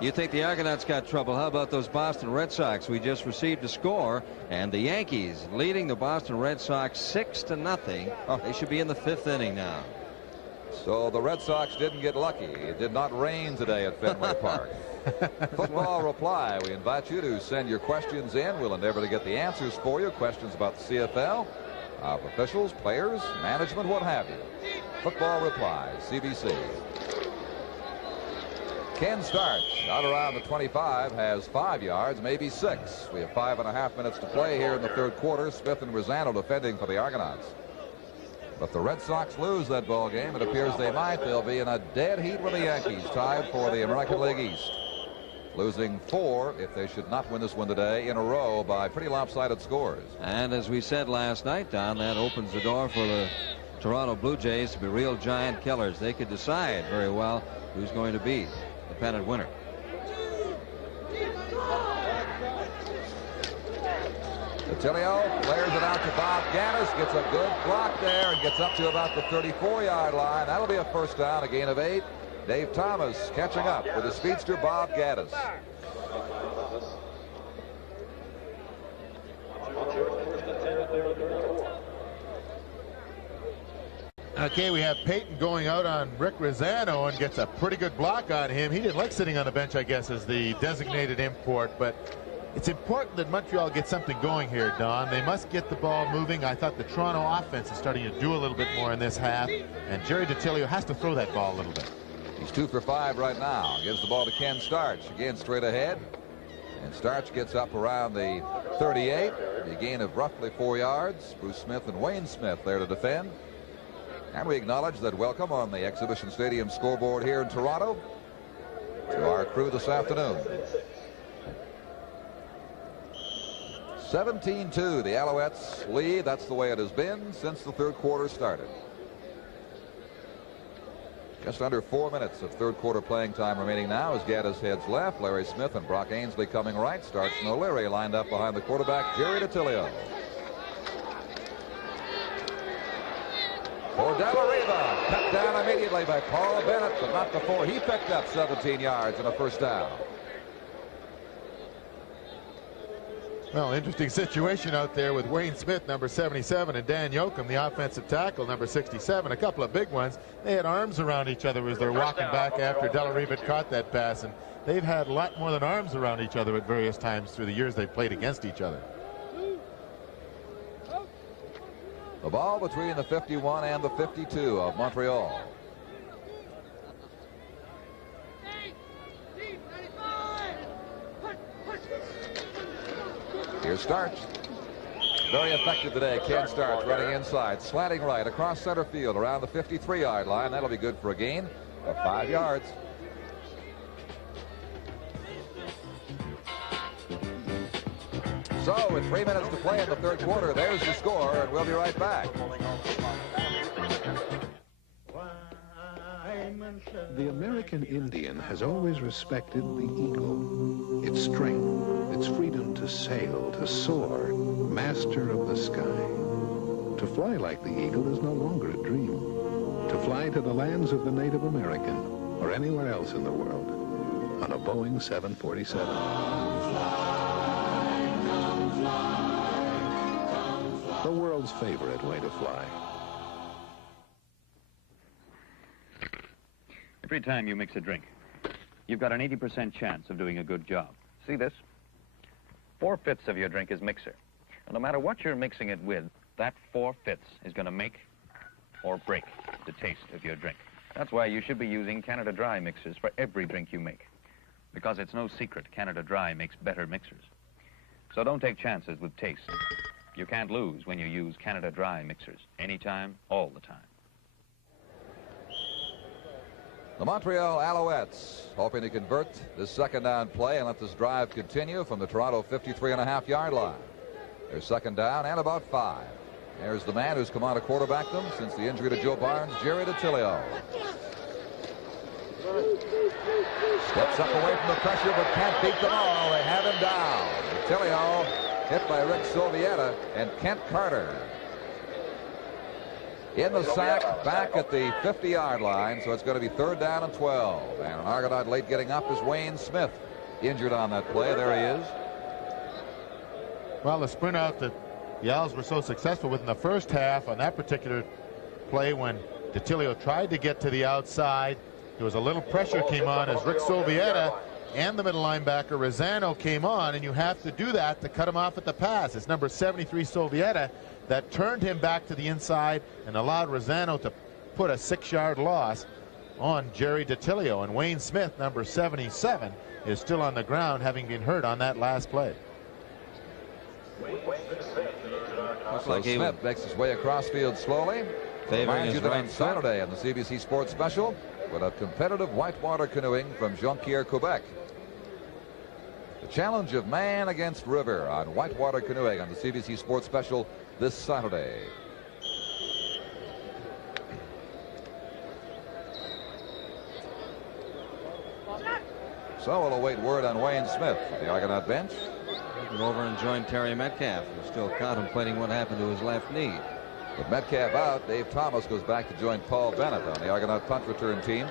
You think the Argonauts got trouble? How about those Boston Red Sox? We just received a score, and the Yankees leading the Boston Red Sox 6-0. They should be in the 5th inning now. So the Red Sox didn't get lucky. It did not rain today at Fenway Park. Football reply. We invite you to send your questions in. We'll endeavor to get the answers for you. Questions about the CFL, of officials, players, management, what have you. Football reply, CBC. Ken Starch out around the 25, has 5 yards, maybe 6. We have 5.5 minutes to play here in the 3rd quarter. Smith and Rosano defending for the Argonauts. But the Red Sox lose that ball game. It appears they might. They'll be in a dead heat with the Yankees, tied for the American League East. Losing 4, if they should not win this one today, in a row by pretty lopsided scores. And as we said last night, Don, that opens the door for the Toronto Blue Jays to be real giant killers. They could decide very well who's going to be the pennant winner. Attilio flares it out to Bob Gaddis, gets a good block there and gets up to about the 34-yard line. That'll be a 1st down, a gain of 8. Dave Thomas catching up with the speedster Bob Gaddis. Okay, we have Peyton going out on Rick Rosano and gets a pretty good block on him. He didn't like sitting on the bench, I guess, as the designated import, but it's important that Montreal gets something going here, Don. They must get the ball moving. I thought the Toronto offense is starting to do a little bit more in this half, and Jerry DiTilio has to throw that ball a little bit. He's 2 for 5 right now. Gives the ball to Ken Starch. Again, straight ahead. And Starch gets up around the 38. A gain of roughly 4 yards. Bruce Smith and Wayne Smith there to defend. And we acknowledge that welcome on the Exhibition Stadium scoreboard here in Toronto to our crew this afternoon. 17-2, the Alouettes lead. That's the way it has been since the 3rd quarter started. Just under 4 minutes of 3rd quarter playing time remaining now as Gaddis heads left. Larry Smith and Brock Ainsley coming right. Starch and O'Leary lined up behind the quarterback, Jerry DiTilio. For Della Riva, cut down immediately by Paul Bennett, but not before he picked up 17 yards and a 1st down. Well, interesting situation out there with Wayne Smith, number 77, and Dan Yoakum, the offensive tackle, number 67. A couple of big ones. They had arms around each other as they're walking back after Della Riva caught that pass, and they've had a lot more than arms around each other at various times through the years they've played against each other. The ball between the 51 and the 52 of Montreal. Here's Starch. Very effective today. Ken Starch running inside, slanting right across center field around the 53-yard line. That'll be good for a gain of 5 yards. So with 3 minutes to play in the 3rd quarter, there's the score, and we'll be right back. The American Indian has always respected the eagle, its strength, its freedom to sail, to soar, master of the sky. To fly like the eagle is no longer a dream. To fly to the lands of the Native American or anywhere else in the world on a Boeing 747. The world's favorite way to fly. Every time you mix a drink, you've got an 80% chance of doing a good job. See this? 4/5 of your drink is mixer. And no matter what you're mixing it with, that 4/5 is going to make or break the taste of your drink. That's why you should be using Canada Dry mixers for every drink you make. Because it's no secret Canada Dry makes better mixers. So don't take chances with taste. You can't lose when you use Canada Dry mixers. Anytime, all the time. The Montreal Alouettes hoping to convert this second down play and let this drive continue from the Toronto 53.5-yard line. There's second down and about 5. There's the man who's come on to quarterback them since the injury to Joe Barnes, Jerry DiTilio. Steps up away from the pressure but can't beat them all. They have him down. DiTilio hit by Rick Sovieta and Kent Carter. In the sack back at the 50-yard line, so it's going to be third down and 12. And an Argonaut late getting up is Wayne Smith, injured on that play. There he is. Well, the sprint out that the Owls were so successful with in the first half on that particular play when DiTilio tried to get to the outside, there was a little pressure came on as Rick Sovieta and the middle linebacker Rosano came on, and you have to do that to cut him off at the pass. It's number 73 Sovieta that turned him back to the inside and allowed Rosano to put a 6-yard loss on Jerry DiTilio. And Wayne Smith, number 77, is still on the ground, having been hurt on that last play. So Smith makes his way across field slowly. Reminds you that on Saturday on the CBC Sports Special, we'll have competitive whitewater canoeing from Jonquière, Quebec. The challenge of man against river on whitewater canoeing on the CBC Sports Special this Saturday. So we'll await word on Wayne Smith at the Argonaut bench. Go over and join Terry Metcalf, who's still contemplating what happened to his left knee. With Metcalf out, Dave Thomas goes back to join Paul Bennett on the Argonaut punt return team.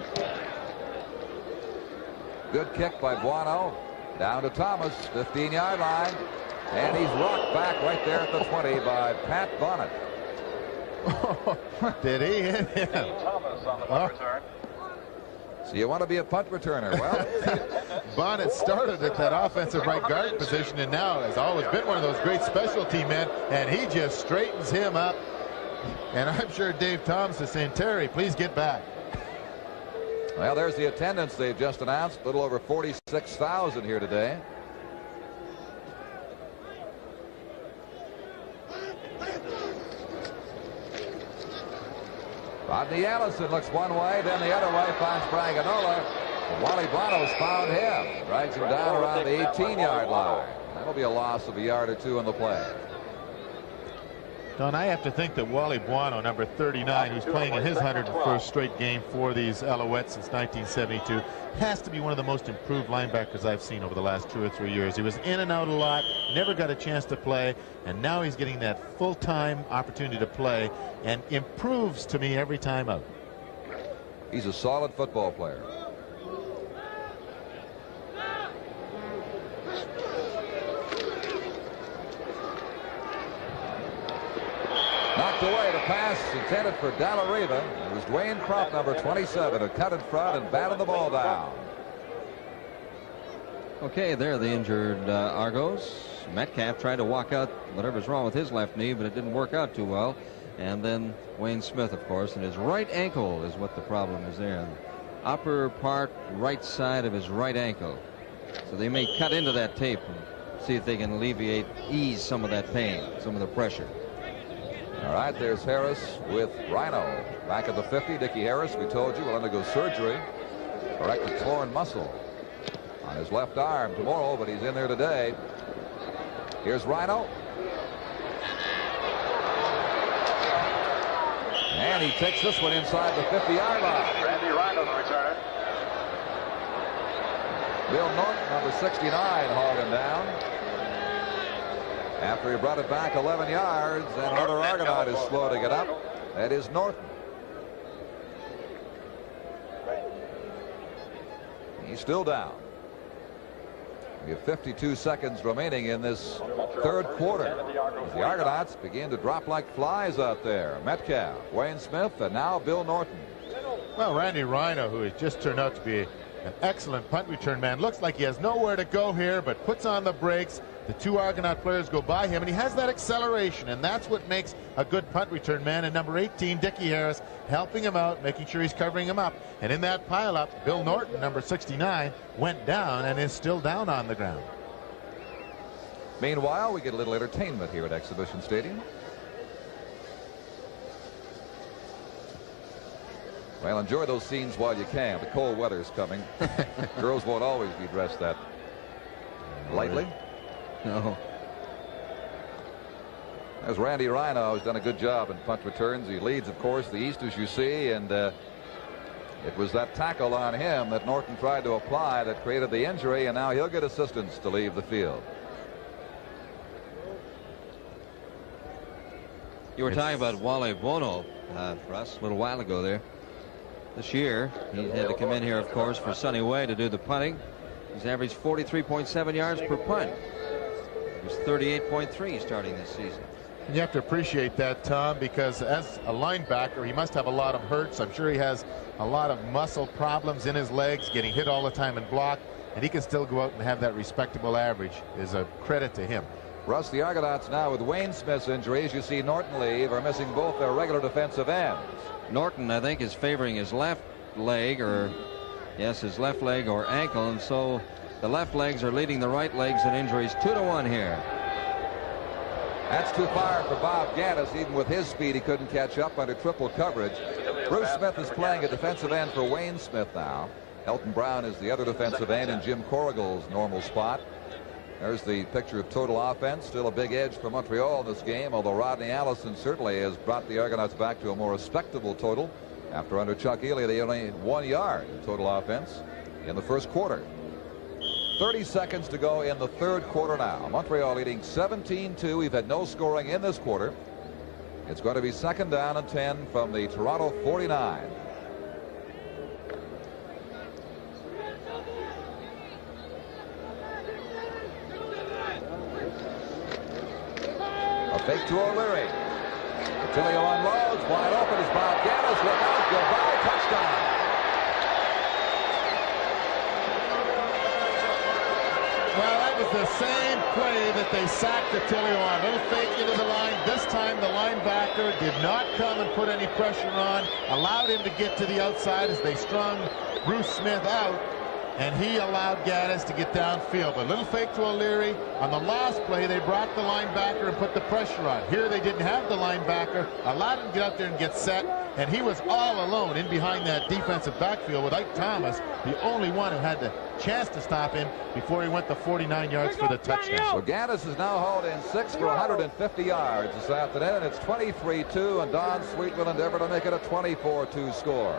Good kick by Buono. Down to Thomas, 15-yard line. And he's rocked back right there at the 20 by Pat Bonnet. Did he hit him? Thomas on the punt return. So you want to be a punt returner. Well, Bonnet started at that offensive right guard position and now has always been one of those great specialty men, and he just straightens him up. And I'm sure Dave Thomas is saying, Terry, please get back. Well, there's the attendance they've just announced. A little over 46,000 here today. Rodney Ellison looks one way, then the other way, finds Braganola. Wally Bono's found him. Drags him down around the 18-yard line. That'll be a loss of a yard or two on the play. Don, I have to think that Wally Buono, number 39, who's playing in his 101st straight game for these Alouettes since 1972, has to be one of the most improved linebackers I've seen over the last 2 or 3 years. He was in and out a lot, never got a chance to play, and now he's getting that full-time opportunity to play and improves to me every time out. He's a solid football player. Knocked away. The pass intended for Dalariva. It was Dwayne Crump, number 27, who cut in front and batted the ball down. Okay, there the injured Argos. Metcalf tried to walk out whatever's wrong with his left knee, but it didn't work out too well. And then Wayne Smith, of course, and his right ankle is what the problem is there. Upper part right side of his right ankle. So they may cut into that tape and see if they can ease some of that pain, some of the pressure. All right, there's Harris with Rhino. Back at the 50, Dickie Harris, we told you, will undergo surgery. Corrected torn muscle on his left arm tomorrow, but he's in there today. Here's Rhino. And he takes this one inside the 50-yard line. Randy Rhino's returner. Bill Norton, number 69, hauling down. After he brought it back 11 yards, and another Argonaut is slow to get up. That is Norton. He's still down. We have 52 seconds remaining in this third quarter, as the Argonauts begin to drop like flies out there. Metcalf, Wayne Smith, and now Bill Norton. Well, Randy Rhino, who has just turned out to be an excellent punt return man, looks like he has nowhere to go here, but puts on the brakes. The two Argonaut players go by him, and he has that acceleration, and that's what makes a good punt return man. And number 18, Dickie Harris, helping him out, making sure he's covering him up. And in that pileup, Bill Norton, number 69, went down and is still down on the ground. Meanwhile, we get a little entertainment here at Exhibition Stadium. Well, enjoy those scenes while you can. The cold weather's coming. Girls won't always be dressed that lightly. No. As Randy Rhino has done a good job in punt returns. He leads, of course, the East, as you see, and it was that tackle on him that Norton tried to apply that created the injury, and now he'll get assistance to leave the field. You were talking about Wale Bono for us a little while ago there. This year, he had to come in here, of course, for Sonny Way to do the punting. He's averaged 43.7 yards per punt. He was 38.3 starting this season. And you have to appreciate that, Tom, because as a linebacker, he must have a lot of hurts. I'm sure he has a lot of muscle problems in his legs, getting hit all the time and blocked, and he can still go out and have that respectable average. Is a credit to him. Russ, the Argonauts now with Wayne Smith's injury, as you see Norton leave, are missing both their regular defensive ends. Norton, I think, is favoring his left leg, or yes, his left leg or ankle, and so the left legs are leading the right legs in injuries 2-1 here. That's too far for Bob Gaddis. Even with his speed, he couldn't catch up under triple coverage. Bruce Smith is playing a defensive end for Wayne Smith now. Elton Brown is the other defensive end in Jim Corrigal's normal spot. There's the picture of total offense. Still a big edge for Montreal in this game, although Rodney Allison certainly has brought the Argonauts back to a more respectable total. After under Chuck Ely, they only had 1 yard in total offense in the first quarter. 30 seconds to go in the third quarter now. Montreal leading 17-2. We've had no scoring in this quarter. It's going to be second down and 10 from the Toronto 49. A fake to O'Leary. Tilio unloads. Wide open is Bob Gaddis. Look out. Goodbye. Touchdown. Well, that was the same play that they sacked Attilio on. Little fake into the line. This time the linebacker did not come and put any pressure on. Allowed him to get to the outside as they strung Bruce Smith out. And he allowed Gaddis to get downfield. But little fake to O'Leary. On the last play, they brought the linebacker and put the pressure on. Here they didn't have the linebacker. Allowed him to get out there and get set. And he was all alone in behind that defensive backfield with Ike Thomas, the only one who had the chance to stop him before he went the 49 yards for the touchdown. So Gaddis is now hauled in 6 for 150 yards this afternoon. And it's 23-2. And Don Sweet will endeavor to make it a 24-2 score.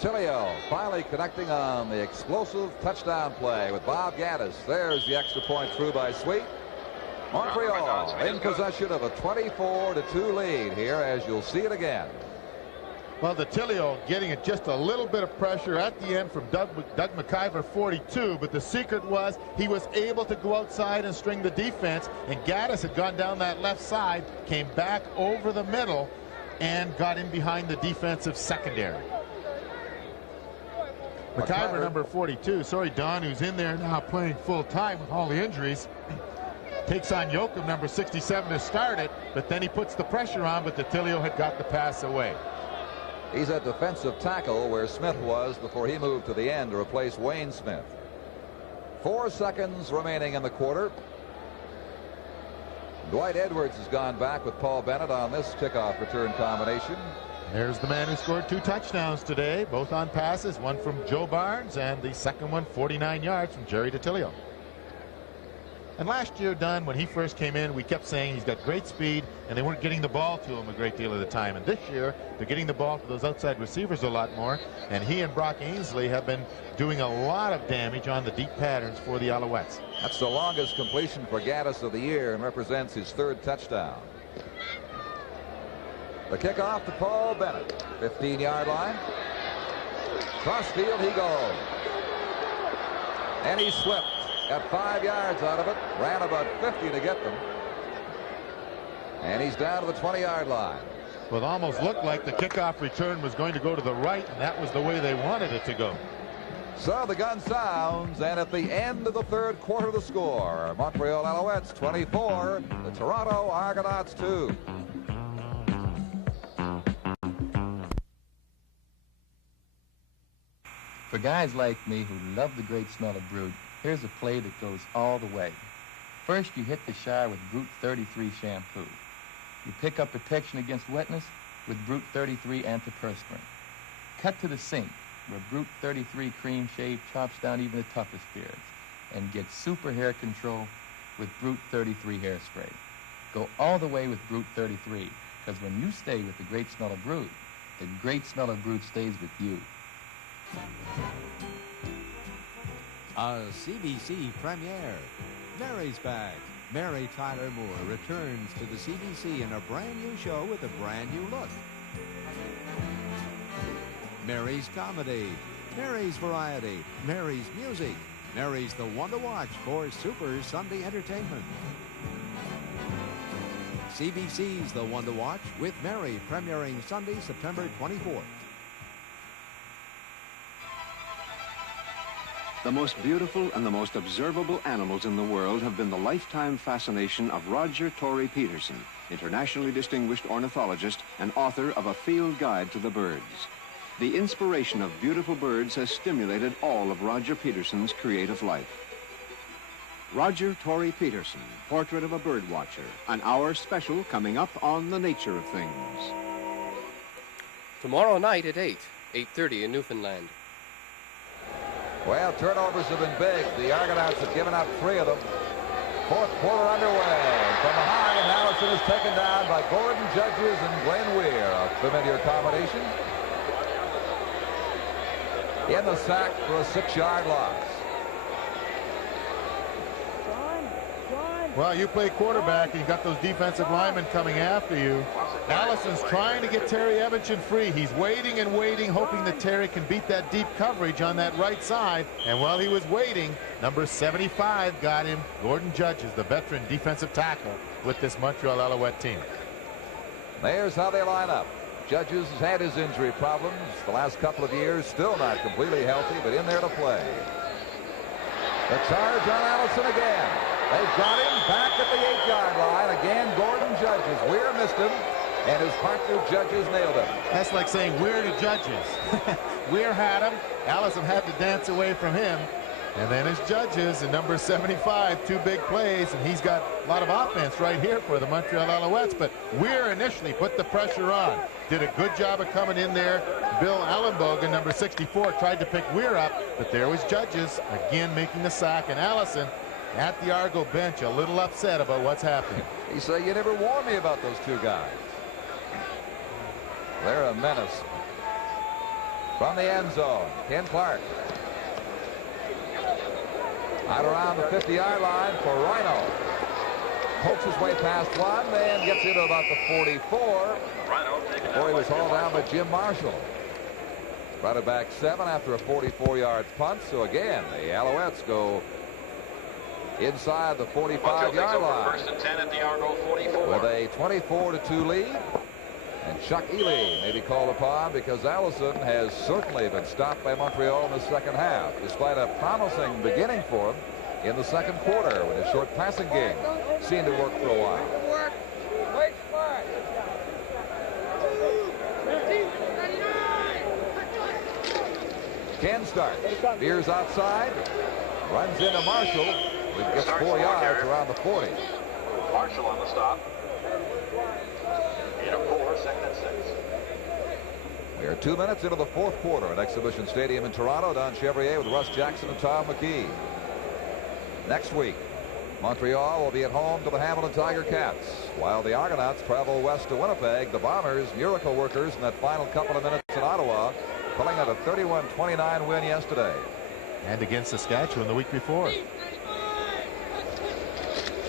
Tilio finally connecting on the explosive touchdown play with Bob Gaddis. There's the extra point through by Sweet. Montreal in possession of a 24-2 lead here, as you'll see it again. Well, Tilio getting it just a little bit of pressure at the end from Doug McIver, 42, but the secret was he was able to go outside and string the defense, and Gaddis had gone down that left side, came back over the middle, and got in behind the defensive secondary. McIver, number 42. Sorry, Don, who's in there now playing full time with all the injuries. Takes on Yoakum, number 67, to start it, but then he puts the pressure on, but Tilio had got the pass away. He's at defensive tackle where Smith was before he moved to the end to replace Wayne Smith. 4 seconds remaining in the quarter. Dwight Edwards has gone back with Paul Bennett on this kickoff return combination. There's the man who scored 2 touchdowns today, both on passes, one from Joe Barnes and the second one 49 yards from Jerry Tilio. And last year, Don, when he first came in, we kept saying he's got great speed, and they weren't getting the ball to him a great deal of the time. And this year, they're getting the ball to those outside receivers a lot more, and he and Brock Ainsley have been doing a lot of damage on the deep patterns for the Alouettes. That's the longest completion for Gaddis of the year and represents his 3rd touchdown. The kickoff to Paul Bennett, 15-yard line. Crossfield he goes. And he slipped. Got 5 yards out of it. Ran about 50 to get them. And he's down to the 20-yard line. Well, it almost looked like the kickoff return was going to go to the right, and that was the way they wanted it to go. So the gun sounds, and at the end of the 3rd quarter, the score. Montreal Alouettes 24, the Toronto Argonauts 2. For guys like me who love the great smell of Brute, here's a play that goes all the way. First, you hit the shower with Brute 33 shampoo. You pick up protection against wetness with Brute 33 antiperspirant. Cut to the sink, where Brute 33 cream shave chops down even the toughest beards, and get super hair control with Brute 33 hairspray. Go all the way with Brute 33, because when you stay with the great smell of Brute, the great smell of Brute stays with you. A CBC premiere. Mary's back. Mary Tyler Moore returns to the CBC in a brand new show with a brand new look. Mary's comedy. Mary's variety. Mary's music. Mary's the one to watch for Super Sunday entertainment. CBC's the one to watch with Mary premiering Sunday, September 24th. The most beautiful and the most observable animals in the world have been the lifetime fascination of Roger Torrey Peterson, internationally distinguished ornithologist and author of A Field Guide to the Birds. The inspiration of beautiful birds has stimulated all of Roger Peterson's creative life. Roger Torrey Peterson, Portrait of a Bird Watcher, an hour special coming up on The Nature of Things. Tomorrow night at 8:30 in Newfoundland. Well, turnovers have been big. The Argonauts have given up 3 of them. 4th quarter underway. From behind, Allison is taken down by Gordon Judges and Glenn Weir. A familiar combination. In the sack for a 6-yard loss. Well, you play quarterback and you got those defensive linemen coming after you. Allison's trying to get Terry Evanchin free. He's waiting and waiting, hoping that Terry can beat that deep coverage on that right side. And while he was waiting, number 75 got him. Gordon Judges, the veteran defensive tackle with this Montreal Alouette team. There's how they line up. Judges has had his injury problems the last couple of years. Still not completely healthy, but in there to play. The charge on Allison again. They've got him back at the 8-yard line. Again, Gordon Judges. Weir missed him, and his partner Judges nailed him. That's like saying Weir to Judges. Weir had him. Allison had to dance away from him. And then his Judges and number 75, 2 big plays, and he's got a lot of offense right here for the Montreal Alouettes. But Weir initially put the pressure on. Did a good job of coming in there. Bill Allenbogen, number 64, tried to pick Weir up, but there was Judges again making the sack, and Allison at the Argo bench a little upset about what's happening. He said, "You never warned me about those 2 guys." They're a menace. From the end zone, Ken Clark. Out around the 50-yard line for Rhino. Pokes his way past one, then gets into about the 44. Before he was hauled down by Jim Marshall. Brought it back 7 after a 44-yard punt. So again, the Alouettes go inside the 45-yard line. 1st and 10 at the Argo 44. With a 24-2 lead. And Chuck Ely may be called upon because Allison has certainly been stopped by Montreal in the second half, despite a promising beginning for him in the second quarter when his short passing game seemed to work for a while. Ken starts. Veers outside. Runs into Marshall. He gets 4 yards around the 40. Marshall on the stop. In a 4, 2nd and 6. We are 2 minutes into the 4th quarter at Exhibition Stadium in Toronto. Don Chevrier with Russ Jackson and Tom McKee. Next week, Montreal will be at home to the Hamilton Tiger Cats. While the Argonauts travel west to Winnipeg, the Bombers, miracle workers in that final couple of minutes in Ottawa, pulling out a 31-29 win yesterday. And against Saskatchewan the week before.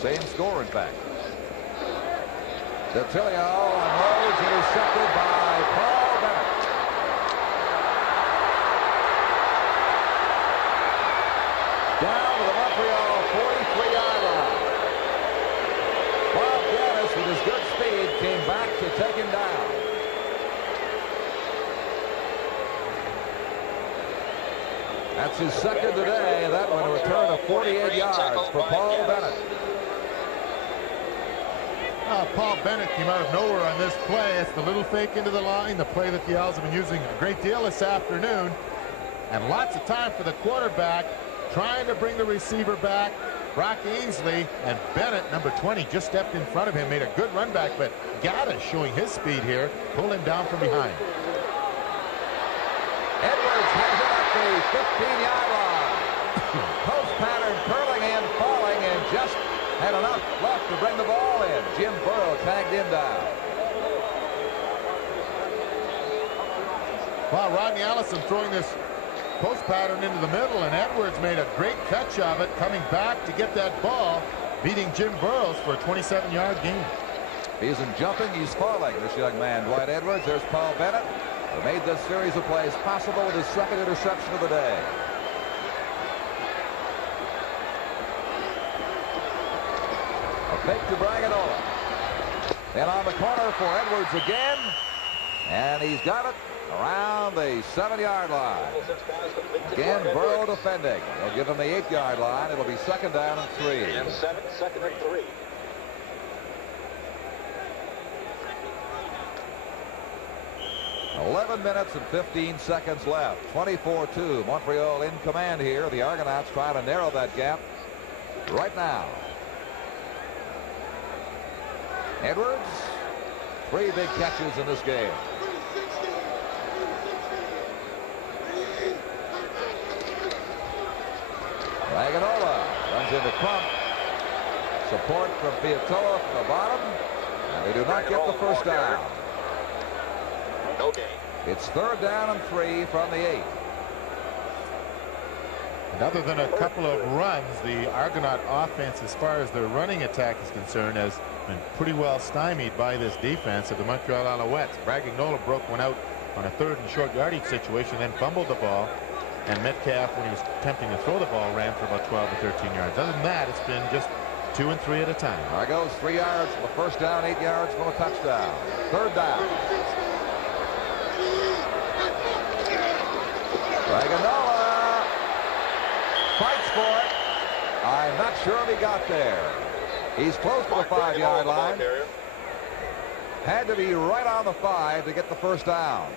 Same score, in fact. Detilio unloads, intercepted by Paul Bennett. Down to the Montreal 43-yard line. Bob Dennis, with his good speed, came back to take him down. That's his second today. That one, a return of 48 yards for Paul Bennett. Paul Bennett came out of nowhere on this play. It's the little fake into the line, the play that the Owls have been using a great deal this afternoon. And lots of time for the quarterback, trying to bring the receiver back. Brock Ainsley, and Bennett, number 20, just stepped in front of him, made a good run back, but Gaddis, showing his speed here, pulled him down from behind. Edwards has it at the 15-yard line. Post pattern curling in, falling, and just had enough left to bring the ball in. Jim Burrow tagged him down. Well, Rodney Allison throwing this post pattern into the middle, and Edwards made a great catch of it, coming back to get that ball, beating Jim Burrows for a 27-yard gain. He isn't jumping, he's falling, this young man, Dwight Edwards. There's Paul Bennett, who made this series of plays possible with his second interception of the day. A fake to Braganola. And on the corner for Edwards again. And he's got it around the 7-yard line. Again, Burrow defending. They'll give him the 8-yard line. It'll be second down and 3. And second and 3. $11 minutes and 15 seconds left. 24-2. Montreal in command here. The Argonauts trying to narrow that gap right now. Edwards, 3 big catches in this game. Braganola runs into Crump. Support from Fiatola from the bottom. And they do not get the first down. Okay. It's third down and 3 from the 8. And other than a couple of runs, the Argonaut offense, as far as their running attack is concerned, has been pretty well stymied by this defense of the Montreal Alouettes. Braganola broke one out on a 3rd and short yardage situation, then fumbled the ball. And Metcalf, when he was attempting to throw the ball, ran for about 12 to 13 yards. Other than that, it's been just 2 and 3 at a time. There goes 3 yards from the first down, 8 yards from a touchdown. Third down. Braganola fights for it. I'm not sure if he got there. He's close to the 5-yard line. Had to be right on the 5 to get the first down.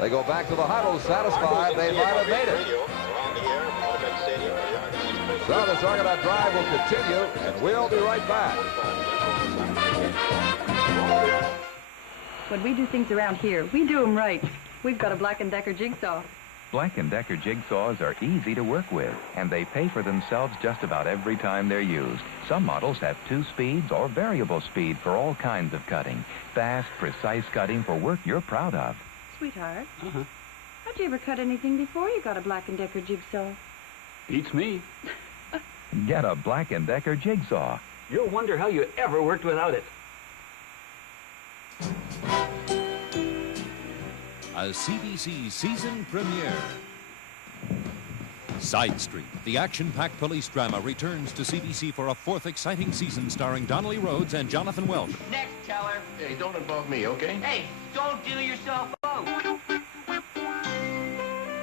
They go back to the huddle, satisfied they might have made it. So this Argonaut drive will continue, and we'll be right back. When we do things around here, we do them right. We've got a Black & Decker jigsaw. Black & Decker jigsaws are easy to work with, and they pay for themselves just about every time they're used. Some models have 2 speeds or variable speed for all kinds of cutting. Fast, precise cutting for work you're proud of. Sweetheart, how'd you ever cut anything before you got a Black & Decker jigsaw? Beats me. Get a Black & Decker jigsaw. You'll wonder how you ever worked without it. A CBC season premiere. Side Street, the action-packed police drama, returns to CBC for a 4th exciting season starring Donnelly Rhodes and Jonathan Welch. Next, Teller. Hey, don't involve me, okay? Hey, don't deal yourself out.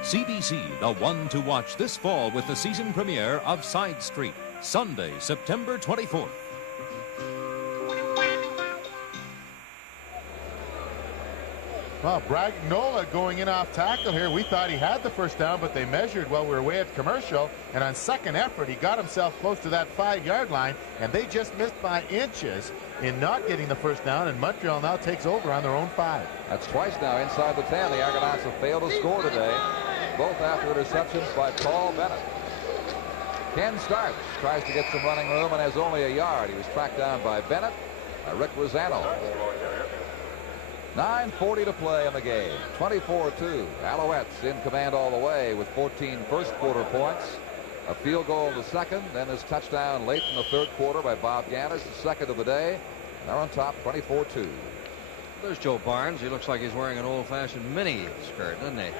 CBC, the one to watch this fall with the season premiere of Side Street, Sunday, September 24th. Well, Braganola going in off tackle here. We thought he had the first down, but they measured while we were away at commercial. And on second effort, he got himself close to that 5-yard line, and they just missed by inches in not getting the first down, and Montreal now takes over on their own 5. That's twice now inside the 10. The Argonauts have failed to score today, both after interceptions by Paul Bennett. Ken Starch tries to get some running room and has only a yard. He was tracked down by Bennett, by Rick Rosano. 9:40 to play in the game. 24-2. Alouettes in command all the way with 14 first quarter points. A field goal in the second, then this touchdown late in the third quarter by Bob Gaddis, the second of the day. They're on top 24-2. There's Joe Barnes. He looks like he's wearing an old-fashioned mini skirt, doesn't he?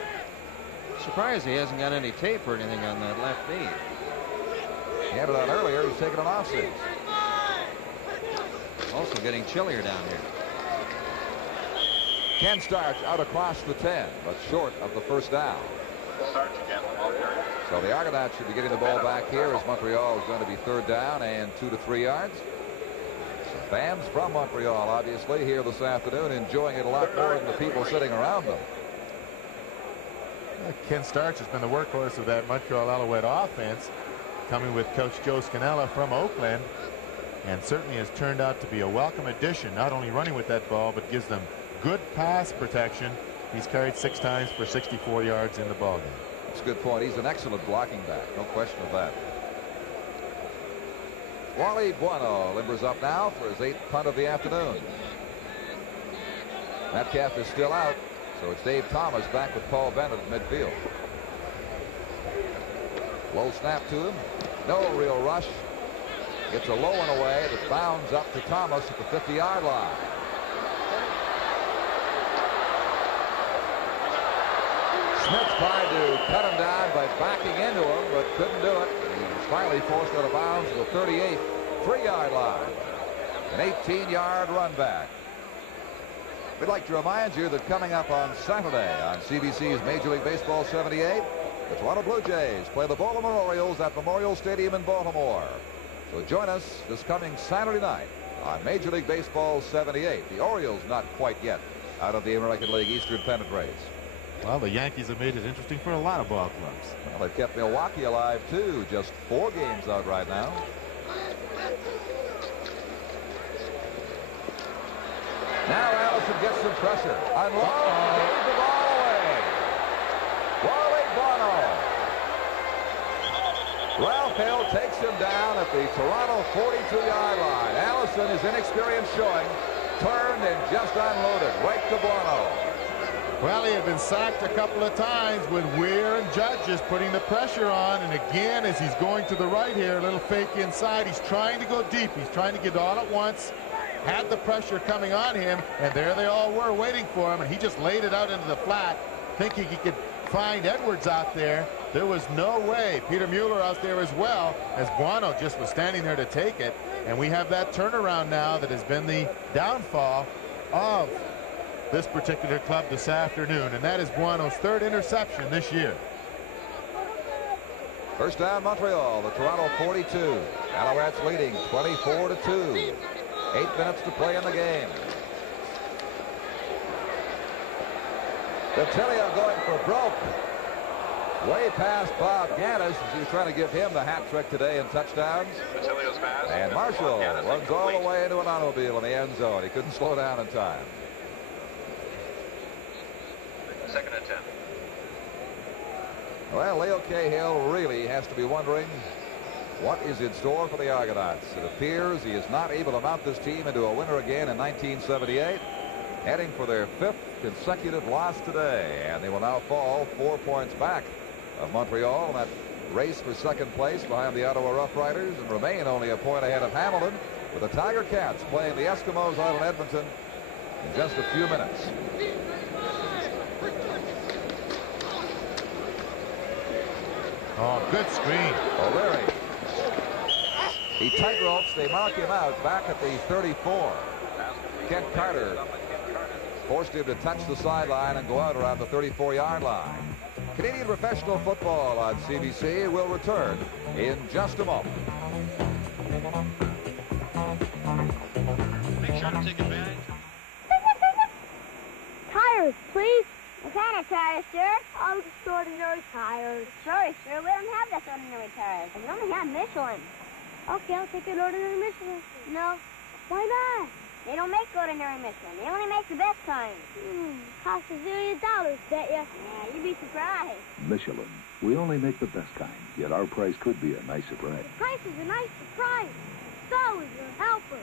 Surprised he hasn't got any tape or anything on that left knee. He had it on earlier. He's taking an off-season. Also getting chillier down here. Ken Starch out across the 10, but short of the first down. So the Argonauts should be getting the ball back here as Montreal is going to be third down and 2 to 3 yards. Some fans from Montreal obviously here this afternoon enjoying it a lot more than the people sitting around them. Ken Starch has been the workhorse of that Montreal Alouette offense, coming with Coach Joe Scannella from Oakland, and certainly has turned out to be a welcome addition, not only running with that ball, but gives them good pass protection. He's carried 6 times for 64 yards in the ballgame. That's a good point. He's an excellent blocking back. No question of that. Wally Bueno limbers up now for his 8th punt of the afternoon. Metcalf is still out, so it's Dave Thomas back with Paul Bennett at midfield. Low snap to him. No real rush. Gets a low one away that bounds up to Thomas at the 50-yard line. Smith tried to cut him down by backing into him, but couldn't do it. He was finally forced out of bounds to the 38th 3-yard line. An 18-yard run back. We'd like to remind you that coming up on Saturday on CBC's Major League Baseball 78, the Toronto Blue Jays play the Baltimore Orioles at Memorial Stadium in Baltimore. So join us this coming Saturday night on Major League Baseball 78. The Orioles not quite yet out of the American League Eastern Pennant race. Well, the Yankees have made it interesting for a lot of ball clubs. Well, they've kept Milwaukee alive, too. Just 4 games out right now. Now Allison gets some pressure. Unload, gave the ball away. Wally Bono. Ralph Hill takes him down at the Toronto 42-yard line. Allison, his inexperience showing, turned and just unloaded right to Bono. Well, he had been sacked a couple of times with Weir and Judge just putting the pressure on. And again, as he's going to the right here, a little fake inside. He's trying to go deep. He's trying to get all at once. Had the pressure coming on him, and there they all were waiting for him. And he just laid it out into the flat, thinking he could find Edwards out there. There was no way. Peter Mueller out there as well, as Buono just was standing there to take it. And we have that turnaround now that has been the downfall of this particular club this afternoon, and that is Buono's 3rd interception this year. First down Montreal, the Toronto 42. Alouettes leading 24-2. 8 minutes to play in the game. Detilio going for broke. Way past Bob Gaddis as he's trying to give him the hat trick today in touchdowns. And Marshall runs all the way into an automobile in the end zone. He couldn't slow down in time. 2nd and 10. Well, Leo Cahill really has to be wondering what is in store for the Argonauts. It appears he is not able to mount this team into a winner again in 1978, heading for their 5th consecutive loss today, and they will now fall 4 points back of Montreal in that race for 2nd place behind the Ottawa Rough Riders, and remain only a point ahead of Hamilton, with the Tiger Cats playing the Eskimos out in Edmonton in just a few minutes. Oh, good screen. O'Leary. He tight ropes. They mark him out back at the 34. Kent Carter forced him to touch the sideline and go out around the 34-yard line. Canadian professional football on CBC will return in just a moment. Make sure to take advantage. Tires, please. What kind of tires, sir? Oh, just ordinary tires. Sorry, sir, we don't have just ordinary tires. We only have Michelin. Okay, I'll take an ordinary Michelin. No. Why not? They don't make ordinary Michelin. They only make the best kind. Costs $1 zillion, bet ya. Yeah, you'd be surprised. Michelin. We only make the best kind, yet our price could be a nice surprise. The price is a nice surprise. So is your helper.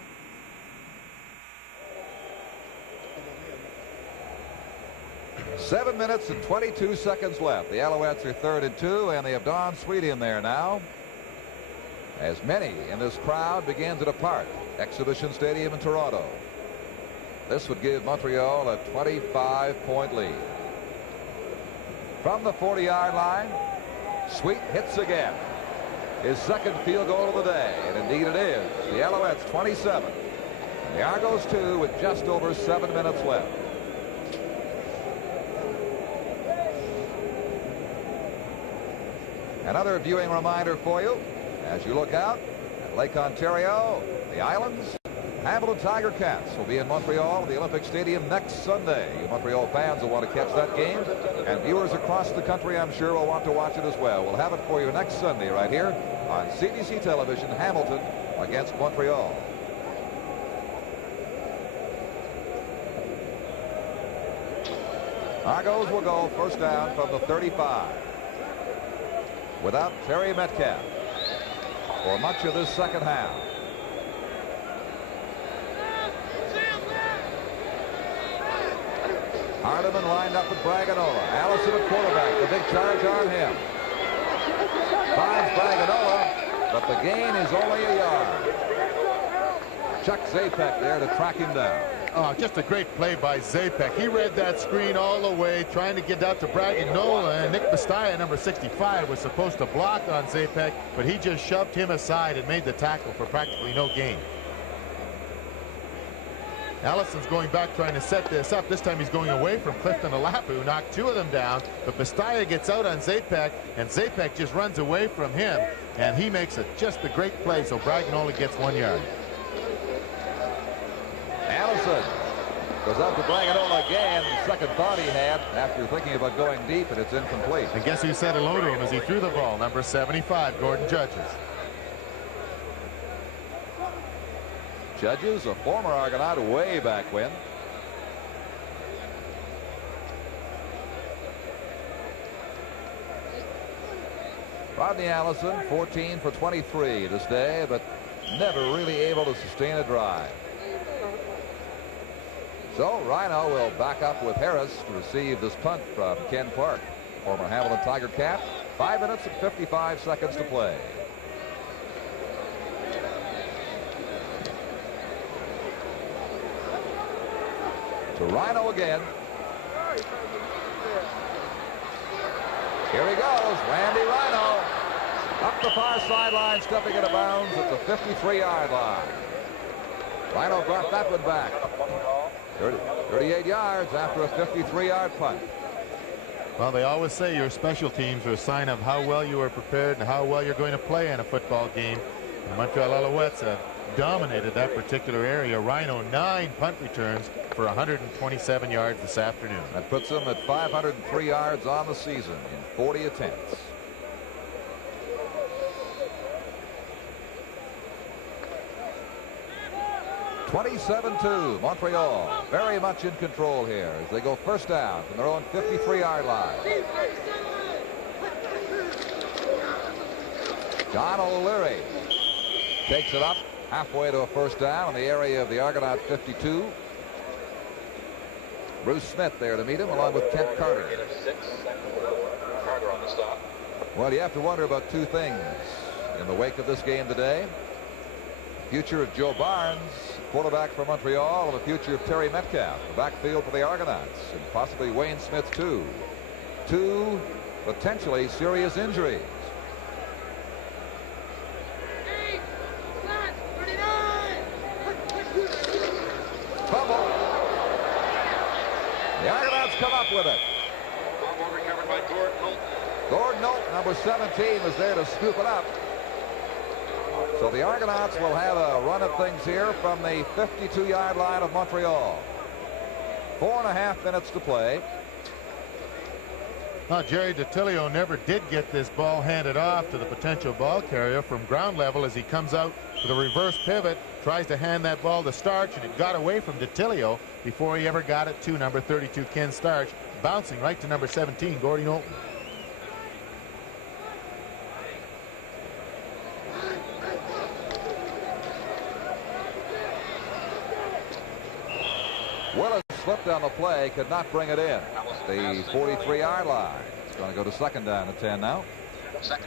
Seven minutes and 22 seconds left. The Alouettes are 3rd and 2, and they have Don Sweet in there now, as many in this crowd begin to depart Exhibition Stadium in Toronto. This would give Montreal a 25-point lead. From the 40-yard line, Sweet hits again. His second field goal of the day, and indeed it is. The Alouettes 27, and the Argos 2 with just over 7 minutes left. Another viewing reminder for you as you look out at Lake Ontario, the islands. Hamilton Tiger Cats will be in Montreal at the Olympic Stadium next Sunday. You Montreal fans will want to catch that game, and viewers across the country, I'm sure, will want to watch it as well. We'll have it for you next Sunday right here on CBC television, Hamilton against Montreal. Argos will go first down from the 35. Without Terry Metcalf for much of this second half. Hardiman lined up with Braganola. Allison at quarterback. The big charge on him. Finds Braganola, but the gain is only a yard. Chuck Zapek there to track him down. Oh, just a great play by Zapek. He read that screen all the way, trying to get out to Braganola, and Nick Bastaya, number 65, was supposed to block on Zapek, but he just shoved him aside and made the tackle for practically no gain. Allison's going back trying to set this up. This time he's going away from Clifton Alapu, who knocked 2 of them down, but Bastaya gets out on Zapek, and Zapek just runs away from him, and he makes just a great play, so Braganola gets 1 yard. Allison goes up to Braganola again. The second thought he had after thinking about going deep, and it's incomplete. And guess who said hello to him as he threw the ball? Number 75, Gordon Judges. Judges, a former Argonaut way back when. Rodney Allison, 14 for 23 this day, but never really able to sustain a drive. So Rhino will back up with Harris to receive this punt from Ken Park, former Hamilton Tiger Cat. 5 minutes and 55 seconds to play. To Rhino again. Here he goes, Randy Rhino. Up the far sideline, stepping out of bounds at the 53-yard line. Rhino brought that one back. 38 yards after a 53-yard punt. Well, they always say your special teams are a sign of how well you are prepared and how well you're going to play in a football game. The Montreal Alouettes have dominated that particular area. Rhino 9 punt returns for 127 yards this afternoon. That puts him at 503 yards on the season in 40 attempts. (27-2) Montreal very much in control here as they go first down from their own 53-yard line. John O'Leary takes it up halfway to a first down in the area of the Argonaut 52. Bruce Smith there to meet him along with Kent Carter. Carter on the stop. Well, you have to wonder about two things in the wake of this game today. The future of Joe Barnes, quarterback for Montreal, and the future of Terry Metcalf, the backfield for the Argonauts, and possibly Wayne Smith too. 2 potentially serious injuries. Fumble. The Argonauts come up with it. Fumble recovered by Gordon Holt. Gordon Holt, number 17, was there to scoop it up. So the Argonauts will have a run at things here from the 52-yard line of Montreal. 4.5 minutes to play. Well, Jerry DiTilio never did get this ball handed off to the potential ball carrier from ground level as he comes out with a reverse pivot tries to hand that ball to Starch, and it got away from DeTilio before he ever got it to number 32, Ken Starch, bouncing right to number 17, Gordy Knowlton. Willis slipped on the play, could not bring it in. The 43-yard line. It's going to go to second down at 10 now.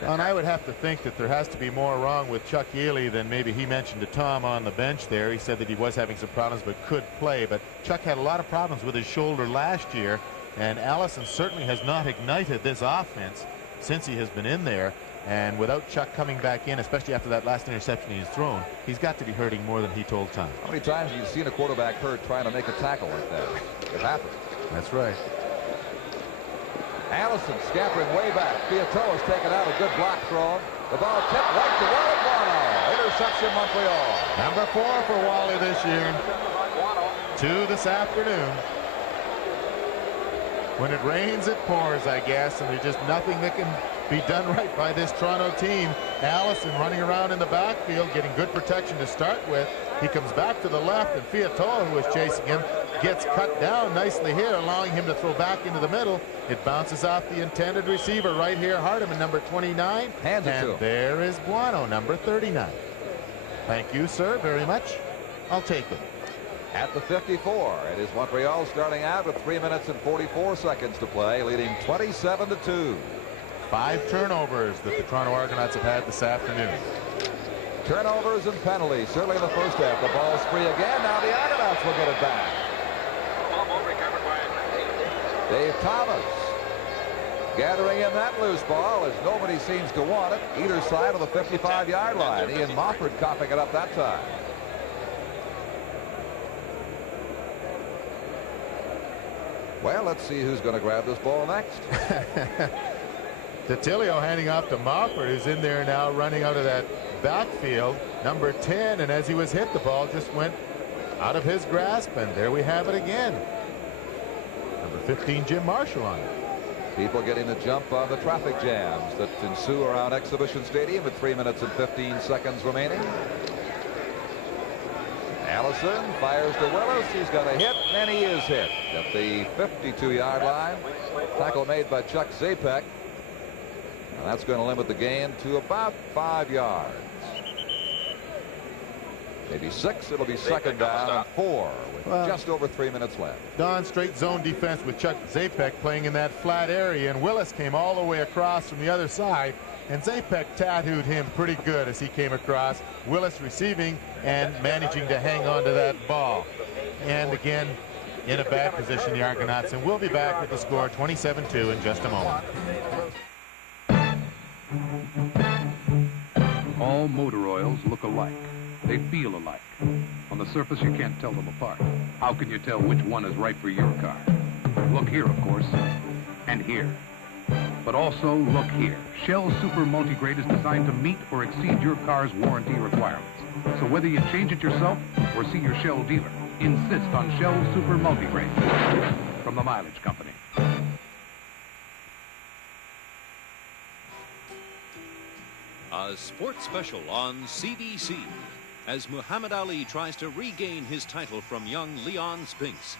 And I would have to think that there has to be more wrong with Chuck Yealy than maybe he mentioned to Tom on the bench there. He said that he was having some problems but could play. But Chuck had a lot of problems with his shoulder last year, and Allison certainly has not ignited this offense since he has been in there. And without Chuck coming back in, especially after that last interception he's thrown, he's got to be hurting more than he told Tom. How many times have you seen a quarterback hurt trying to make a tackle like that? It happens. That's right. Allison scampering way back. Fiato's taken out, a good block throw. The ball tipped right to Wally Guano. Interception, Montreal. Number 4 for Wally this year. 2 this afternoon. When it rains, it pours, I guess, and there's just nothing that can be done right by this Toronto team. Allison running around in the backfield, getting good protection to start with. He comes back to the left, and Fiatoa, who is chasing him, gets cut down nicely here, allowing him to throw back into the middle. It bounces off the intended receiver right here, Hardeman, number 29. Hands it to him. And there is Guano, number 39. Thank you, sir, very much. I'll take it. At the 54, it is Montreal starting out with 3 minutes and 44 seconds to play, leading 27-2. 5 turnovers that the Toronto Argonauts have had this afternoon. Turnovers and penalties, certainly in the first half. The ball's free again. Now the Argonauts will get it back. Dave Thomas gathering in that loose ball as nobody seems to want it. Either side of the 55-yard line. Ian Mofford coughing it up that time. Well, let's see who's going to grab this ball next. DeTilio handing off to Mofford, who's in there now running out of that backfield, number 10, and as he was hit, the ball just went out of his grasp, and there we have it again. Number 15, Jim Marshall on it. People getting the jump on the traffic jams that ensue around Exhibition Stadium with 3 minutes and 15 seconds remaining. Allison fires to Willis. He's got a hit, and he is hit at the 52-yard line. Tackle made by Chuck Zapek. And that's going to limit the gain to about 5 yards. Maybe 6. It'll be second down and 4 with just over 3 minutes left. Don straight zone defense with Chuck Zapek playing in that flat area, and Willis came all the way across from the other side, and Zapek tattooed him pretty good as he came across. Willis receiving and managing to hang on to that ball. And again, in a bad position, the Argonauts, and we'll be back with the score 27-2 in just a moment. All motor oils look alike. They feel alike. On the surface, you can't tell them apart. How can you tell which one is right for your car? Look here, of course, and here. But also look here. Shell Super Multigrade is designed to meet or exceed your car's warranty requirements. So whether you change it yourself or see your Shell dealer, insist on Shell Super Multigrade from the Mileage Company. A sports special on CBC as Muhammad Ali tries to regain his title from young Leon Spinks.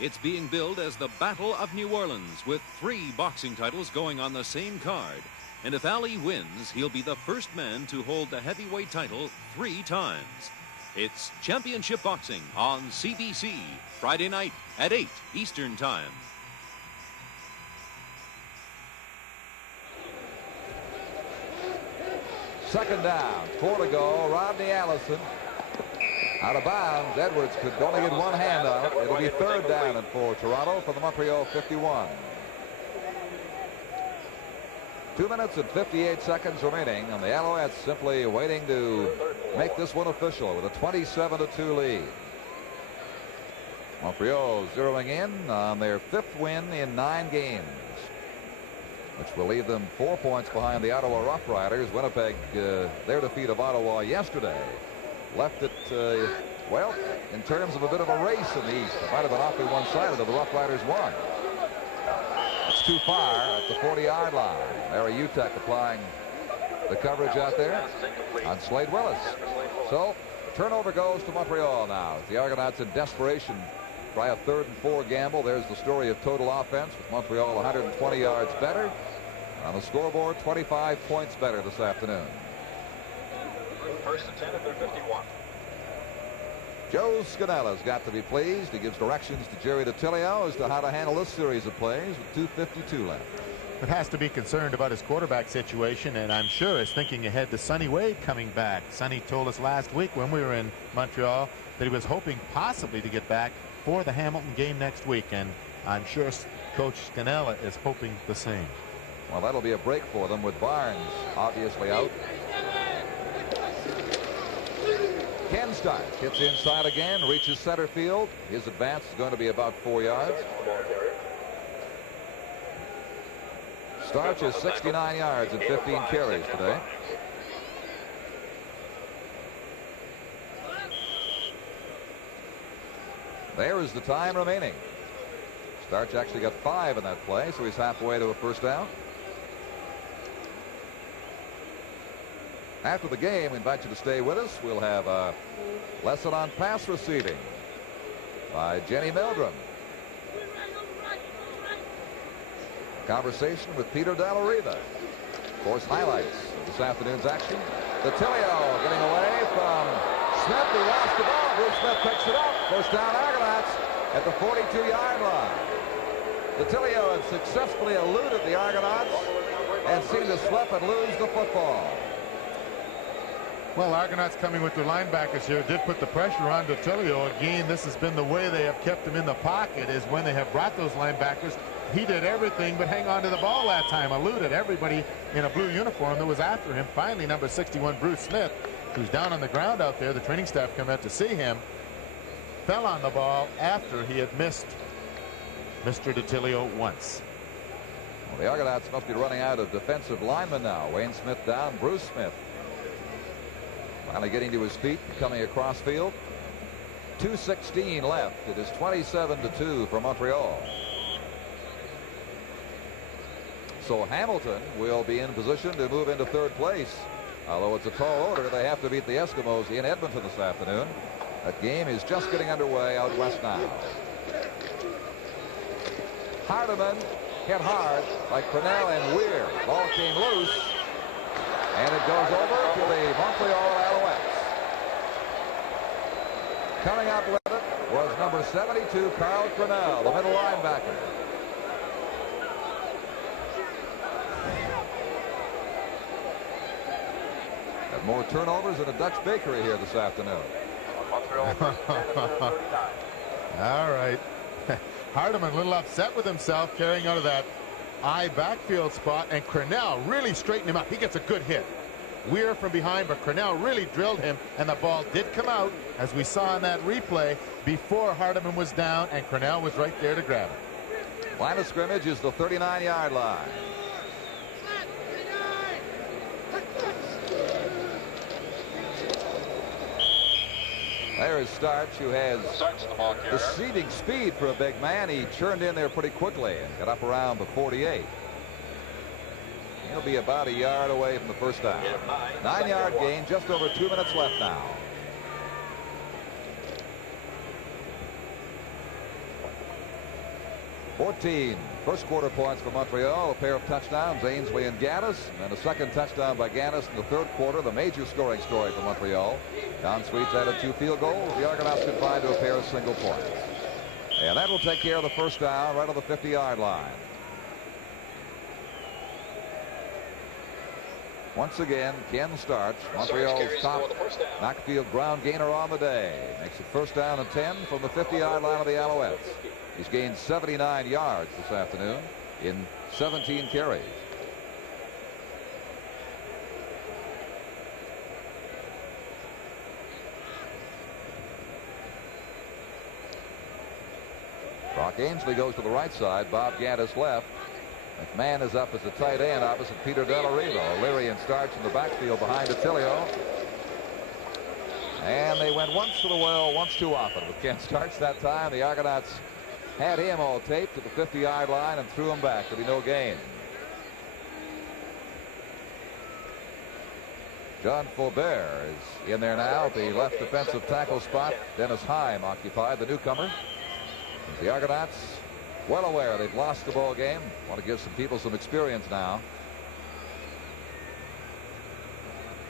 It's being billed as the Battle of New Orleans with 3 boxing titles going on the same card. And if Ali wins, he'll be the first man to hold the heavyweight title 3 times. It's Championship Boxing on CBC, Friday night at 8 Eastern Time. Second down, 4 to go. Rodney Allison out of bounds. Edwards could only get one hand on it. It'll be third down and 4 Toronto for the Montreal 51. 2 minutes and 58 seconds remaining, and the Alouettes simply waiting to make this one official with a 27-2 lead. Montreal zeroing in on their 5th win in 9 games, which will leave them 4 points behind the Ottawa Rough Riders. Winnipeg, their defeat of Ottawa yesterday, left it, well, in terms of a bit of a race in the East. It might have been awfully one-sided if the Rough Riders won. It's too far at the 40-yard line. Larry Utek applying the coverage out there on Slade Willis. So Turnover goes to Montreal now. The Argonauts in desperation try a 3rd and 4 gamble. There's the story of total offense with Montreal 120 yards better. On the scoreboard, 25 points better this afternoon. First and 10 at their 51. Joe Scanella's got to be pleased. He gives directions to Jerry DiTilio as to how to handle this series of plays with 2:52 left. But has to be concerned about his quarterback situation, and I'm sure is thinking ahead to Sonny Wade coming back. Sonny told us last week when we were in Montreal that he was hoping possibly to get back for the Hamilton game next week, and I'm sure Coach Scannella is hoping the same. Well, that'll be a break for them with Barnes obviously out. Ken Starch hits inside again, reaches center field. His advance is going to be about 4 yards. Starch is 69 yards and 15 carries today. There is the time remaining. Starch actually got 5 in that play, so he's halfway to a first down. After the game, we invite you to stay with us. We'll have a lesson on pass receiving by Jenny Meldrum. Conversation with Peter Dallariva. Of course, highlights of this afternoon's action. DiTilio getting away from Smith. He lost the ball. Bruce Smith picks it up. First down Argonauts at the 42-yard line. DiTilio had successfully eluded the Argonauts and seemed to slip and lose the football. Well, Argonauts coming with their linebackers here did put the pressure on DiTilio. Again, this has been the way they have kept him in the pocket, is when they have brought those linebackers. He did everything but hang on to the ball that time. Eluded everybody in a blue uniform that was after him. Finally, number 61, Bruce Smith, who's down on the ground out there. The training staff come out to see him. Fell on the ball after he had missed Mr. DiTilio once. Well, the Argonauts must be running out of defensive linemen now. Wayne Smith down, Bruce Smith finally getting to his feet, coming across field. 2:16 left. It is 27-2 for Montreal. So Hamilton will be in position to move into 3rd place. Although it's a tall order, they have to beat the Eskimos in Edmonton this afternoon. That game is just getting underway out west now. Hardiman hit hard by Cornell and Weir. Ball came loose, and it goes over to the Montreal Alouettes. Coming up with it was number 72, Carl Cornell, the middle linebacker. Have more turnovers than a Dutch bakery here this afternoon. All right. Hardiman a little upset with himself carrying out of that I backfield spot, and Cornell really straightened him up. He gets a good hit. Weir from behind, but Cornell really drilled him, and the ball did come out, as we saw in that replay, before Hardiman was down, and Cornell was right there to grab it. Line of scrimmage is the 39-yard line. There is Starch, who has deceiving speed for a big man. He churned in there pretty quickly and got up around the 48. He'll be about a yard away from the first down. 9-yard gain, just over 2 minutes left now. First quarter points for Montreal, a pair of touchdowns, Ainsley and Gaddis, and a second touchdown by Gaddis in the 3rd quarter, the major scoring story for Montreal. Don Sweets added 2 field goals. The Argonauts confined to a pair of single points. And that will take care of the first down right on the 50-yard line. Once again, Ken Starch, Montreal's top backfield ground gainer on the day. Makes it first down and 10 from the 50-yard line of the Alouettes. He's gained 79 yards this afternoon in 17 carries. Brock Ainsley goes to the right side. Bob Gaddis left. McMahon is up as a tight end opposite Peter Dallariva. O'Leary and Starch in the backfield behind DiTilio. And they went once to the well, once too often with Ken Starch that time. The Argonauts had him all taped at the 50-yard line and threw him back. There'll be no gain. John Faubert is in there now at the left defensive tackle spot. Dennis Heim occupied, the newcomer. The Argonauts, well aware they've lost the ball game. Want to give some people some experience now.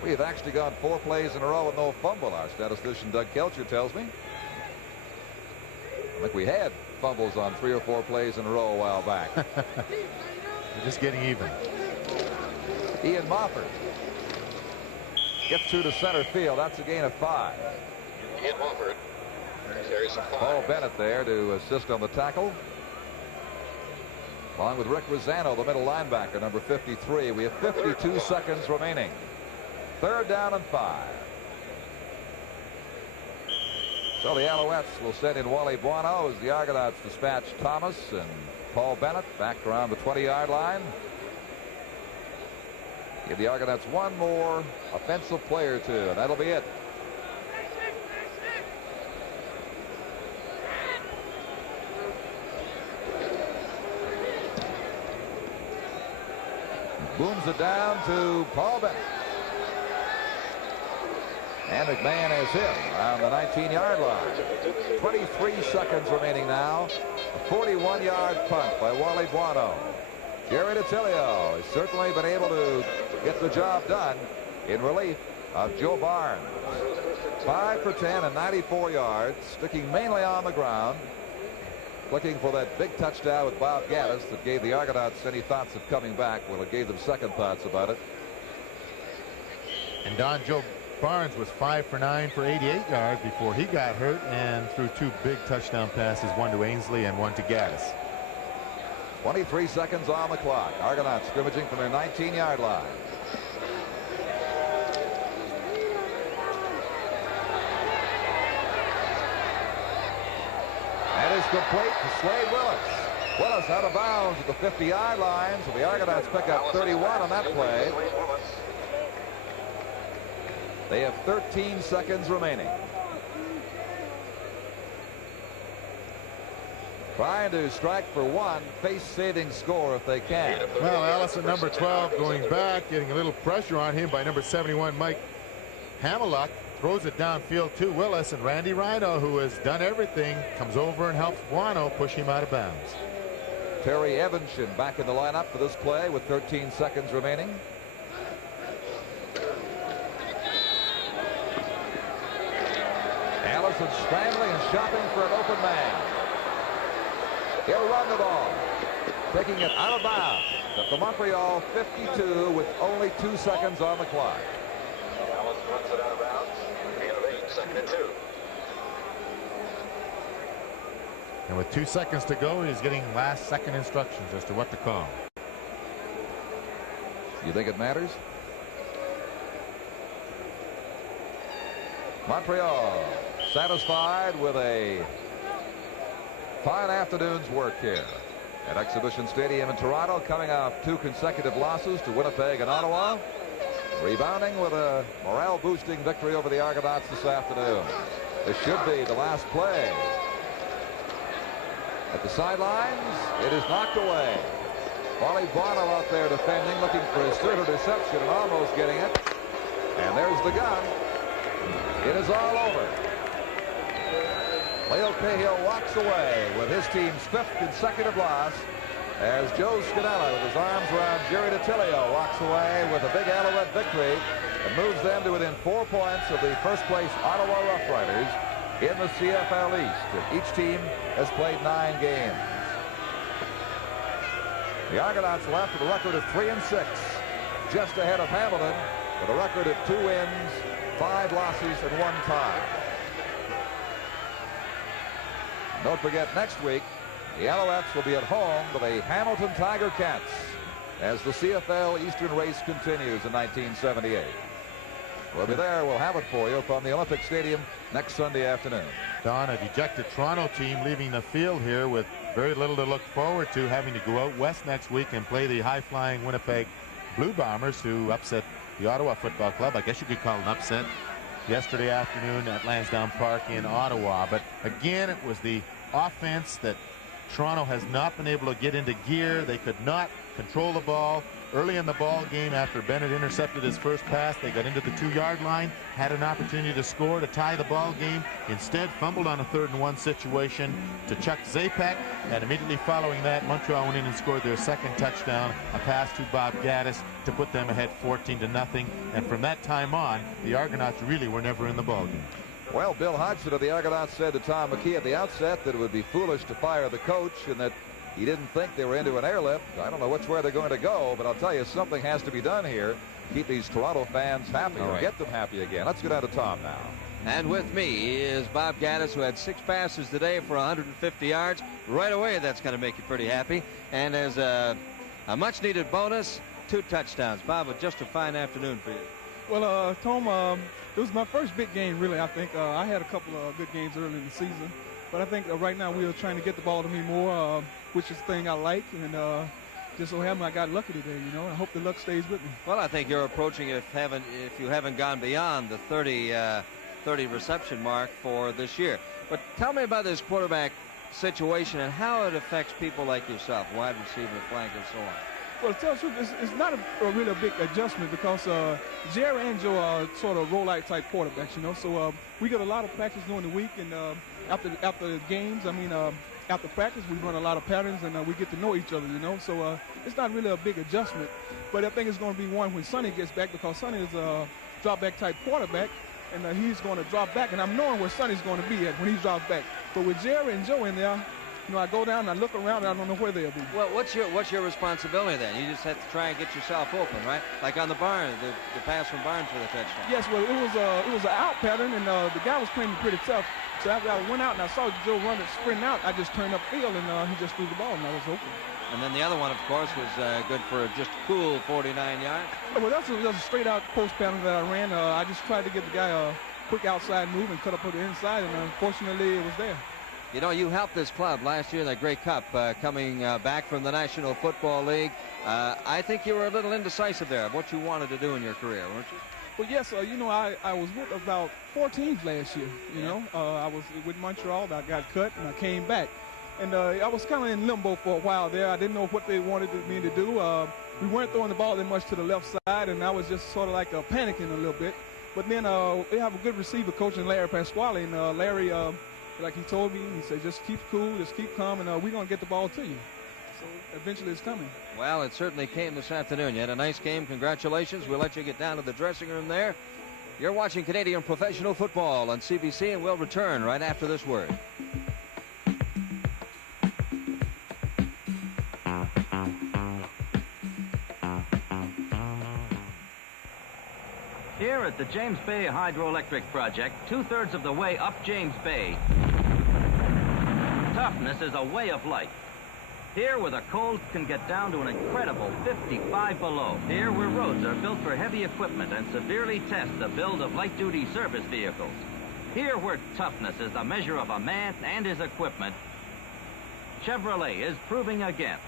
We have actually gone 4 plays in a row with no fumble, our statistician Doug Kelcher tells me. I think we had fumbles on 3 or 4 plays in a row a while back. They're just getting even. Ian Mofford gets through to center field. That's a gain of 5. Ian Mofford carries a 5. Paul Bennett there to assist on the tackle. Along with Rick Rosano, the middle linebacker, number 53. We have 52 seconds remaining. 3rd down and 5. So the Alouettes will send in Wally Buono as the Argonauts dispatch Thomas and Paul Bennett back around the 20-yard line. Give the Argonauts one more offensive play or two, and that'll be it. Booms it down to Paul Bennett. And McMahon has hit on the 19-yard line. 23 seconds remaining now. A 41-yard punt by Wally Buono. Jerry DiTilio has certainly been able to get the job done in relief of Joe Barnes. 5 for 10 and 94 yards, sticking mainly on the ground. Looking for that big touchdown with Bob Gaddis that gave the Argonauts any thoughts of coming back. Well, it gave them second thoughts about it. And Don, Joe Barnes was 5 for 9 for 88 yards before he got hurt and threw 2 big touchdown passes, one to Ainsley and one to Gaddis. 23 seconds on the clock. Argonauts scrimmaging from their 19-yard line. And it's complete to Slade Willis. Willis out of bounds at the 50-yard line, so the Argonauts pick up 31 on that play. They have 13 seconds remaining. Trying to strike for one face-saving score if they can. Well, Allison, number 12, going back, getting a little pressure on him by number 71, Mike Hamillock. Throws it downfield to Willis, and Randy Rhino, who has done everything, comes over and helps Buono push him out of bounds. Terry Evanshin back in the lineup for this play with 13 seconds remaining. Allison scrambling and shopping for an open man. He'll run the ball, taking it out of bounds at the Montreal 52 with only 2 seconds on the clock. Allison runs it out of bounds. Gain of 8, 2nd and 2. And with 2 seconds to go, he's getting last-second instructions as to what to call. You think it matters? Montreal satisfied with a fine afternoon's work here at Exhibition Stadium in Toronto, coming off 2 consecutive losses to Winnipeg and Ottawa. Rebounding with a morale-boosting victory over the Argonauts this afternoon. This should be the last play. At the sidelines, it is knocked away. Wally Buono out there defending, looking for his 3rd interception and almost getting it. And there's the gun. It is all over. Leo Cahill walks away with his team's 5th consecutive loss as Joe Scudella, with his arms around Jerry DiTilio, walks away with a big Alouette victory and moves them to within 4 points of the first-place Ottawa Rough Riders in the CFL East. And each team has played 9 games. The Argonauts left with a record of 3-6, just ahead of Hamilton with a record of 2 wins, 5 losses, and 1 tie. Don't forget, next week, the Alouettes will be at home to the Hamilton Tiger Cats as the CFL Eastern race continues in 1978. We'll be there. We'll have it for you from the Olympic Stadium next Sunday afternoon. Don, a dejected Toronto team leaving the field here with very little to look forward to, having to go out west next week and play the high-flying Winnipeg Blue Bombers, who upset the Ottawa Football Club. I guess you could call it an upset yesterday afternoon at Lansdowne Park in Ottawa. But again, it was the offense that Toronto has not been able to get into gear. They could not control the ball. Early in the ball game, after Bennett intercepted his first pass, they got into the 2-yard line, had an opportunity to score to tie the ball game. Instead, fumbled on a 3rd-and-1 situation to Chuck Zapek, and immediately following that, Montreal went in and scored their second touchdown, a pass to Bob Gaddis to put them ahead 14-0. And from that time on, the Argonauts really were never in the ball game. Well, Bill Hodgson of the Argonauts said to Tom McKee at the outset that it would be foolish to fire the coach and that he didn't think they were into an airlift. I don't know which way they're going to go, but I'll tell you, something has to be done here. Keep these Toronto fans happy or get them happy again. Let's go down to Tom now. And with me is Bob Gaddis, who had 6 passes today for 150 yards. Right away, that's going to make you pretty happy. And as a much-needed bonus, 2 touchdowns. Bob, just a fine afternoon for you. Well, Tom, it was my first big game, really, I think. I had a couple of good games early in the season. But I think right now we are trying to get the ball to me more, which is the thing I like. And just so happened I got lucky today, you know. I hope the luck stays with me. Well, I think you're approaching, if you haven't gone beyond the 30 reception mark for this year. But tell me about this quarterback situation and how it affects people like yourself, wide receiver, flank, and so on. Well, to tell the truth, it's not really a big adjustment because Jerry and Joe are sort of roll-out type quarterbacks, you know. So we get a lot of practice during the week, and after games, after practice, we run a lot of patterns, and we get to know each other, you know. So it's not really a big adjustment. But I think it's going to be one when Sonny gets back because Sonny is a drop-back type quarterback, and he's going to drop back, and I'm knowing where Sonny's going to be at when he drops back. But with Jerry and Joe in there, you know, I go down and I look around and I don't know where they'll be. Well, what's your responsibility then? You just have to try and get yourself open, right? Like on the Barnes, the pass from Barnes for the touchdown. Yes, well, it was an out pattern, and the guy was playing pretty tough. So after I went out and I saw Joe run it, sprinting out, I just turned upfield and he just threw the ball and I was open. And then the other one, of course, was good for just a cool 49 yards. Well, that was a straight out post pattern that I ran. I just tried to get the guy a quick outside move and cut up on the inside, and unfortunately it was there. You know, you helped this club last year in that Grey Cup, coming back from the National Football League. I think you were a little indecisive there of what you wanted to do in your career, weren't you? Well, yes, you know, I was with about 4 teams last year, you know. I was with Montreal, I got cut, and I came back. And I was kind of in limbo for a while there. I didn't know what they wanted me to do. We weren't throwing the ball that much to the left side, and I was just sort of like panicking a little bit. But then we have a good receiver coach in Larry Pasquale, and Larry, like he told me, he said, just keep cool, just keep calm, and we're going to get the ball to you. So eventually it's coming. Well, it certainly came this afternoon. You had a nice game. Congratulations. We'll let you get down to the dressing room there. You're watching Canadian Professional Football on CBC, and we'll return right after this word. Here at the James Bay Hydroelectric Project, 2/3 of the way up James Bay, toughness is a way of life. Here where the cold can get down to an incredible 55 below. Here where roads are built for heavy equipment and severely test the build of light-duty service vehicles. Here where toughness is the measure of a man and his equipment, Chevrolet is proving again.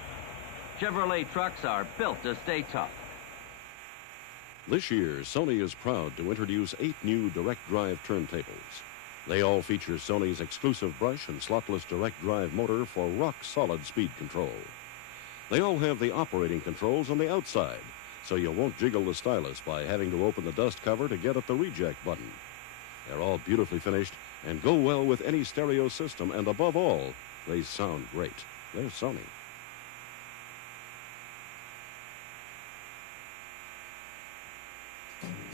Chevrolet trucks are built to stay tough. This year, Sony is proud to introduce 8 new direct drive turntables. They all feature Sony's exclusive brush and slotless direct drive motor for rock-solid speed control. They all have the operating controls on the outside, so you won't jiggle the stylus by having to open the dust cover to get at the reject button. They're all beautifully finished and go well with any stereo system, and above all, they sound great. They're Sony.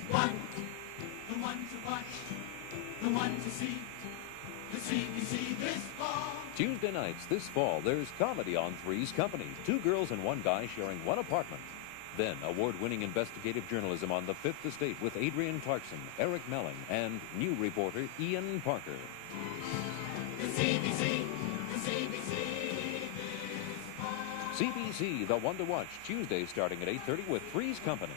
The one to watch, the one to see, the CBC this fall. Tuesday nights this fall, there's comedy on Three's Company. 2 girls and 1 guy sharing 1 apartment. Then award-winning investigative journalism on the Fifth Estate with Adrian Clarkson, Eric Melling, and new reporter Ian Parker. The CBC this fall. CBC, the one to watch, Tuesday starting at 8:30 with Three's Company.